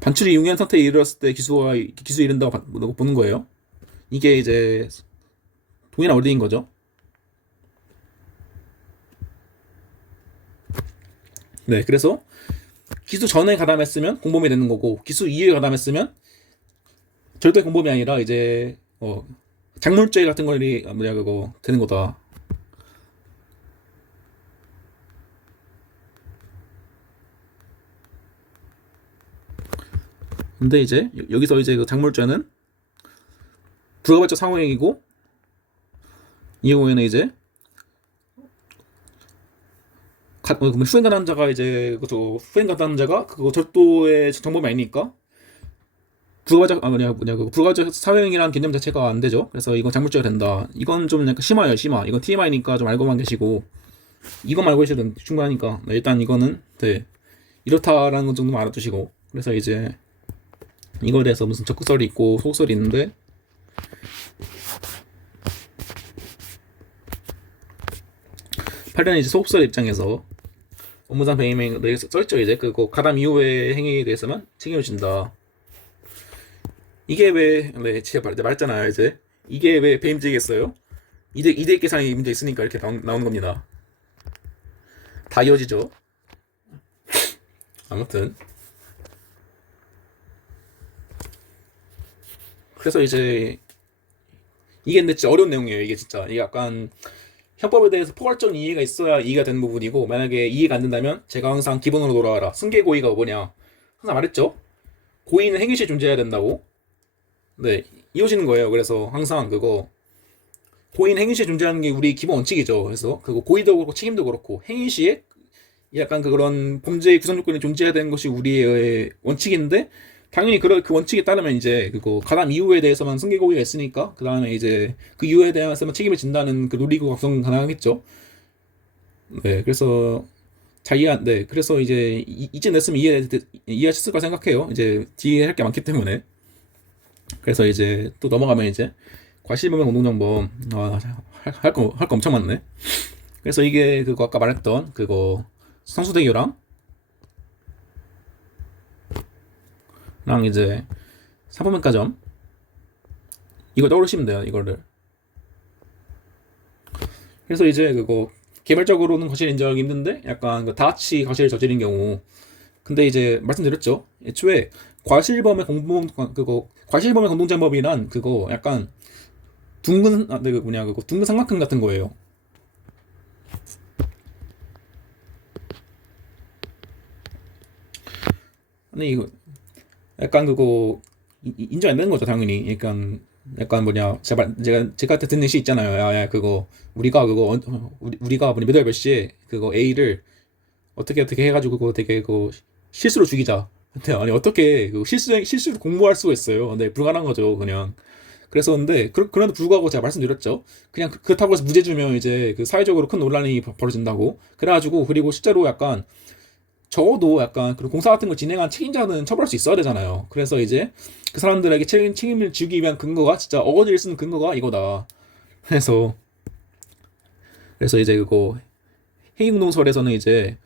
반출이 용이한 상태에 이르렀을 때 기수 이른다고 보는 거예요. 이게 이제 동일한 원리인 거죠. 네, 그래서 기수 전에 가담했으면 공범이 되는 거고, 기수 이후에 가담했으면 절대 공범이 아니라 이제 작물죄 같은 거리 뭐냐 그거 되는 거다. 근데 이제 여기서 이제 그 작물죄는 불가발적 상호행위고, 이 경우에는 이제 후행 가담자가 이제 후행 가담자가 그거 절도의 정범이 아니니까 불가발적 사회행위라는 개념 자체가 안 되죠. 그래서 이건 작물죄가 된다. 이건 좀 약간 심화예요, 심화. 이건 TMI니까 좀 알고만 계시고, 이것만 알고 계셔도 충분하니까. 네, 일단 이거는 네, 이렇다라는 것 정도만 알아두시고, 그래서 이제 이거에 대해서 무슨 적극설이 있고 소극설이 있는데, 판례는 이제 소극설 입장에서 업무상 배임행 써있죠. 이제 그거 가담 이후의 행위에 대해서만 책임을 진다. 이게 왜 제가 말했잖아요. 이제 이게 왜 배임죄겠어요? 이대 계산이 문제 있으니까 이렇게 나오는 겁니다. 다 이어지죠. 아무튼 그래서 이제 이게 근데 진짜 어려운 내용이에요. 이게 진짜 이게 약간 형법에 대해서 포괄적 이해가 있어야 이해가 되는 부분이고, 만약에 이해가 안 된다면 제가 항상 기본으로 돌아와라. 승계 고의가 뭐냐 항상 말했죠. 고의는 행위 시에 존재해야 된다고. 네, 이어지는 거예요. 그래서 항상 그거 고의는 행위 시에 존재하는 게 우리 기본 원칙이죠. 그래서 그거 고의도 그렇고 책임도 그렇고 행위 시에 약간 그런 범죄의 구성 조건이 존재해야 되는 것이 우리의 원칙인데, 당연히 그 원칙에 따르면 이제 그거 가담 이후에 대해서만 승계 고의가 있으니까 그 다음에 이제 그 이후에 대해서만 책임을 진다는 그 논리고 각성 가능하겠죠. 네, 그래서 네, 그래서 이제 이제 냈으면 이해하셨을 까 생각해요. 이제 뒤에 할 게 많기 때문에. 그래서 이제 또 넘어가면 이제 과실범행 공동정범 할 거 엄청 많네. 그래서 이게 그거 아까 말했던 그거 성수대교랑 이제 사법면가점 이거 떠올리시면 돼요. 이거를. 그래서 이제 그거 개별적으로는 과실 인정하기 힘든데 약간 다 같이 과실을 저지른 경우, 근데 이제 말씀드렸죠. 애초에 과실범의 공동정범이란 그거 약간 둥근 삼각형 같은 거예요. 아니 이거 약간 그거 인정 안 되는 거죠, 당연히. 약간 뭐냐 제가 때 듣는 시 있잖아요. 야 그거 우리가 몇월 몇 시에 그거 A를 어떻게 해가지고 그거 되게 그 실수로 죽이자. 근데 아니 어떻게 그 실수로 공모할 수가 있어요? 네, 불가능한 거죠, 그냥. 그래서 근데 그럼에도 불구하고 제가 말씀드렸죠. 그냥 그렇다고 해서 무죄 주면 이제 그 사회적으로 큰 논란이 벌어진다고. 그래가지고 그리고 실제로 약간 적어도 약간 그런 공사 같은 걸 진행한 책임자는 처벌할 수 있어야 되잖아요. 그래서 이제 그 사람들에게 책임을 지기 위한 근거가 진짜 어거지를 쓰는 근거가 이거다. 그래서 이제 그거 해임공동설에서는 이제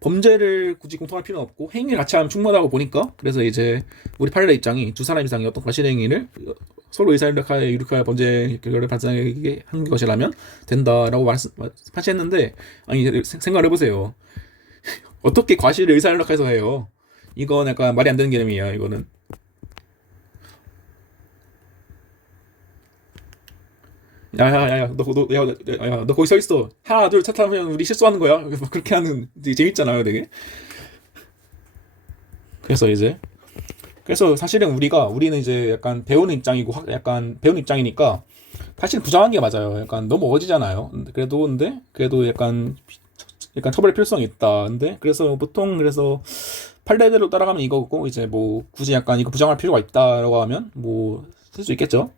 범죄를 굳이 공통할 필요는 없고 행위를 같이 하면 충분하다고 보니까, 그래서 이제 우리 판례 입장이 두 사람 이상의 어떤 과실 행위를 서로 의사일력하여 유력하여 범죄 결과를 발생하게 한 것이라면 된다라고 판시했는데, 아니 생각을 해보세요. 어떻게 과실을 의사일력해서 해요? 이건 약간 말이 안 되는 개념이에요. 이거는. 야야야야, 너 거기 서 있어. 하나 둘 셋 하면 우리 실수하는 거야. 그래서 그렇게 하는 되게 재밌잖아요, 되게. 그래서 이제 그래서 사실은 우리는 이제 약간 배우는 입장이고 약간 배우는 입장이니까 사실 부정한 게 맞아요. 약간 너무 어지잖아요. 그래도 약간 처벌의 필요성이 있다. 근데 그래서 보통 그래서 판례대로 따라가면 이거고, 이제 뭐 굳이 약간 이거 부정할 필요가 있다라고 하면 뭐 쓸 수 있겠죠.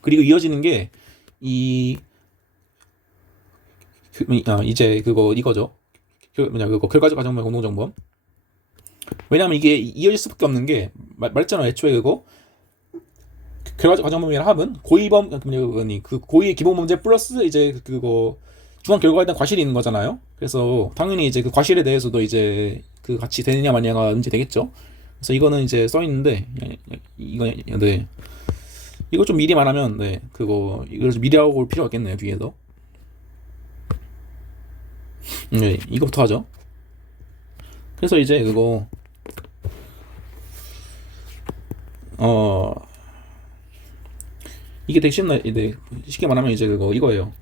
그리고 이어지는 게 이 이제 그거 이거죠. 그거 결과적 가정범 공동정범. 왜냐면 이게 이어질 수밖에 없는 게 말했잖아요. 애초에 그거 결과적 가정범위라 함은 고의범, 그 고의의 기본 문제 플러스 이제 그거 중간 결과에 대한 과실이 있는 거잖아요. 그래서 당연히 이제 그 과실에 대해서도 이제 그 같이 되느냐 마냐가 문제 되겠죠. 그래서 이거는 이제 써 있는데, 이거 네, 이거 좀 미리 말하면, 네, 그거 이걸 좀 미리 하고 올 필요가 있겠네요, 뒤에서. 네, 이거부터 하죠. 그래서 이제 그거 어 이게 되게 쉽게 말하면 이제 그거 이거예요.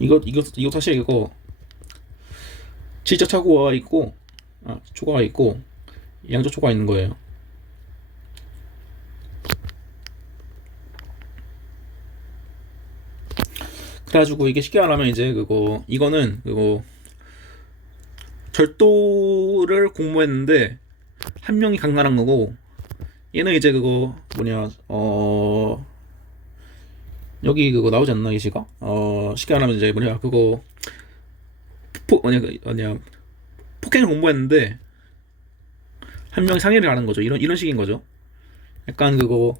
이거 사실 이거 질적 착오가 있고, 초과가 있고 양적 초과가 있는 거예요. 그래가지고 이게 쉽게 말하면 이제 이거는 그거 절도를 공모했는데 한 명이 강간한 거고, 얘는 이제 그거 여기 그거 나오지 않나, 예시가? 쉽게 말하면 이제 그거 폭행을 공모했는데 한 명이 상해를 하는 거죠. 이런 식인 거죠. 약간 그거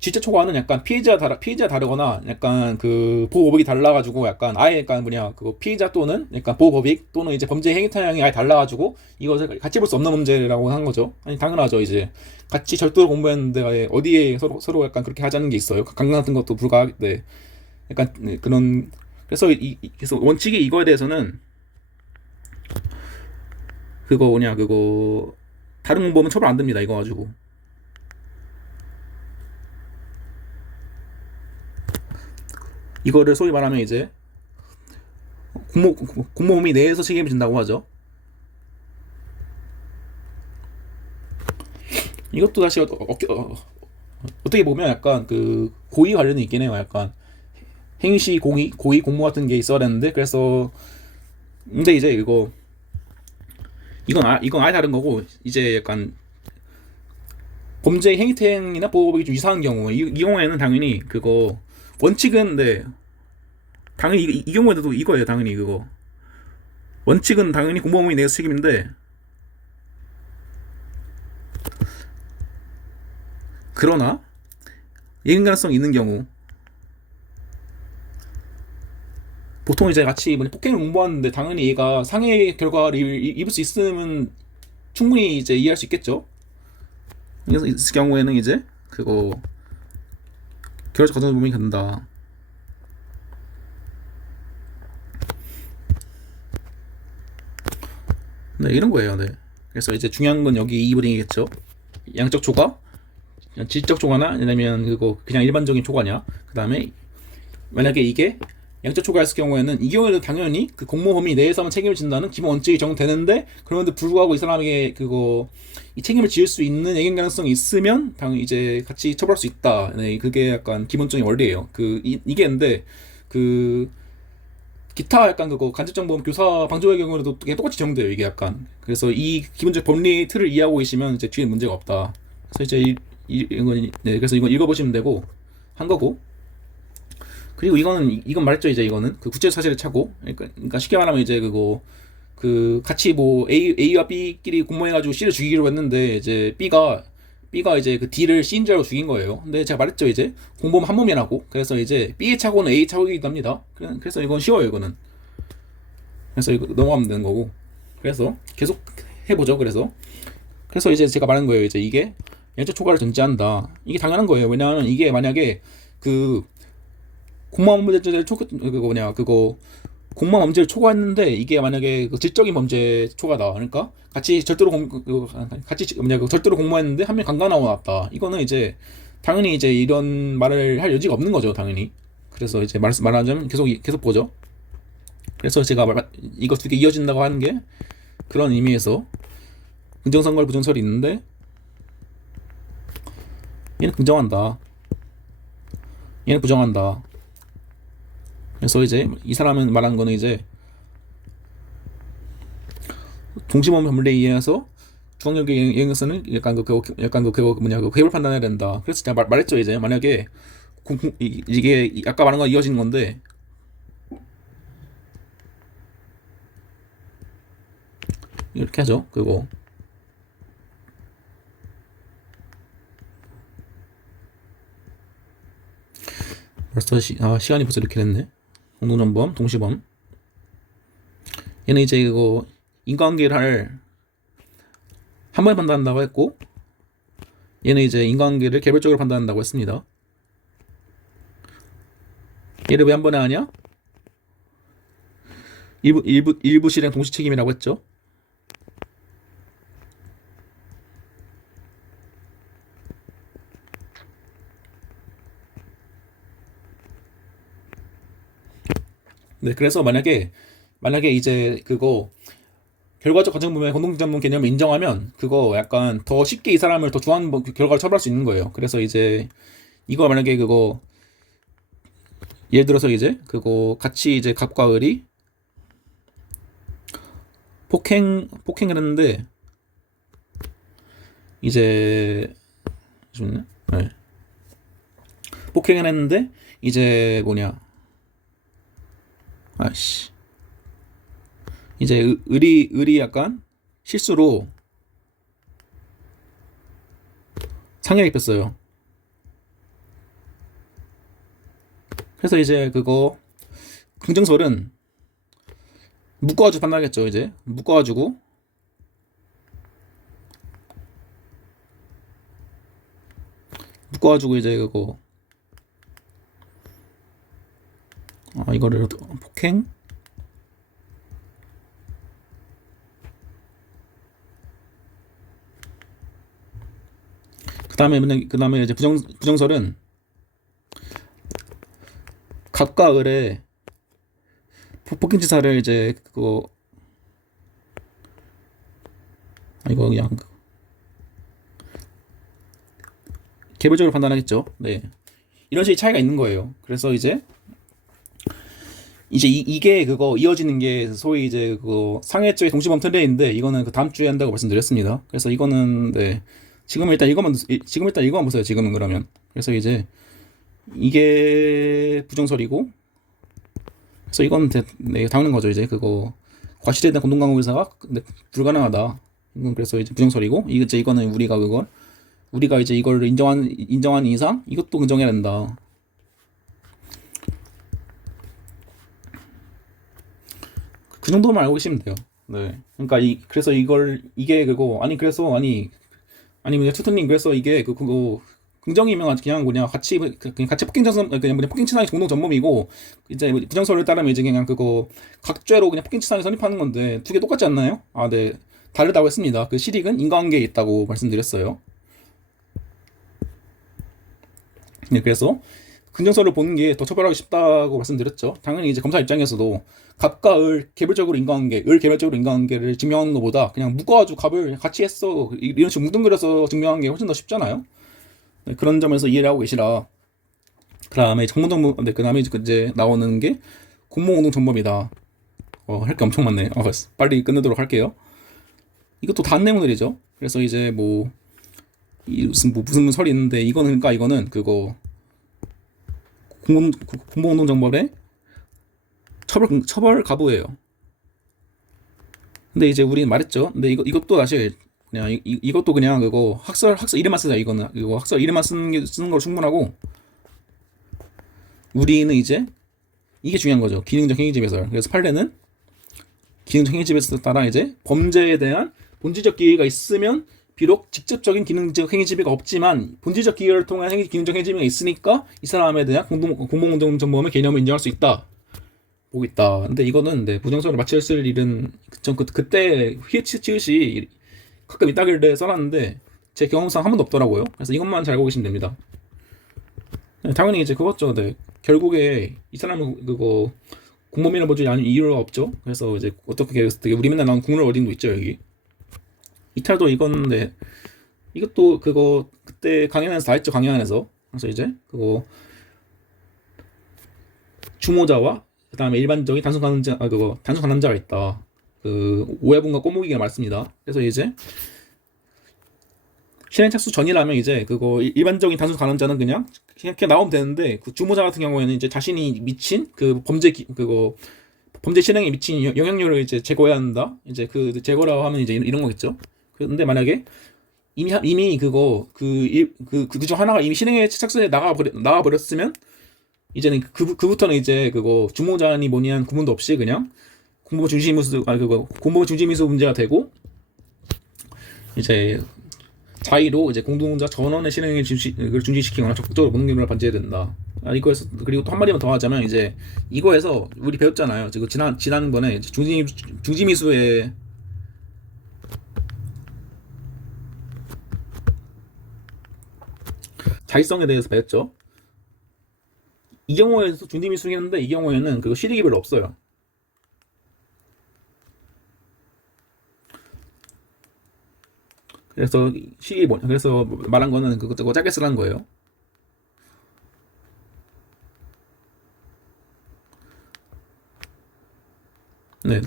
질적 초과는 약간 피해자 다르거나 약간 그 보호 법익이 달라가지고, 약간 아예 약간 그거 피해자 또는 약간 보호 법익 또는 이제 범죄 행위 타향이 아예 달라가지고 이것을 같이 볼 수 없는 문제라고 한 거죠. 아니 당연하죠. 이제 같이 절도를 공부했는데 어디에 서로 약간 그렇게 하자는 게 있어요. 강간 같은 것도 네. 약간 네, 그런. 그래서 그래서 원칙이 이거에 대해서는 그거 다른 공범은 처벌 안 됩니다. 이거 가지고. 이거를 소위 말하면 이제 공모범위 내에서 책임을 진다고 하죠. 이것도 다시 어떻게 보면 약간 그 고의 관련이 있긴 해요. 약간 행시 고의 공모 같은 게 있어야 되는데, 그래서 근데 이제 이건 아예 다른 거고, 이제 약간 범죄 행위태행이나 보호법이 좀 이상한 경우, 이 경우에는 당연히 그거 원칙은, 네, 당연히 이 경우에도 이거예요. 당연히 그거 원칙은 당연히 공범범위 내에서 책임인데, 그러나 예견 가능성 있는 경우, 보통 이제 같이 폭행을 공모하는데 당연히 얘가 상해 결과를 입을 수 있으면 충분히 이제 이해할 수 있겠죠. 그래서 이 경우에는 이제 그거 결과적 가정범위 간다. 네, 이런 거예요. 네. 그래서 이제 중요한 건 여기 2분이겠죠. 양적 초과, 질적 초과나 아니면 그냥 일반적인 초과냐. 그 다음에 만약에 이게 양적 초과했을 경우에는, 이 경우에는 당연히 그 공모 범위 내에서만 책임을 진다는 기본 원칙이 적용되는데, 그런데 불구하고 이 사람에게 이 책임을 지을 수 있는 예견 가능성이 있으면 당연히 이제 같이 처벌할 수 있다. 네, 그게 약간 기본적인 원리예요. 이게 근데 기타 약간 간접정보험 교사 방조의 경우에도 똑같이 적용돼요. 이게 약간. 그래서 이 기본적 법리 틀을 이해하고 계시면 이제 뒤에 문제가 없다. 그래서 이제 그래서 이건 읽어보시면 되고 한 거고. 그리고 이건 말했죠. 이제 이거는 그 구체적 사실을 차고, 그러니까 쉽게 말하면 이제 같이 A와 B끼리 공모해가지고 C를 죽이기로 했는데, 이제 B가 이제 그 D를 C인 줄 알고 죽인 거예요. 근데 제가 말했죠. 이제 공범 한 몸이라고. 그래서 이제 B의 착오는 A 착오이기도 합니다. 그래서 이건 쉬워요. 이거는 그래서 이거 넘어가면 되는 거고. 그래서 계속 해보죠. 그래서 이제 제가 말한 거예요. 이제 이게 연체 초과를 전제한다. 이게 당연한 거예요. 왜냐하면 이게 만약에 그 공무원 범죄를 그거 뭐냐 그거 공무원 범죄를 초과했는데 이게 만약에 그 질적인 범죄 초과다. 그러니까 같이 절도로 같이 뭐냐 그 절도로 공모했는데 한 명 강간하고 나왔다. 이거는 이제 당연히 이제 이런 말을 할 여지가 없는 거죠. 당연히. 그래서 이제 말하자면 계속 보죠. 그래서 제가 이거 두 개 이어진다고 하는 게 그런 의미에서 긍정선거를 부정설이 있는데 얘는 긍정한다. 얘는 부정한다. 그래서 이제 이 사람은 말한 거는 이제 동시범 법률에 의해서 중앙력의 영역에서는 약간 그거 뭐냐 그 궤별 판단해야 된다. 그래서 제가 말했죠. 이제 만약에 이게 아까 말한 거 이어지는 건데 이렇게 하죠. 그거 벌써 시간이 벌써 이렇게 됐네. 공동전범, 동시범. 얘는 이제 그거 인과관계를 한 번에 판단한다고 했고, 얘는 이제 인과관계를 개별적으로 판단한다고 했습니다. 얘를 왜 한 번에 하냐? 일부 실행 동시 책임이라고 했죠. 네, 그래서 만약에 이제 그거 결과적 가정부의 공동전문 개념을 인정하면 그거 약간 더 쉽게 이 사람을 더 중한 결과를 처벌할 수 있는 거예요. 그래서 이제 이거 만약에 그거 예를 들어서 이제 그거 같이 이제 갑과 을이 폭행을 했는데 이제 좋네. 네. 폭행을 했는데 이제 뭐냐 아씨 이제 을이 약간 실수로 상해를 입혔어요. 그래서 이제 그거 긍정설은 묶어가지고 판단하겠죠. 이제 묶어가지고 이제 그거 이거를 폭행 그 다음에 이제 부정설은 갑과 을의 폭행치사를 이제 그거 이거 그냥 개별적으로 판단하겠죠. 네, 이런 식의 차이가 있는 거예요. 그래서 이제 이게 그거 이어지는 게 소위 이제 그거 상해죄 동시범 특례인데 이거는 그 다음 주에 한다고 말씀드렸습니다. 그래서 이거는 네 지금 일단 이거만 보세요. 지금은 그러면 그래서 이제 이게 부정설이고 그래서 이건 네, 당연한 거죠. 이제 그거 과실에 대한 공동강호 의사가 불가능하다. 이건 그래서 이제 부정설이고 이거는 우리가 이제 이걸 인정한 이상 이것도 긍정해야 된다. 그 정도만 알고 계시면 돼요. 네. 그러니까 그래서 이게 그거 뭐냐 투투님 그래서 이게 그거 긍정이면 그냥 같이 폭행 전선 그냥 뭐냐 폭행 치상이 공동 전범이고 이제 부정설을 따르면 이제 그냥 그거 각죄로 그냥 폭행 치상이 선입하는 건데 두 개 똑같지 않나요? 네. 다르다고 했습니다. 그 실익은 인과관계에 있다고 말씀드렸어요. 네, 그래서 긍정설을 보는 게 더 처벌하기 쉽다고 말씀드렸죠. 당연히 이제 검사 입장에서도 갑과 을 개별적으로 인과관계를 증명하는 것보다 그냥 묶어가지고 갑을 같이 했어 이런 식으로 뭉뚱그려서 증명하는 게 훨씬 더 쉽잖아요. 네, 그런 점에서 이해를 하고 계시라. 그 다음에 그 다음에 이제 나오는 게 공모운동전범이다. 할 게 엄청 많네. 빨리 끝내도록 할게요. 이것도 다른 내용들이죠. 그래서 이제 무슨 설이 있는데 이거는 그거 공모운동정범의 처벌 가부예요. 근데 이제 우리는 말했죠. 근데 이것도 사실 그냥 이것도 그냥 그거 학설 이름만 쓰자. 이거 학설 이름만 쓰는 걸 충분하고 우리는 이제 이게 중요한 거죠. 기능적 행위지 배설. 그래서 판례는 기능적 행위집에 따라 이제 범죄에 대한 본질적 기회가 있으면 비록 직접적인 기능적 행위지배가 없지만 본질적 기회를 통한 기능적 행위지배가 있으니까 이 사람에 대한 공공정보범의 개념을 인정할 수 있다. 보고 있다. 근데 이거는 부정선을 마쳤을 일은 그때 히읗이 가끔 이따길래 써놨는데 제 경험상 한 번도 없더라고요. 그래서 이것만 잘 알고 계시면 됩니다. 당연히 이제 그거죠. 결국에 이 사람은 그거 공범이나 뭐지 아니 이유가 없죠. 그래서 이제 어떻게 되게 우리 맨날 나온 국룰 어딘도 있죠 여기. 이탈도 이건데 이것도 그거 그때 강연에서 다 했죠. 강연에서. 그래서 이제 그거 주모자와 그다음에 일반적인 단순 가늠자가 있다. 그 오해분과 꼬무기가 많습니다. 그래서 이제 실행 착수 전이라면 이제 그거 일반적인 단순 가늠자는 그냥 나오면 되는데 그 주모자 같은 경우에는 이제 자신이 미친 그 범죄 실행에 미친 영향력을 이제 제거해야 한다. 이제 그 제거라고 하면 이제 이런 거겠죠. 근데 만약에 이미 그중 하나가 이미 실행에 착수해 나가 버렸으면 이제는 그부터는 이제 그거 주모자니 뭐니 한 구분도 없이 그냥 공범 중심미수 문제가 되고 이제 자의로 이제 공동자 전원의 실행을 중지시키거나 적극적으로 모든 경우를 반제해야 된다. 이거에서 그리고 또 한 마디만 더 하자면 이제 이거에서 우리 배웠잖아요. 지금 지난번에 중지미수의 자의성에 대해서 배웠죠. 이 경우에서 중지미수긴 한데 이 경우에는 그거 실익이 별로 없어요. 그래서 그래서 말한 거는 그거 짧게 쓰라는 거예요. 네,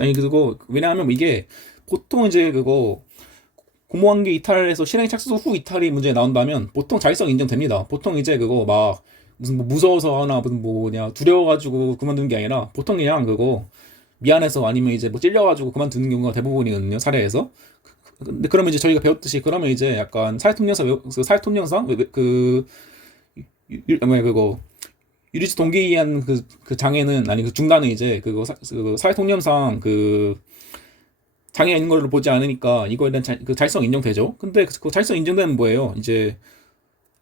아니 그거 왜냐하면 이게 보통 이제 그거 공모관계 이탈에서 실행 착수 후 이탈이 문제 나온다면 보통 자의성 인정됩니다. 보통 이제 그거 막 무슨 뭐 무서워서 하나 무슨 뭐냐 두려워가지고 그만두는 게 아니라 보통 그냥 그거 미안해서 아니면 이제 뭐 찔려가지고 그만두는 경우가 대부분이거든요 사례에서. 근데 그러면 이제 저희가 배웠듯이 그러면 이제 약간 사회통념상 뭐야 그거 유리지 동기한 그 장애는 아니 그 중단은 이제 그거 사회통념상 그 장애가 있는 걸로 보지 않으니까 이거에 대한 그 자의성 인정되죠. 근데 그 자의성 인정되는 뭐예요? 이제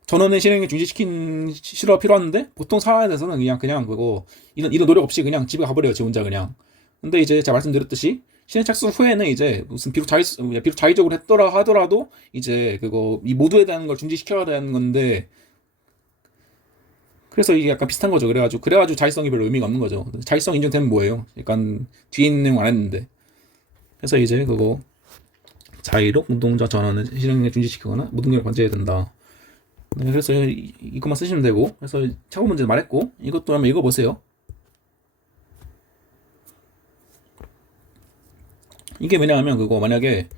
전원의 실행을 중지시킨 실효가 필요한데 보통 사회에서는 그냥 그거 이런 노력 없이 그냥 집에 가버려요. 지 혼자 그냥. 근데 이제 제가 말씀드렸듯이 실행 착수 후에는 이제 무슨 비록 자의적으로 하더라도 이제 그거 이 모두에 대한 걸 중지시켜야 되는 건데 그래서 이게 약간 비슷한 거죠. 그래가지고 자의성이 별로 의미가 없는 거죠. 자의성 인정되면 뭐예요? 약간 뒤에 있는 내용 안 했는데. 그래서 이제 그거 자의로 공동자 전원을 실행에 중지시키거나 모든 걸 관제해야 된다. 네, 그래서 이것만 쓰시면 되고 그래서 착오 문제 말했고 이것도 한번 읽어보세요. 이게 왜냐하면 그거 만약에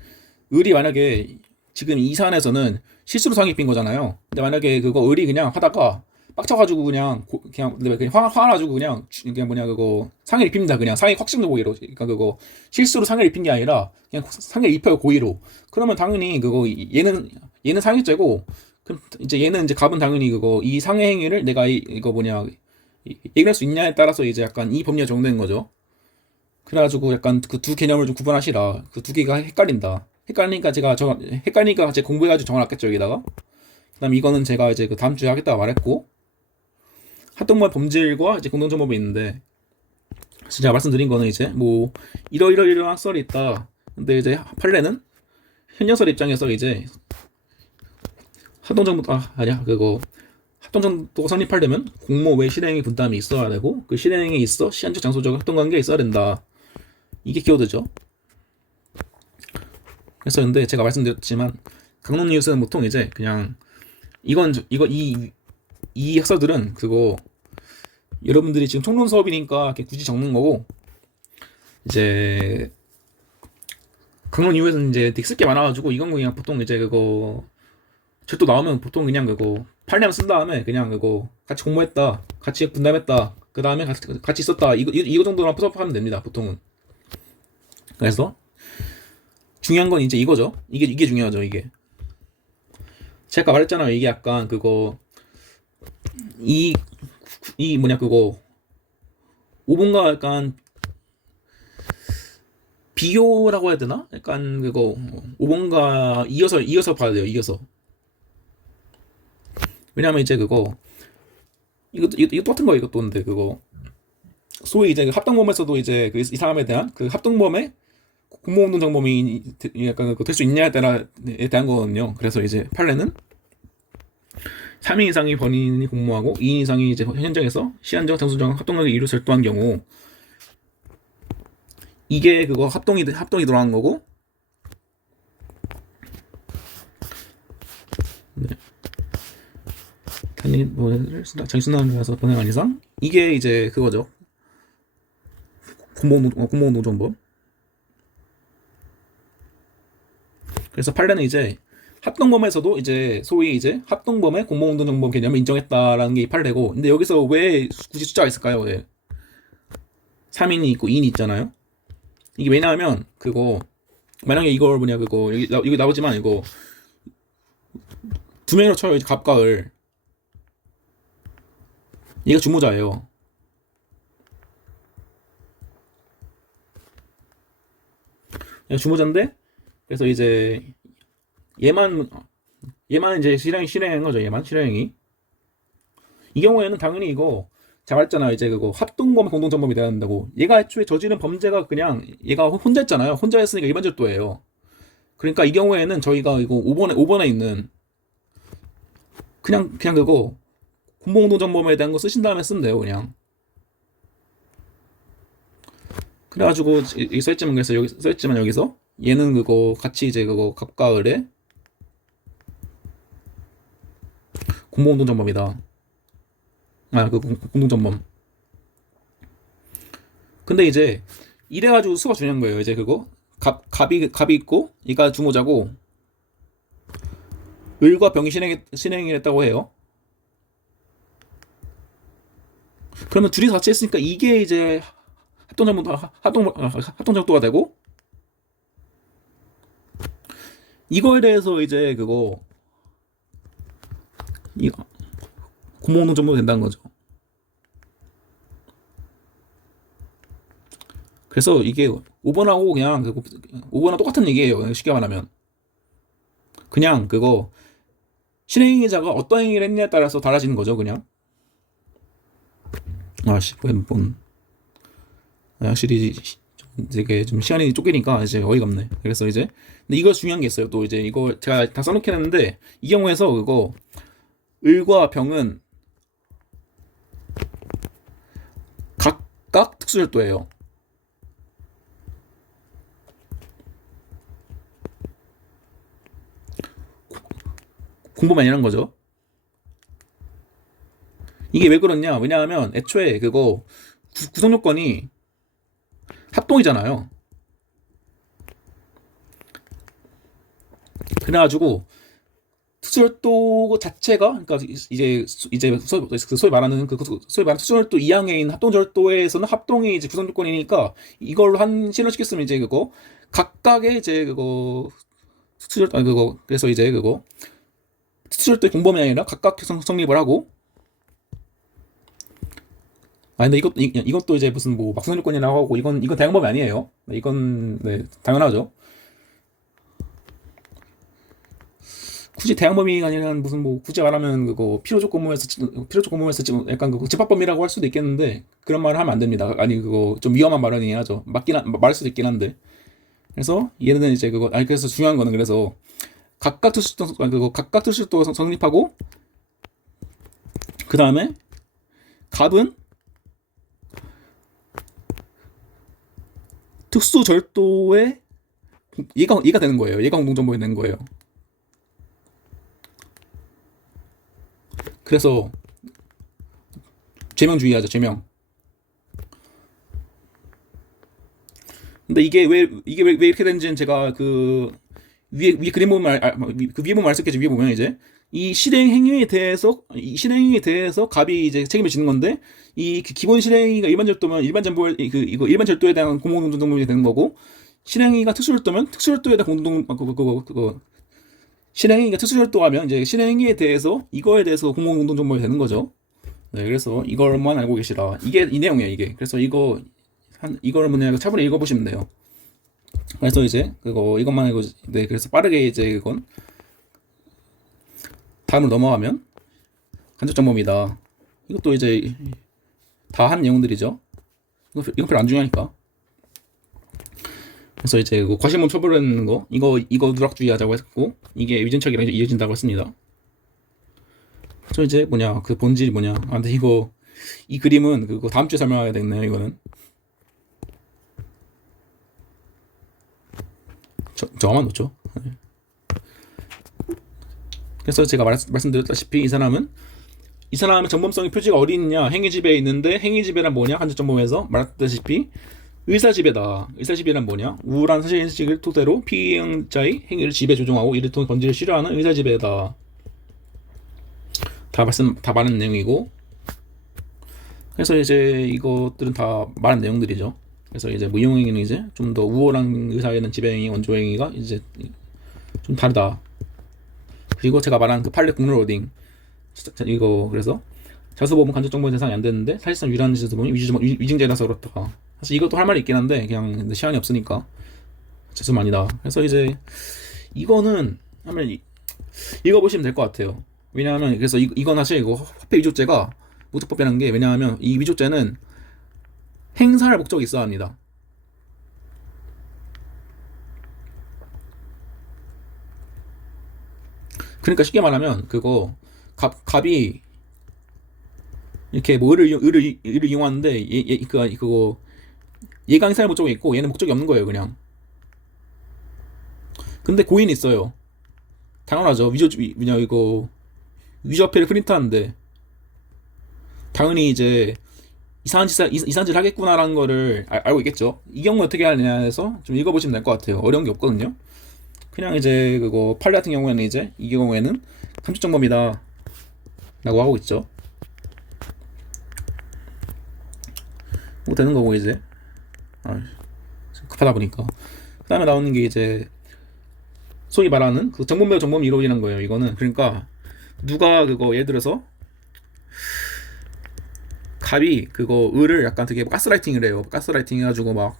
지금 이 사안에서는 실수로 상이 빈 거잖아요. 근데 만약에 그거 을이 그냥 하다가 빡쳐가지고 그냥 화나가지고 그냥 뭐냐 그거 상해를 입힙니다. 그냥 상해 확신도 고의로. 그러니까 그거 실수로 상해를 입힌 게 아니라 그냥 상해를 입혀요 고의로. 그러면 당연히 그거 얘는 상해죄고 그럼 이제 얘는 이제 갑은 당연히 그거 이 상해 행위를 내가 이거 뭐냐 얘기할 수 있냐에 따라서 이제 약간 이 법리가 적용되는 거죠. 그래가지고 약간 그 두 개념을 좀 구분하시라. 그 두 개가 헷갈리니까 제가 공부해가지고 적어놨겠죠 여기다가. 그다음 이거는 제가 이제 그 다음 주에 하겠다고 말했고 활동물 범죄일과 이제 공동정범이 있는데 제가 말씀드린 거는 이제 뭐 이러이러한 썰이 있다. 근데 이제 판례는 현역설 입장에서 이제 합동정도가 성립하려면 공모 외 실행의 분담이 있어야 되고 그 실행에 있어 시한적 장소적 협동관계가 있어야 된다. 이게 키워드죠. 그래서 근데 제가 말씀드렸지만 강론 이웃은 보통 이제 그냥 이 학설들은 그거 여러분들이 지금 총론 수업이니까 이렇게 굳이 적는 거고 이제 강론 이후에는 이제 되게 쓸 게 많아가지고 이건 그냥 보통 이제 그거 절도 나오면 보통 그냥 그거 판례만 쓴 다음에 그냥 그거 같이 공모했다, 같이 분담했다, 그 다음에 같이 있었다 이거 정도만 포섭하면 됩니다 보통은. 그래서 중요한 건 이제 이거죠. 이게 중요하죠. 이게 제가 말했잖아요. 이게 약간 그거 이 뭐냐 그거 5번과 약간 비교라고 해야 되나? 약간 그거 5번과 이어서 봐야 돼요. 이어서. 왜냐면 이제 그거 이거 똑같은 거 이것도 근데 그거 소위 이제 그 합동범에서도 이제 그 이 사람에 대한 그 합동범의 공모운동 정범이 약간 될 수 있냐에 대한 거거든요. 그래서 이제 판례는 3인 이상이 본인이 공모하고 2인 이상이 이제 현장에서 시한정, 장소정 합동력의 이루 절도한 경우 이게 그거 합동이 들어간 거고. 네. 단위 장신나면서 번행한 이상 이게 이제 그거죠. 공모운동 정범. 그래서 판례는 이제 합동범에서도 이제 소위 이제 합동범의 공모운동 정범 개념을 인정했다라는 게 이 판례고. 근데 여기서 왜 굳이 숫자가 있을까요? 왜 3인이 있고 2인이 있잖아요. 이게 왜냐하면 그거 만약에 이걸 뭐냐 그거 여기 나오지만 이거 두 명으로 쳐요. 이제 갑각을. 얘가 주모자예요. 얘가 주모자인데 그래서 이제 얘만 이제 실행한 거죠. 얘만 실행이. 이 경우에는 당연히 이거 제가 말했잖아요. 이제 그거 합동범 공동정범이 돼야 된다고. 얘가 애초에 저지른 범죄가 그냥 얘가 혼자 했잖아요. 혼자 했으니까 일반 절도예요. 그러니까 이 경우에는 저희가 이거 5번에 있는 그냥 그거 공동정범에 대한 거 쓰신 다음에 쓰면 돼요. 그냥. 그래가지고 여기 써있지만 여기서 얘는 그거 같이 이제 그거 갑과 을의 공동정범이다. 그 공동정범. 근데 이제 이래가지고 수가 중요한 거예요. 이제 그거 갑이 있고 얘가 주모자고 을과 병이 실행을 했다고 해요. 그러면 둘이 같이 했으니까 이게 이제 합동정도가 되고 이거에 대해서 이제 그거 이거 공모운동 정도 된다는 거죠. 그래서 이게 5번하고 그냥 5번하고 똑같은 얘기예요. 쉽게 말하면 그냥 그거 실행자가 어떤 행위를 했냐에 따라서 달라지는 거죠. 그냥 아씨 폰 확실히 되게 좀 시간이 쫓기니까 이제 어이가 없네. 그래서 이제 근데 이거 중요한 게 있어요. 또 이제 이거 제가 다 써놓긴 했는데 이 경우에서 그거 을과 병은 각각 특수절도예요. 공범이 아니란 거죠. 이게 왜 그렇냐? 왜냐하면 애초에 그거 구성 요건이 합동이잖아요. 그래가지고 특수절도 자체가 그러니까 이제 소위 말하는 특수절도 2항에인 합동절도에서는 합동이 이제 구성 요건이니까 이걸 실현시켰으면 이제 그거 각각의 이제 그거 특수절도 그거 그래서 이제 그거 특수절도의 공범이 아니라 각각 성립을 하고. 근데 이것도 이제 무슨 뭐 막상 요건이라고 하고 이건 대항범이 아니에요. 이건 네, 당연하죠. 굳이 대항범이 아니라 무슨 뭐 굳이 말하면 그거 필요적 근무에서 약간 그거 집합범이라고 할 수도 있겠는데 그런 말을 하면 안 됩니다. 아니 그거 좀 위험한 발언이긴 하죠. 말할 수도 있긴 한데. 그래서 얘는 이제 그거 그래서 중요한 거는 그래서 각각 특수절도 성립하고 그 다음에 갑은 특수절도에 얘가 되는 거예요. 얘가 공동정범이 되는 거예요. 그래서 제명주의하죠. 제명. 근데 이게 왜 이렇게 되는지는 제가 그 위에 그림 보면 그 위에 보면 알 수 있겠죠. 위에 보면 이제 이 실행 행위에 대해서 갑이 이제 책임을 지는 건데 이 기본 실행위가 일반 절도면 일반 절도에 대한 공동정범이 되는 거고 실행위가 특수절도면 특수절도에 대한 실행위가 특수절도하면 이제 실행위에 대해서 이거에 대해서 공동정범이 되는 거죠. 네, 그래서 이걸만 알고 계시라. 이게 이 내용이에요. 이게 그래서 이거를 뭐냐 차분히 읽어보시면 돼요. 그래서 이제 그거 이것만 알고 네 그래서 빠르게 이제 그건 다음으로 넘어가면 간접정범이다. 이것도 이제 다 한 내용들이죠. 이건 별로 안 중요하니까. 그래서 이제 그 과실범 처벌하는 거 이거 누락주의하자고 했고 이게 위증척이랑 이어진다고 했습니다. 그래서 이제 뭐냐 그 본질이 뭐냐. 아 근데 이 그림은 그거 다음 주에 설명해야 되겠네요. 이거는 저만 놓죠. 그래서 제가 말씀드렸다시피 이 사람은 정범성의 표지가 어디 있냐 행위지배에 있는데 행위지배란 뭐냐 간접정범에서 말했다시피 의사지배다. 의사지배란 뭐냐 우울한 사실인식을 토대로 피해자의 행위를 지배 조종하고 이를 통해 건지를 싫어하는 의사지배다. 다 말한 내용이고 그래서 이제 이것들은 다 말한 내용들이죠. 그래서 이제 뭐 이용행위는 이제 좀 더 우월한 의사에는 지배행위 원조행위가 이제 좀 다르다. 그리고 제가 말한 그 판례 국룰 워딩 이거 그래서 자수범은 간접정범 대상이 안 되는데 사실상 유일한 자수범이 위증죄라서 그렇다. 사실 이것도 할 말이 있긴 한데 그냥 시간이 없으니까 자수범 아니다. 그래서 이제 이거는 한번 읽어보시면 될 것 같아요. 왜냐하면 그래서 이건 사실 이거 화폐 위조죄가 무적법이라는 게 왜냐하면 이 위조죄는 행사할 목적이 있어야 합니다. 그러니까 쉽게 말하면 그거 갑이 이렇게 뭐 을을 이용하는데 얘가 행사할 목적이 있고 얘는 목적이 없는 거예요 그냥. 근데 고인이 있어요. 당연하죠. 위조화폐를 프린트하는데 당연히 이제 이상한 짓을 하겠구나라는 거를 알고 있겠죠. 이 경우 어떻게 하느냐 해서 좀 읽어보시면 될 것 같아요. 어려운 게 없거든요. 그냥 이제 그거 판례 같은 경우에는 이제 이 경우에는 간접정범이다 라고 하고 있죠. 뭐 되는 거고 이제 급하다 보니까 그 다음에 나오는 게 이제 소위 말하는 그 정범 배우 정범 이론이라는 거예요. 이거는 그러니까 누가 그거 예를 들어서 갑이 그거 을을 약간 되게 가스라이팅을 해요. 가스라이팅 해가지고 막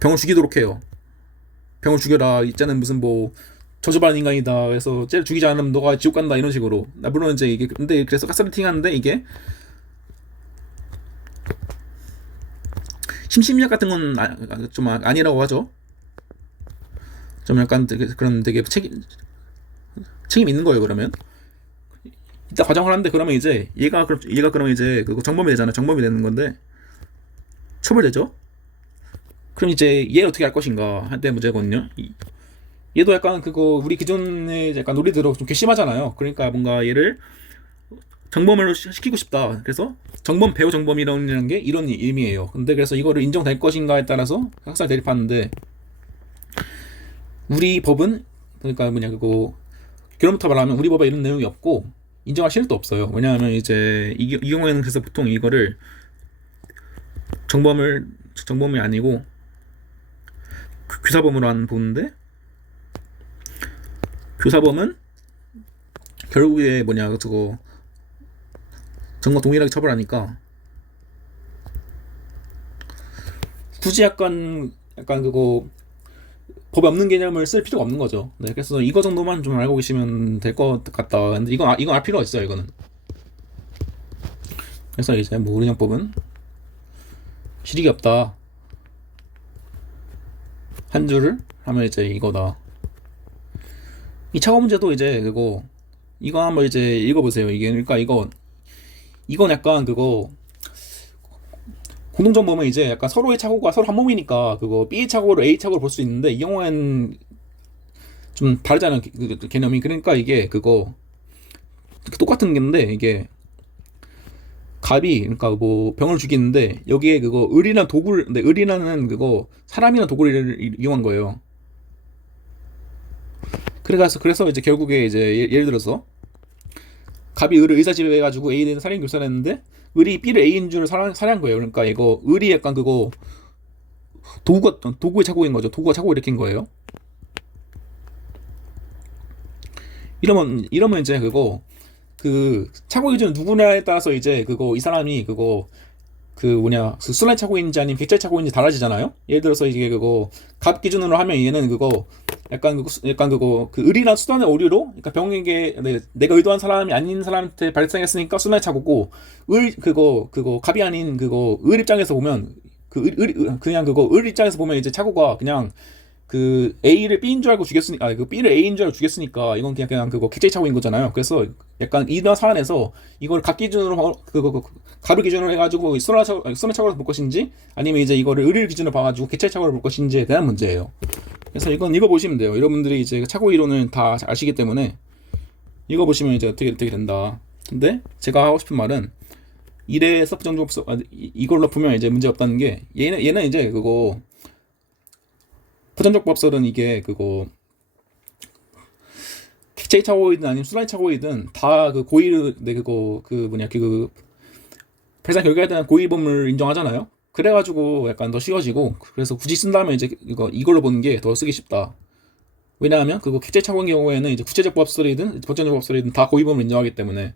병을 죽이도록 해요. 병을 죽여라. 이제는 무슨 뭐 저주받은 인간이다. 그래서 쟤를 죽이지 않으면 너가 지옥 간다 이런 식으로. 물론 이제 이게 근데 그래서 가스라이팅 하는데 이게 심신미약 같은 건 좀 아니라고 하죠. 좀 약간 되게 책임 있는 거예요. 그러면 이따 과정을 하는데 그러면 이제 얘가 그러면 이제 그거 정범이 되잖아. 정범이 되는 건데 처벌되죠. 그럼 이제 얘 어떻게 할 것인가 할 때 문제거든요. 얘도 약간 그거 우리 기존의 약간 논리대로 좀 괘씸하잖아요. 그러니까 뭔가 얘를 정범으로 시키고 싶다. 그래서 정범 배우 정범이라는 게 이런 의미예요. 근데 그래서 이거를 인정될 것인가에 따라서 학살 대립하는데 우리 법은 그러니까 뭐냐 그거 결론부터 말하면 우리 법에 이런 내용이 없고 인정할 실도 없어요. 왜냐하면 이제 이 경우에는 그래서 보통 이거를 정범이 아니고 교사범으로 안 보는데 교사범은 결국에 뭐냐 저거 정과 동일하게 처벌하니까 굳이 약간 그거 법에 없는 개념을 쓸 필요가 없는 거죠. 네, 그래서 이거 정도만 좀 알고 계시면 될 것 같다. 근데 이건 알 필요가 있어요. 이거는. 그래서 이제 뭐 우리형법은 실익이 없다. 한 줄을 하면 이제 이거다. 이 차고 문제도 이제 이거 한번 이제 읽어보세요. 이게 그러니까 이건 약간 그거 공동정범은 이제 약간 서로의 착오가 서로 한 몸이니까 그거 B의 착오를 A 착오로 볼 수 있는데 이 경우에는 좀 다르잖아요. 개념이. 그러니까 이게 그거 똑같은 게인데 이게 갑이 그러니까 뭐 병을 죽이는데 여기에 그거 을이라는 그거 사람이나 도구를 이용한 거예요. 그래서 이제 결국에 이제 예를 들어서 갑이 을을 의사지배해가지고 A는 살인 교사를 했는데 을이 B를 A인 줄 살해한 거예요. 그러니까 이거 을이 약간 그거 도구의 착오인 거죠. 도구가 착오 일으킨 거예요. 이러면 이제 그 착오 기준은 누구냐에 따라서 이제 이 사람이 그 뭐냐 그 순환 차고인지 아니면 객체 차고인지 달라지잖아요. 예를 들어서 이게 그거 값 기준으로 하면 얘는 그거 약간 그거 그 을이나 수단의 오류로 그러니까 병에게 내가 의도한 사람이 아닌 사람한테 발생했으니까 순환 차고고 을 그거 값이 아닌 그거 을 입장에서 보면 그냥 그거 을 입장에서 보면 이제 차고가 그냥 그 A를 B인 줄 알고 죽였으니까 그 B를 A인 줄 알고 죽였으니까 이건 그냥 그거 객체 차고인 거잖아요. 그래서 약간 이나 사안에서 이걸 값 기준으로 값을 기준으로 해가지고 소나 차고를 볼 것인지 아니면 이제 이거를 을을 기준으로 봐가지고 객체 차고를 볼 것인지에 대한 문제예요. 그래서 이건 이거 보시면 돼요. 여러분들이 이제 차고 이론을 다 아시기 때문에 이거 보시면 이제 어떻게 된다. 근데 제가 하고 싶은 말은 이래서 부정적법 이걸로 보면 이제 문제 없다는 게 얘는 이제 그거 부정적법설은 이게 그거 객체 차고이든 아니면 순환 차고이든 다 그 고의 그거 그 뭐냐 그 배상 결과에 대한 고의 범을 인정하잖아요. 그래가지고 약간 더 쉬워지고 그래서 굳이 쓴다면 이제 이걸로 보는 게 더 쓰기 쉽다. 왜냐하면 그거 객체 차고인 경우에는 이제 구체적 법설이든 법정적 법설이든 다 고의 범을 인정하기 때문에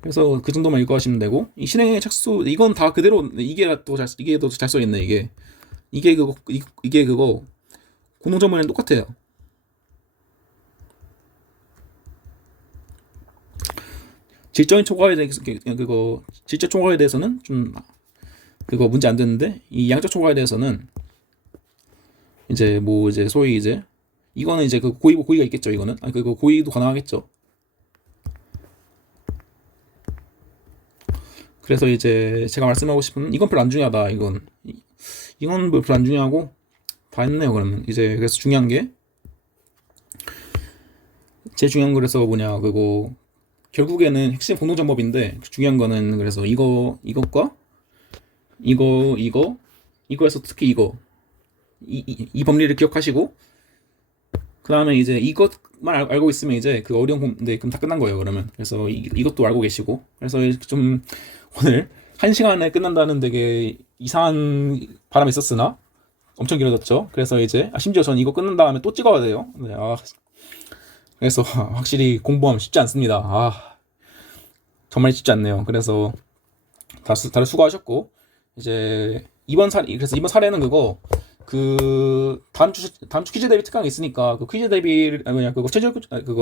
그래서 그 정도만 읽어하시면 되고 이 실행의 착수 이건 다 그대로 이게 더 잘 써있네 이게 그거 공동정문이랑 똑같아요. 질적인 초과에 대해서 그거 질적 초과에 대해서는 좀 그거 문제 안 되는데 이 양적 초과에 대해서는 이제 뭐 이제 소위 이제 이거는 이제 그 고의가 있겠죠. 이거는 그거 고의도 가능하겠죠. 그래서 이제 제가 말씀하고 싶은 이건 별로 안 중요하다. 이건 뭐 별로 안 중요하고 다 했네요. 그러면 이제 그래서 중요한 게 제일 중요한 거 그래서 뭐냐 그거 결국에는 핵심 공동정법인데 중요한 거는 그래서 이것과 이거에서 특히 이 법리를 기억하시고 그 다음에 이제 이것만 알고 있으면 이제 그 어려운 네, 그럼 다 끝난 거예요. 그러면 그래서 이것도 알고 계시고 그래서 좀 오늘 1시간에 끝난다는 되게 이상한 바람이 있었으나 엄청 길어졌죠. 그래서 이제 심지어 전 이거 끝난 다음에 또 찍어야 돼요. 네, 그래서 확실히 공부하면 쉽지 않습니다. 정말 쉽지 않네요. 그래서 다들 수고하셨고 이제 이번 사례는 그 다음 주 퀴즈 대비 특강이 있으니까 그 퀴즈 대비를 그냥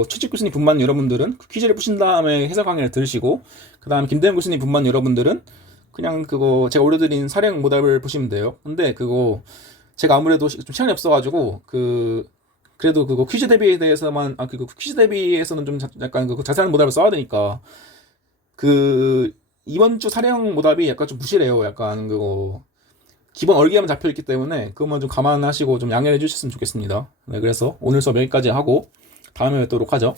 최직 교수님 분만 여러분들은 그 퀴즈를 푸신 다음에 해설 강의를 들으시고 그 다음 김대현 교수님 분만 여러분들은 그냥 그거 제가 올려드린 사례형 모답을 보시면 돼요. 근데 그거 제가 아무래도 좀 시간이 없어가지고 그래도 그거 퀴즈 대비에 대해서만 퀴즈 대비에서는 좀 약간 그 자세한 모답을 써야 되니까 그 이번 주 사례형 모답이 약간 좀 부실해요. 약간 그거 기본 얼개만 잡혀 있기 때문에 그것만 좀 감안하시고 좀 양해해 주셨으면 좋겠습니다. 네, 그래서 오늘 수업 여기까지 하고 다음에 뵙도록 하죠.